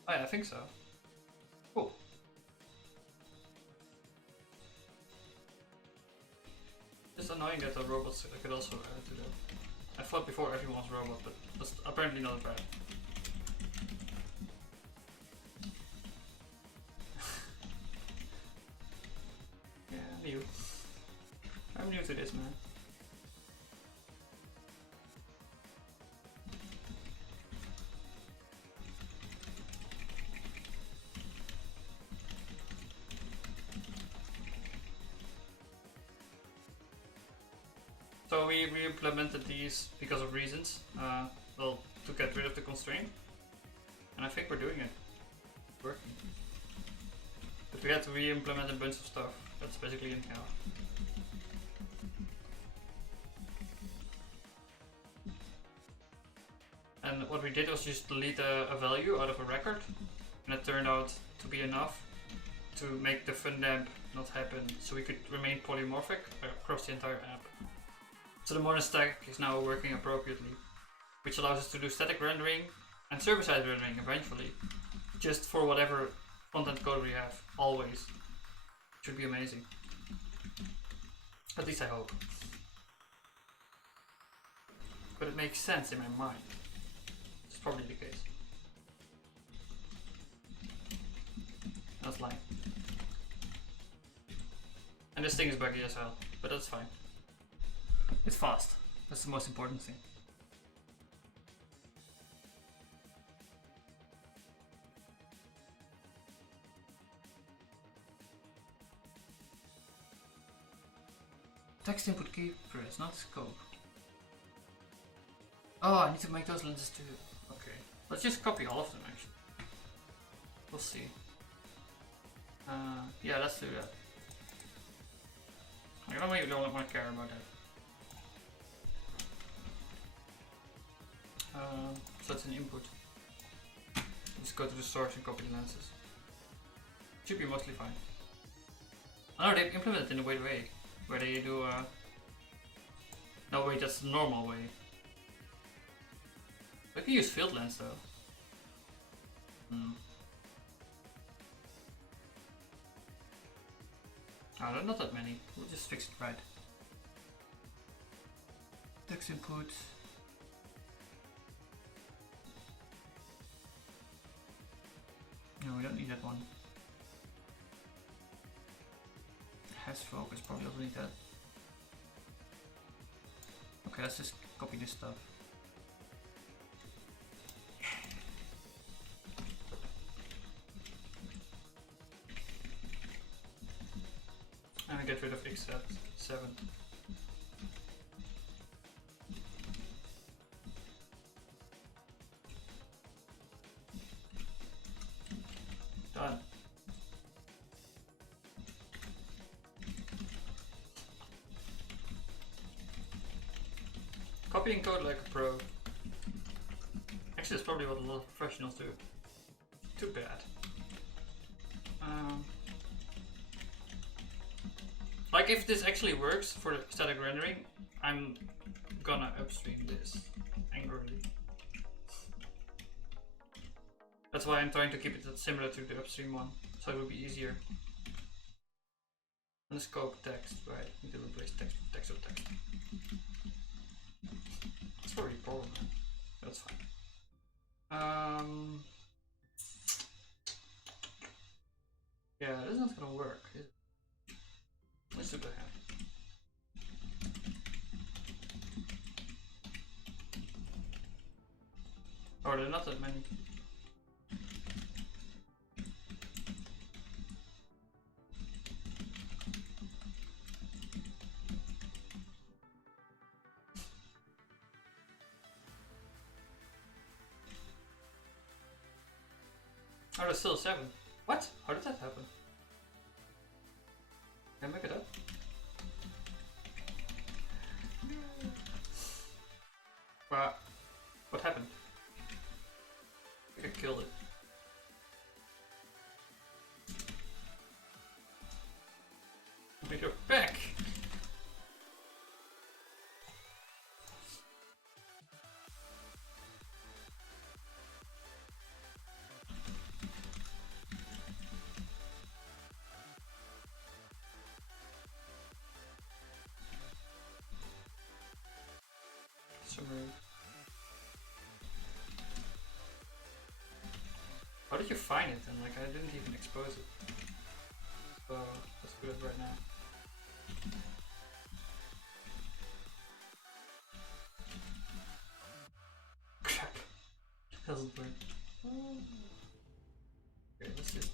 Oh yeah, I think so. Cool. It's annoying that the robots could also add to that. I thought before everyone's robot, but that's apparently not bad. Yeah, new. I'm new to this, man. So we implemented these because of reasons, well, to get rid of the constraint, and I think we're doing it. It's working. But we had to re-implement a bunch of stuff. That's basically in here. And what we did was just delete a value out of a record, and it turned out to be enough to make the fundamp not happen, so we could remain polymorphic across the entire app. So the monad stack is now working appropriately, which allows us to do static rendering and server-side rendering eventually, just for whatever content code we have, always. Should be amazing. At least I hope. But it makes sense in my mind. It's probably the case. And this thing is buggy as hell, but that's fine. It's fast. That's the most important thing. Text input key press, not scope. Oh, I need to make those lenses too. Okay. Let's just copy all of them actually. We'll see. Yeah, let's do that. I don't really don't want to care about that. So it's an input. Just go to the source and copy the lenses. Should be mostly fine. Oh, they've implemented it in a weird way. Where they do no wait, that's the normal way. I can use field lens though. Oh, there are not that many. We'll just fix it right. Text input. No, we don't need that one. Has focus, probably also need that. Okay, let's just copy this stuff. And get rid of x7. Done. Copying code like a pro. Actually, that's probably what a lot of professionals do. Too bad. Like if this actually works for static rendering, I'm gonna upstream this angrily. That's why I'm trying to keep it similar to the upstream one, so it will be easier. And the scope text, right? Need to replace text with text with text. That's probably a problem, man. That's fine. Yeah, this is not gonna work. Let's do the hand. Oh, there are not that many. Oh, there's still 7. What? How did that happen? Can I make it up? Wow. What happened? I think I killed it. You're back! How did you find it? And like I didn't even expose it. So let's do it right now. Crap. Doesn't work. Okay, let's just.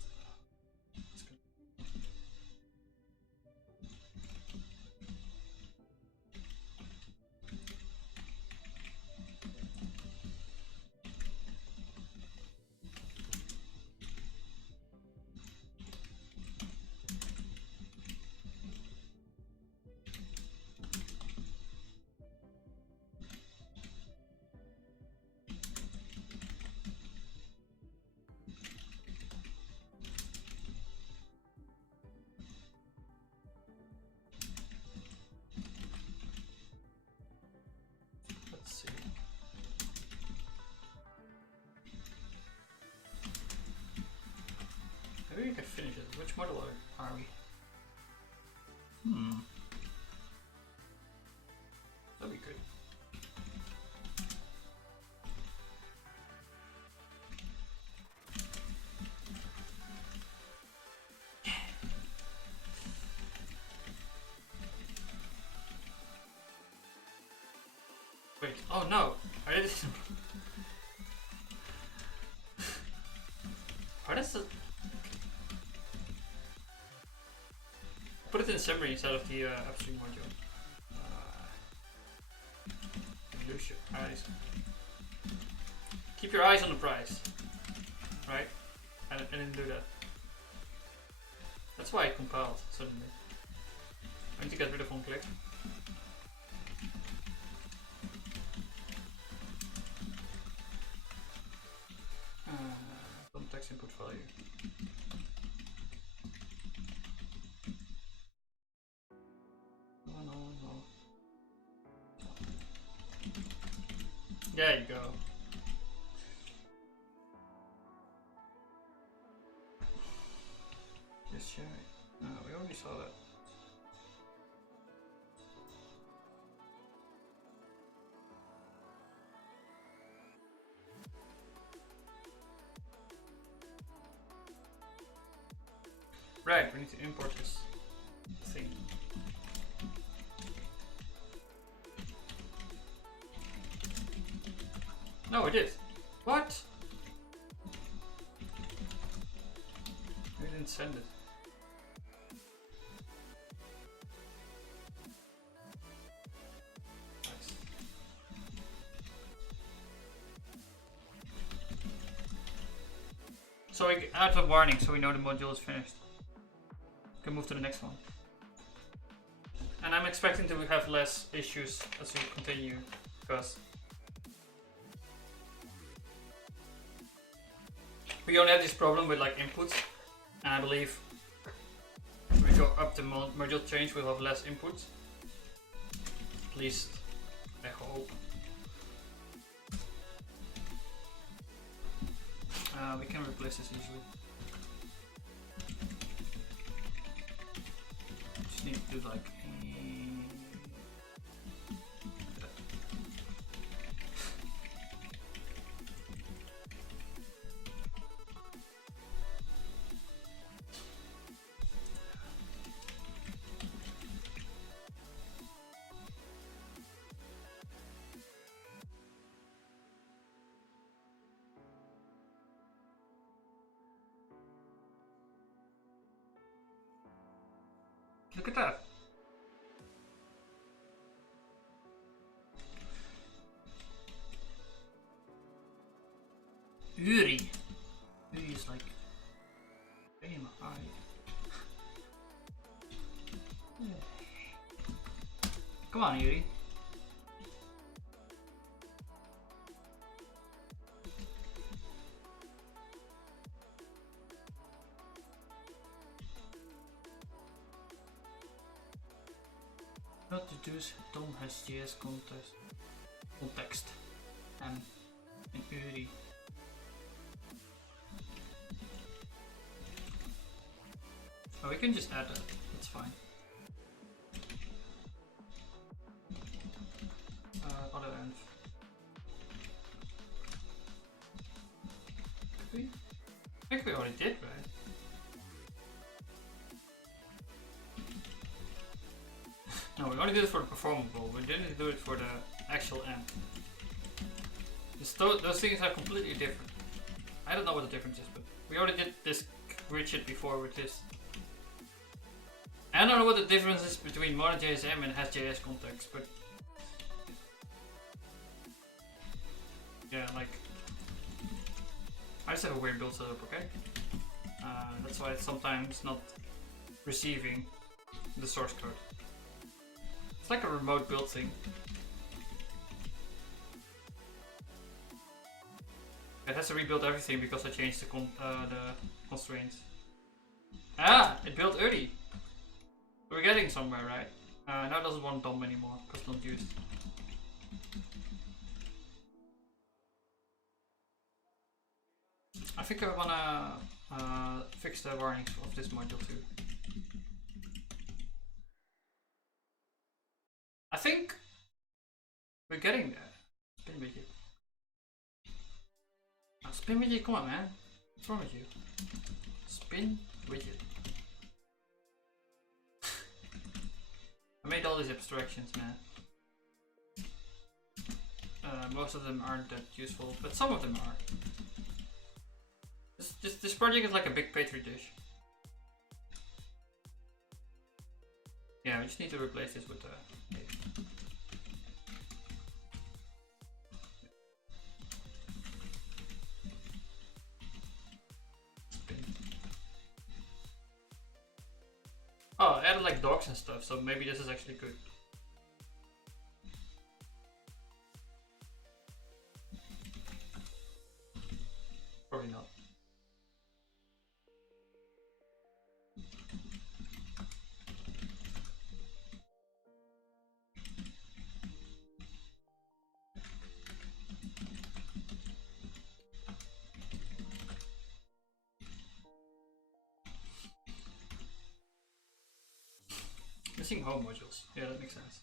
Maybe we can finish it. Which model are we? That'd be good. Oh no, I did it. What is it? Put it in summary instead of the upstream module. Lose your eyes. Keep your eyes on the prize. Right? I didn't do that. That's why it compiled suddenly. I need to get rid of one click. Context input value. No. There you go. Just share it. No, we already saw that. Right, we need to import this thing. No, we did. What? We didn't send it. Nice. So we add a warning so we know the module is finished. We can move to the next one. And I'm expecting to have less issues as we continue, because we don't have this problem with like inputs, and I believe if we go up the module change we'll have less inputs. At least I hope. We can replace this easily. Just need to do like look at that. Uri. Uri is like in my eye. Come on, Uri. Not to use Tom has JS context and in Uri. Oh, we can just add that, that's fine. Other end. Could we? I think we already did, right? No, we only did it for the performable, we didn't do it for the actual end. Those things are completely different. I don't know what the difference is, but we already did this weird shit before with this. I don't know what the difference is between monads.jsm and has.js context, but yeah, like I just have a weird build setup, okay? That's why it's sometimes not receiving the source code. It's like a remote build thing. It has to rebuild everything because I changed the constraints. Ah, it built early. We're getting somewhere, right? Now it doesn't want DOM anymore because it's not used. I think I wanna fix the warnings of this module too. I think we're getting there. Spin widget. Oh, spin widget, come on, man. What's wrong with you? Spin widget. I made all these abstractions, man. Most of them aren't that useful, but some of them are. This project is like a big petri dish. Yeah, we just need to replace this with oh, I added like dogs and stuff, so maybe this is actually good. Probably not. Missing home modules. Yeah, that makes sense.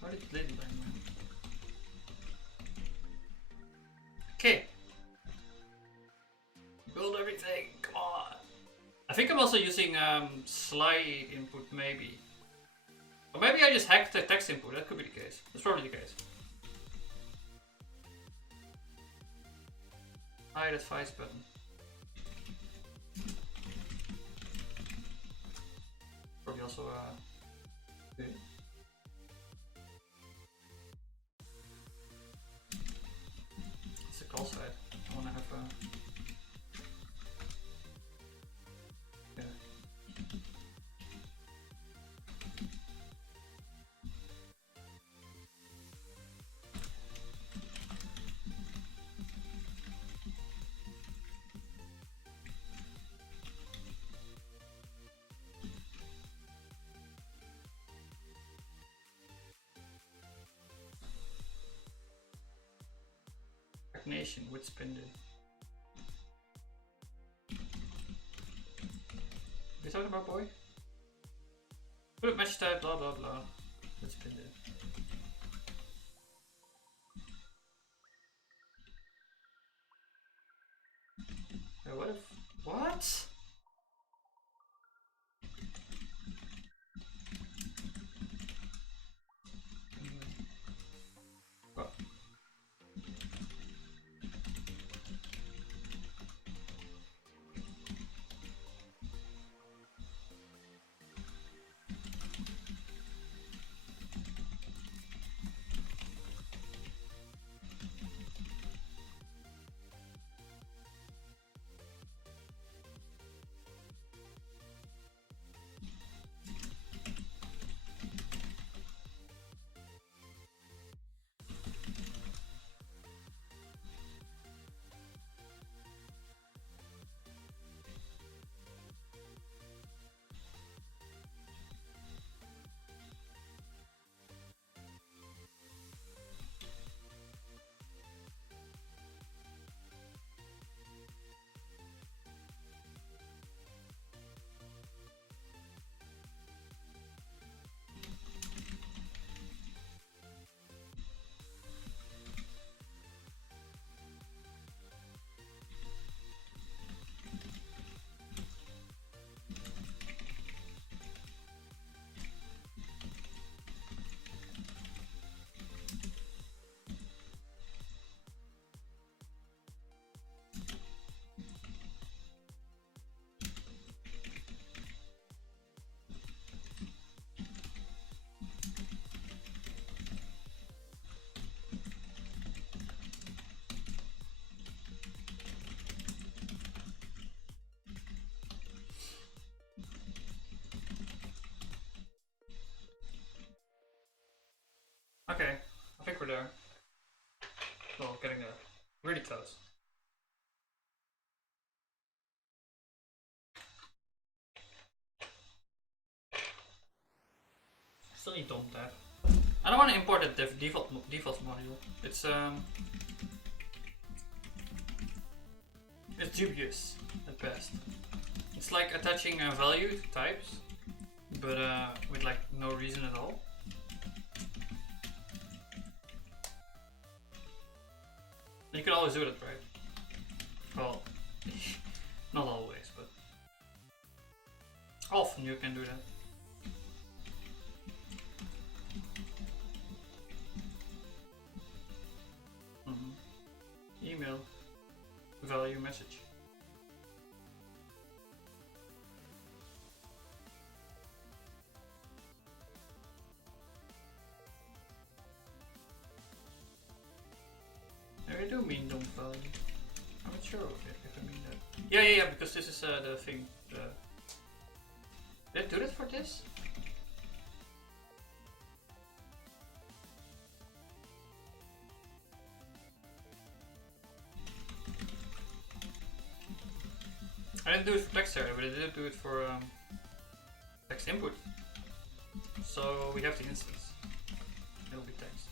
Where did Lily land, man? Okay. Build everything. Come on. I think I'm also using Sly input, maybe. Or maybe I just hacked the text input. That could be the case. That's probably the case. Hide advice button. Probably also okay. It's a call side. I wanna have yeah. Nation with spindle. We talking about boy? Put match type, blah blah blah. With spindle. What if what? Okay, I think we're there. Well, getting there. Really close. Still need DOM tab. I don't want to import the default module. It's dubious at best. It's like attaching a value to types, but with like no reason at all. You can always do it, right? Well, often you can do that. Email value message. I do mean don't value. I'm not sure if I mean that. Yeah, because this is the thing. Did I do that for this? I didn't do it for text area, but I did do it for text input. So we have the instance. It'll be text.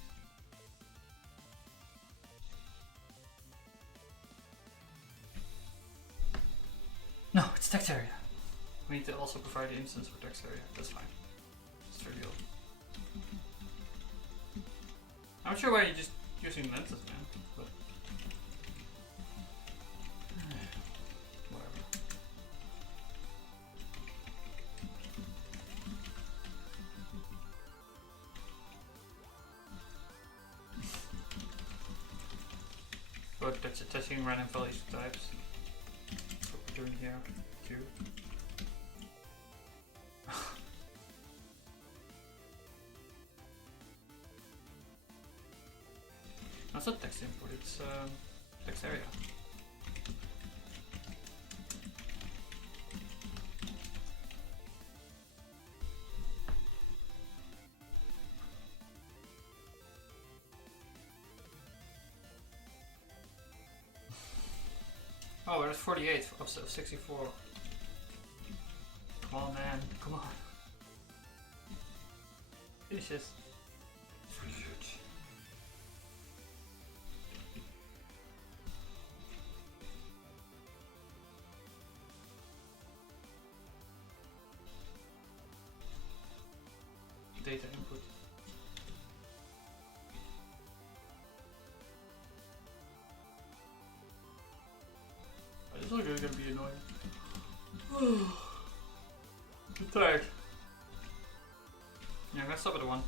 No, it's text area. We need to also provide the instance for text area. That's fine. It's trivial. I'm not sure why you're just using lenses, man. But whatever. But that's attaching random values to types. That's what we're doing here too. That's not text input, it's text area. Oh, there's 48 of 64. Come on, man, come on. Finish this. It's really huge. Data input. It's not really gonna be annoying. I'm tired. Yeah, I'm gonna stop at the 1.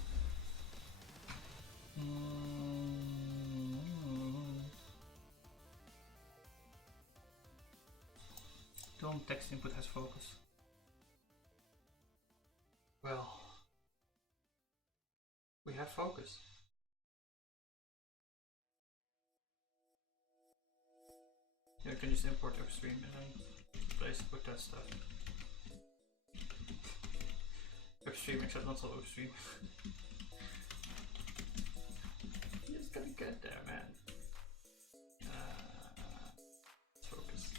Don't text input has focus. Well, we have focus. Yeah, you can just import upstream and then place put that stuff. Upstream, except not so upstream. You just gotta get there, man. Let's focus.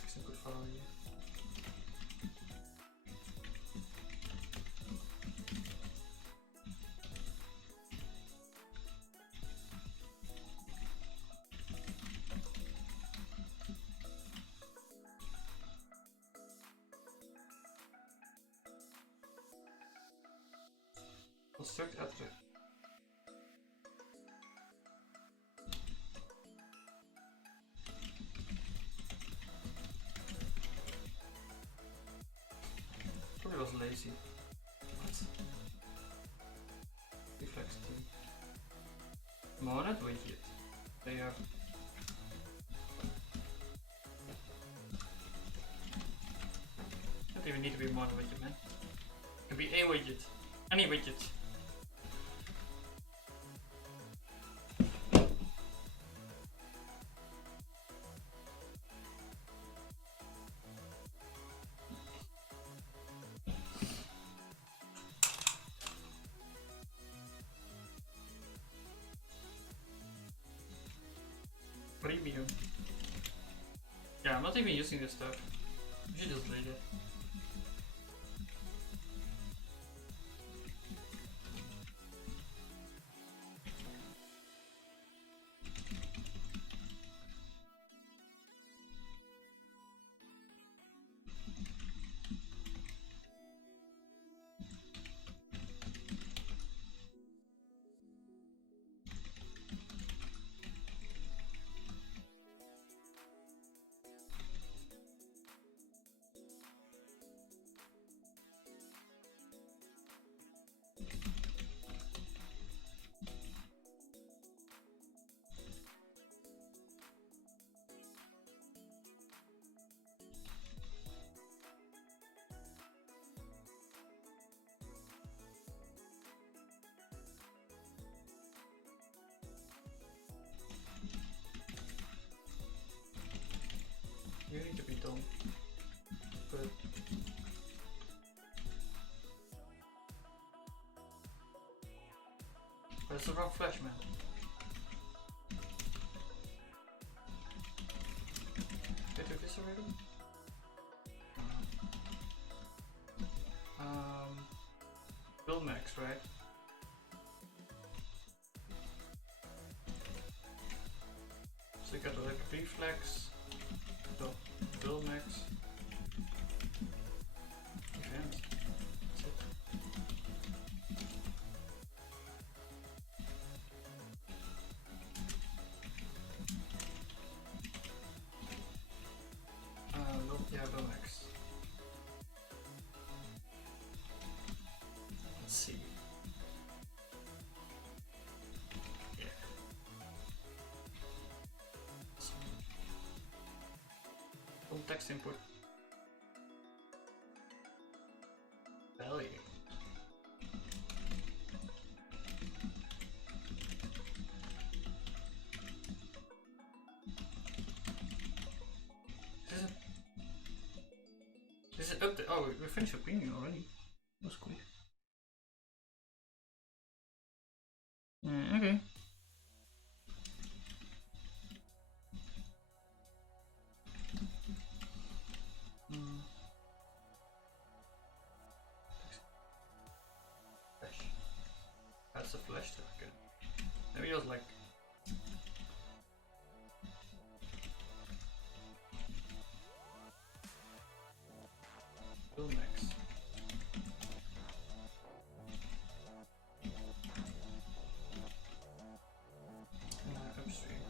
Text input value. Construct editor. Probably was lazy. What? Reflex team. Monad widget. They have. Don't even need to be monad widget, man. It can be a widget. Any widget. Premium. Yeah, I'm not even using this stuff. You should just delete it. the wrong flash, man. Did I do this already? Build max, right? So you got like reflex, build max, event. That's it. Yeah, build max. Let's see. Yeah. Full text input. Value. Is it update? Oh, we finished opinion already. That was quick. Okay. Flash. That's a flash token. Maybe it was like. Build max. Upstream.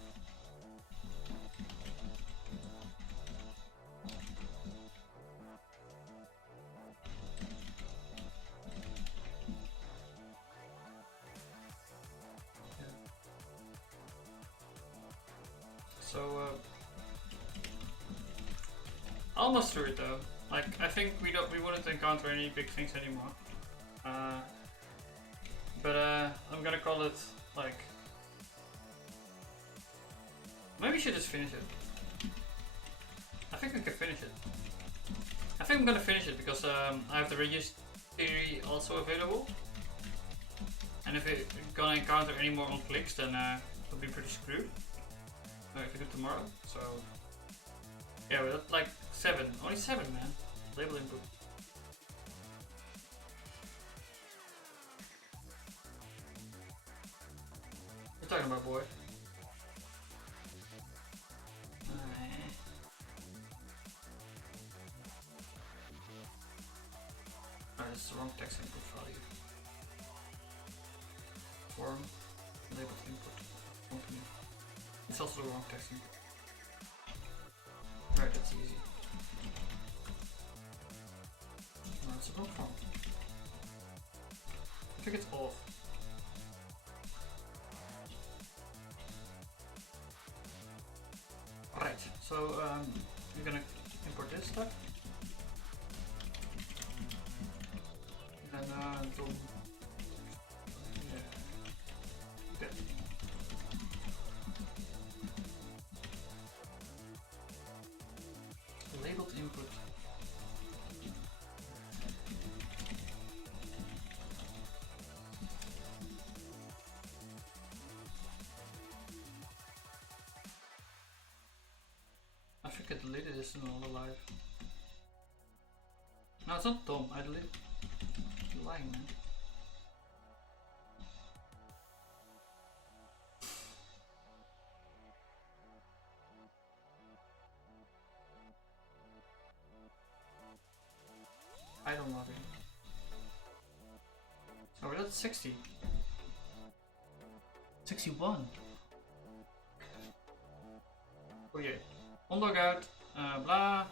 So almost through it though. Like I think we wouldn't encounter any big things anymore. But I'm gonna call it like maybe we should just finish it. I think we can finish it. I think I'm gonna finish it because I have the reduced theory also available. And if we're gonna encounter any more on clicks, then we'll be pretty screwed. If we do tomorrow, so yeah, we're at like 7, only 7, man. Label input. What are you talking about, boy? Alright, this is the wrong text input value. Form, label input, company. It's also the wrong text input. Right, that's easy. No, it's the wrong form. I think it's off. Right, so we're gonna import this stuff. And then do that. Labeled input. I think I deleted this in all alive. No, it's not Tom, I deleted. You're lying, man. I don't log in. Oh, we're at 60. 61. Oh yeah. On logout, blah.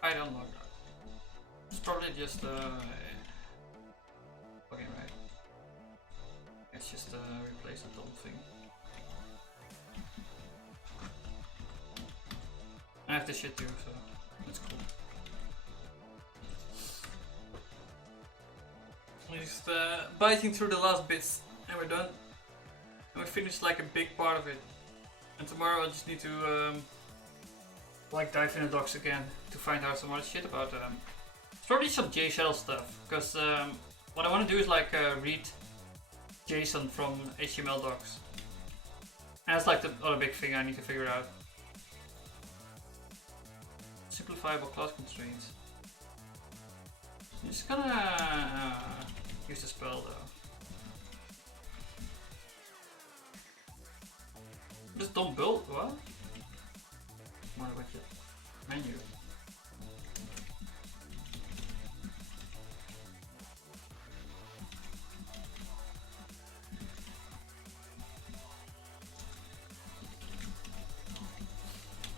I don't log out. It's probably just okay, right? It's just replace that little thing. I have this shit too, so that's cool. We're just biting through the last bits and we're done. And we finished like a big part of it. And tomorrow I just need to like dive in the docs again to find out some other shit about it's probably some JShell stuff, because what I want to do is like read JSON from HTML docs. And that's like the other big thing I need to figure out. Simplifiable class constraints. I'm just gonna use the spell though. Just don't build, what? More like it. Menu.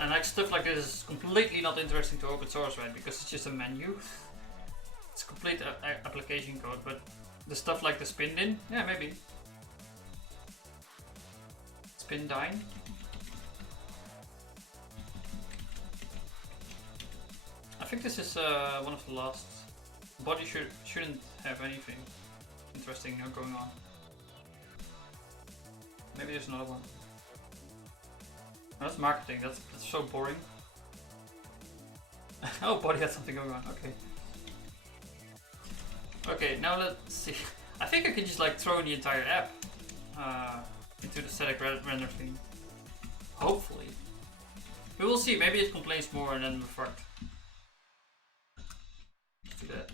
And like stuff like this is completely not interesting to open source, right? Because it's just a menu. It's complete application code, but the stuff like the spin din, yeah, maybe. Spin dine. I think this is one of the last. Body shouldn't have anything interesting going on. Maybe there's another one. That's marketing, that's so boring. Oh, body has something going on, okay. Okay, now let's see. I think I could just like throw the entire app into the static render thing. Hopefully. We will see, maybe it complains more and then we're fucked. Let's do that.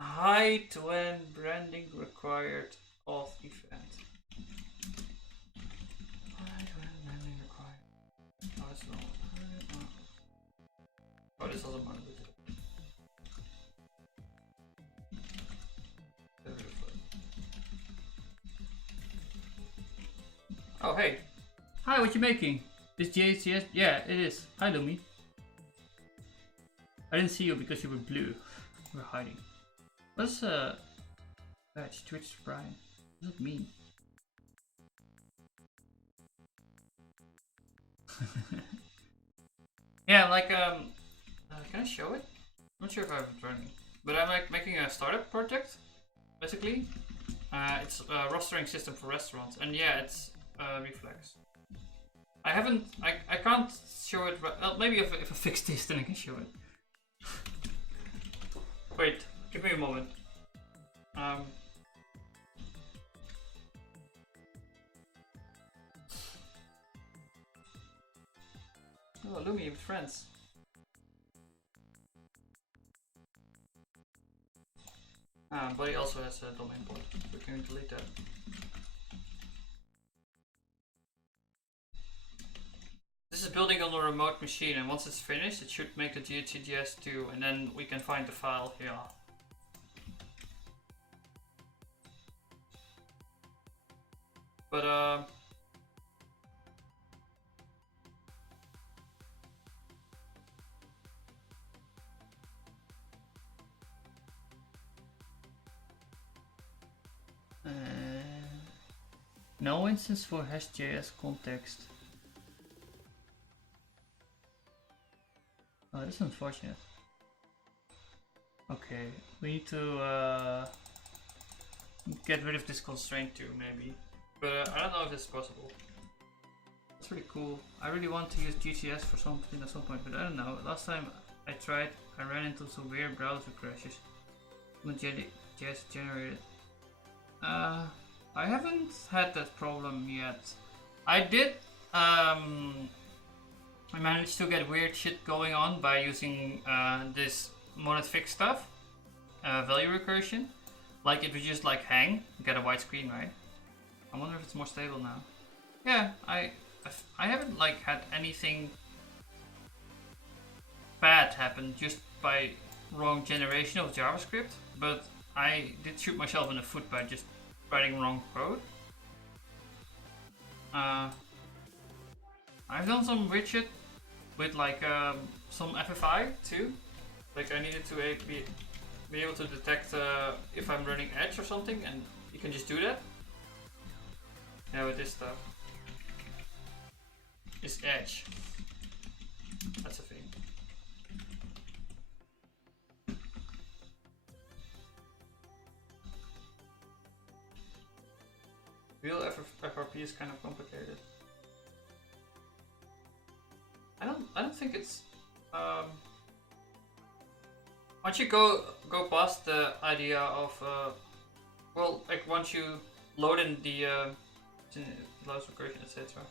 Hide when branding required auth event. Oh, this doesn't matter. Oh, hey. Hi, what you making? This JHCS? Yeah, it is. Hi, Lumi. I didn't see you because you were blue. We're hiding. What's badge Twitch Brian? What does that mean? Yeah, like can I show it? I'm not sure if I have it running, but I'm like making a startup project, basically. It's a rostering system for restaurants, and yeah, it's Reflex. I can't show it. Well, maybe if I fix this, then I can show it. Wait, give me a moment. Oh, Lumi with friends. But he also has a domain port. We can delete that. This is building on a remote machine, and once it's finished, it should make the GHCGS too, and then we can find the file here. But no instance for hash.js context. Oh, that's unfortunate. Okay, we need to get rid of this constraint too, maybe. But I don't know if it's possible. It's really cool. I really want to use GCS for something at some point, but I don't know. Last time I tried, I ran into some weird browser crashes when JS generated. I haven't had that problem yet. I did. I managed to get weird shit going on by using this monad fix stuff, value recursion. Like it would just like hang, get a white screen, right? I wonder if it's more stable now. Yeah, I haven't like had anything bad happen just by wrong generation of JavaScript, but I did shoot myself in the foot by just writing wrong code. I've done some weird shit with like some FFI too. Like I needed to be able to detect if I'm running Edge or something, and you can just do that. Yeah, with this stuff. It's Edge. That's a thing. Real FRP is kind of complicated. I don't think it's once you go past the idea of well, like once you load in the load recursion, etc.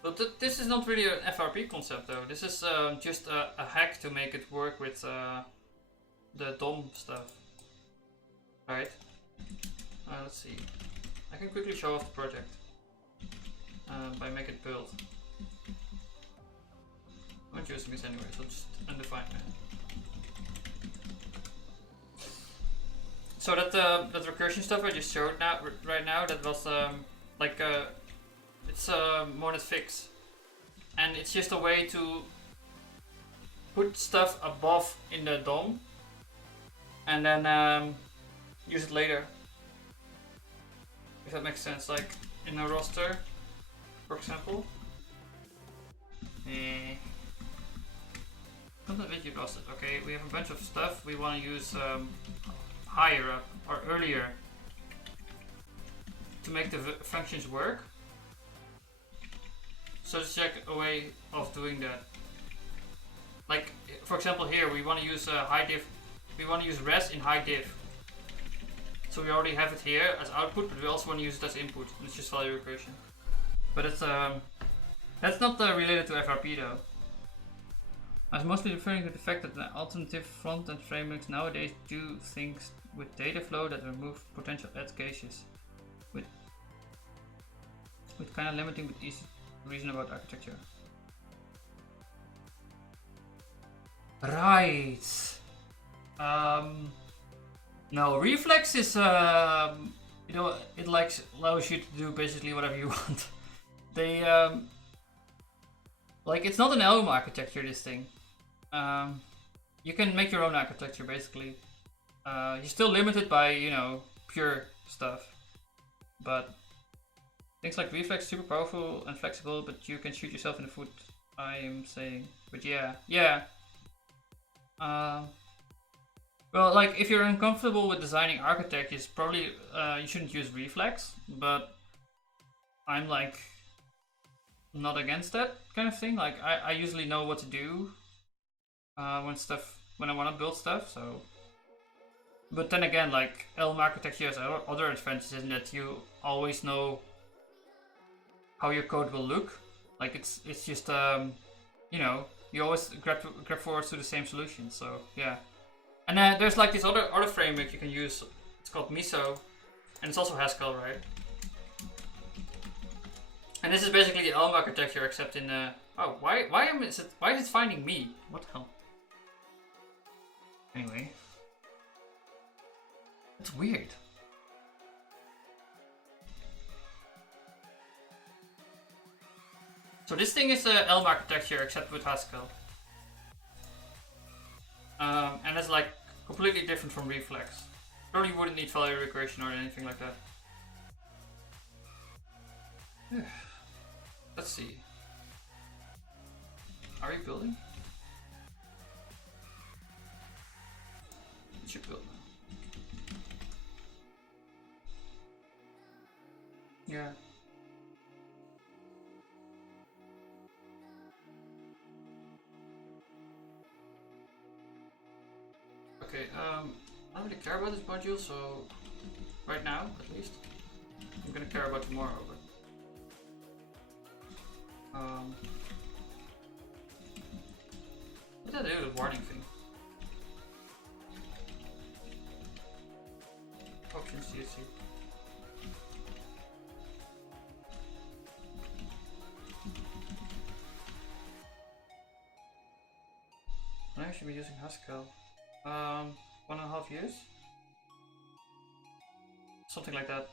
But this is not really an FRP concept though. This is just a hack to make it work with the DOM stuff. Right? Let's see. I can quickly show off the project by make it build. I'm not using this anyway, so just undefined. So that recursion stuff I just showed right now, that was like it's a monad fix, and it's just a way to put stuff above in the DOM, and then use it later. If that makes sense, like in a roster, for example. Not a bit you lost it. Okay, we have a bunch of stuff we want to use higher up or earlier to make the functions work. So let's check a way of doing that. Like for example here we want to use high diff. We want to use res in high diff. So we already have it here as output, but we also want to use it as input. It's just value recursion. But it's that's not related to FRP though. I was mostly referring to the fact that the alternative front-end frameworks nowadays do things with data flow that remove potential edge cases, with kind of limiting but easy reason about architecture. Right. No, Reflex is you know, it allows you to do basically whatever you want. They like it's not an Elm architecture, this thing. You can make your own architecture basically. You're still limited by, you know, pure stuff, but things like Reflex super powerful and flexible, but you can shoot yourself in the foot, I am saying. But yeah. Well, like if you're uncomfortable with designing architectures, probably you shouldn't use Reflex, but I'm like not against that kind of thing. Like I usually know what to do when I want to build stuff. So, but then again, like Elm architecture has other advantages in that you always know how your code will look. Like it's just you know, you always grab forwards to the same solution. So yeah. And then there's like this other framework you can use. It's called Miso, and it's also Haskell, right? And this is basically the Elm architecture, except in oh, why is it finding me? What the hell? Anyway, it's weird. So this thing is Elm architecture, except with Haskell. And it's like completely different from Reflex. Probably wouldn't need value recursion or anything like that. Let's see. Are you building? What you build now? Yeah. Okay, I don't really care about this module, so right now, at least, I'm gonna care about tomorrow. But what did I do with the warning thing? Options CSC. I should be using Haskell. 1.5 years? Something like that.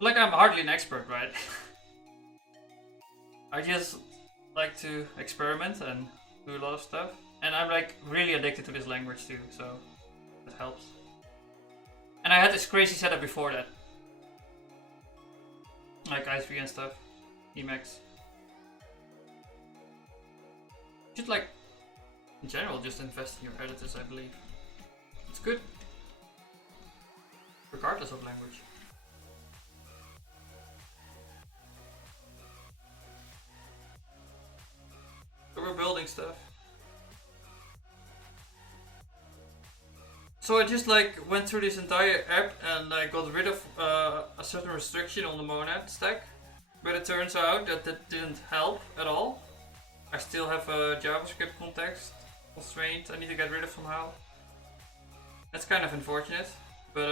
Like I'm hardly an expert, right? I just like to experiment and do a lot of stuff. And I'm like really addicted to this language too, so it helps. And I had this crazy setup before that. Like ISV and stuff. Emacs. Should like in general just invest in your editors, I believe. It's good. Regardless of language. stuff. So I just like went through this entire app and I got rid of a certain restriction on the monad stack, but it turns out that that didn't help at all. I still have a JavaScript context constraint I need to get rid of somehow. That's kind of unfortunate, but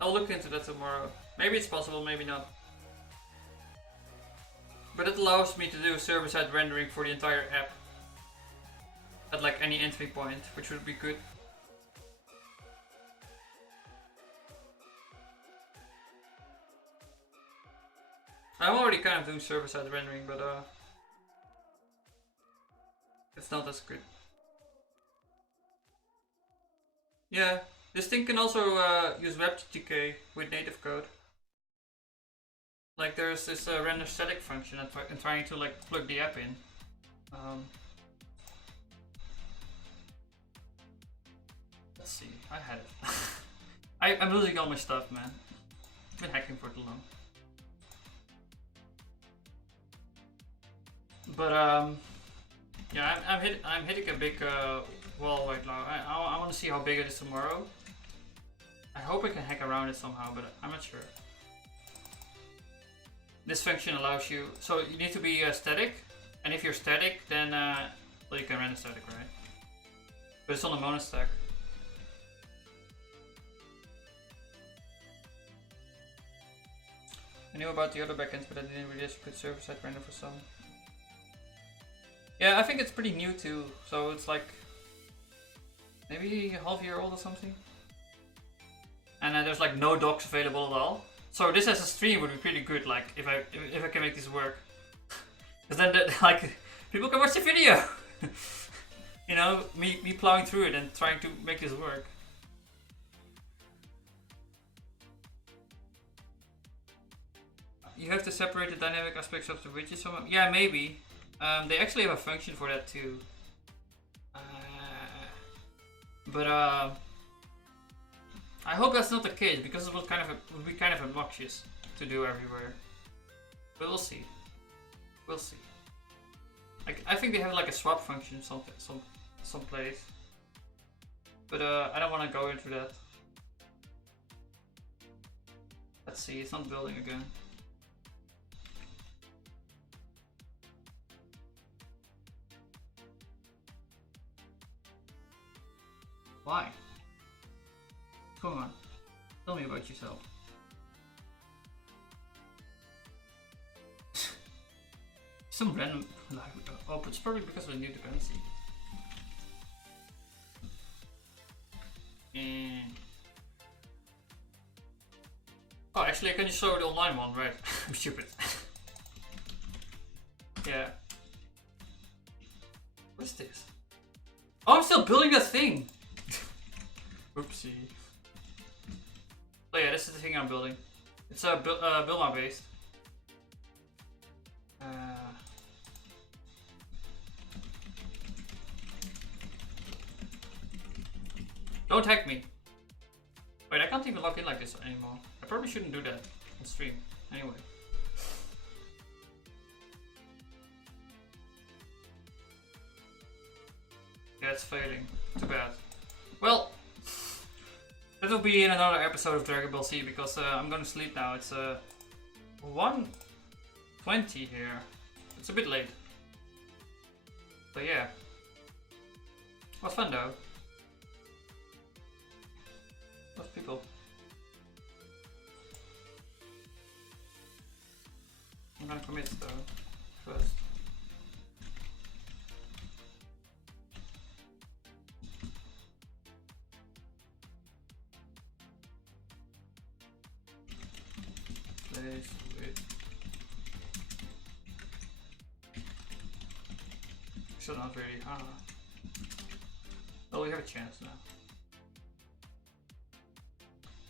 I'll look into that tomorrow. Maybe it's possible, maybe not. But it allows me to do server-side rendering for the entire app at like any entry point, which would be good. I'm already kind of doing server-side rendering, but it's not as good. Yeah, this thing can also use WebGTK with native code. Like there's this render static function and trying to like plug the app in. Let's see, I had it. I'm losing all my stuff, man. I've been hacking for too long. But yeah, I'm hitting a big wall right now. I want to see how big it is tomorrow. I hope I can hack around it somehow, but I'm not sure. This function allows you, so you need to be static, and if you're static, then well, you can render static, right? But it's on the monad stack. I knew about the other backends, but I didn't realize you could server-side render for some. Yeah, I think it's pretty new too, so it's like maybe a half year old or something. And there's like no docs available at all. So this as a stream would be pretty good, like if I can make this work. Because then like people can watch the video. You know, me plowing through it and trying to make this work. You have to separate the dynamic aspects of the widget somehow. Yeah, maybe. They actually have a function for that too. But I hope that's not the case, because it would be kind of obnoxious to do everywhere. But we'll see. We'll see. Like I think they have like a swap function someplace. But I don't want to go into that. Let's see. It's not building again. Why? Come on, tell me about yourself. Some random, oh, but it's probably because of the new dependency. And oh, actually, I can just show the online one, right? I'm stupid. Yeah. What's this? Oh, I'm still building that thing. Oopsie. Oh yeah, this is the thing I'm building. It's Bulma based. Don't hack me. Wait, I can't even log in like this anymore. I probably shouldn't do that on stream. Anyway. Yeah, it's failing. Too bad. Well, that will be in another episode of Dragon Ball Z, because I'm gonna sleep now. It's 1:20 here. It's a bit late. But yeah. Was fun though. Lots of people. I'm gonna commit though, first. Wait. Still not ready. Well, we have a chance now.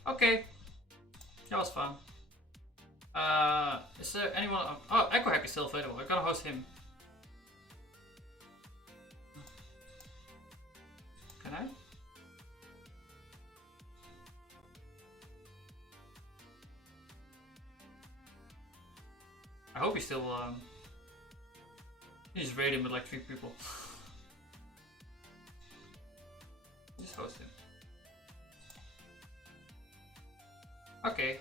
Okay. That was fun. Is there anyone? Oh, Echo Hack is still available. I gotta host him. Can I? I hope he still. He just raid him with like 3 people. hosting. Okay.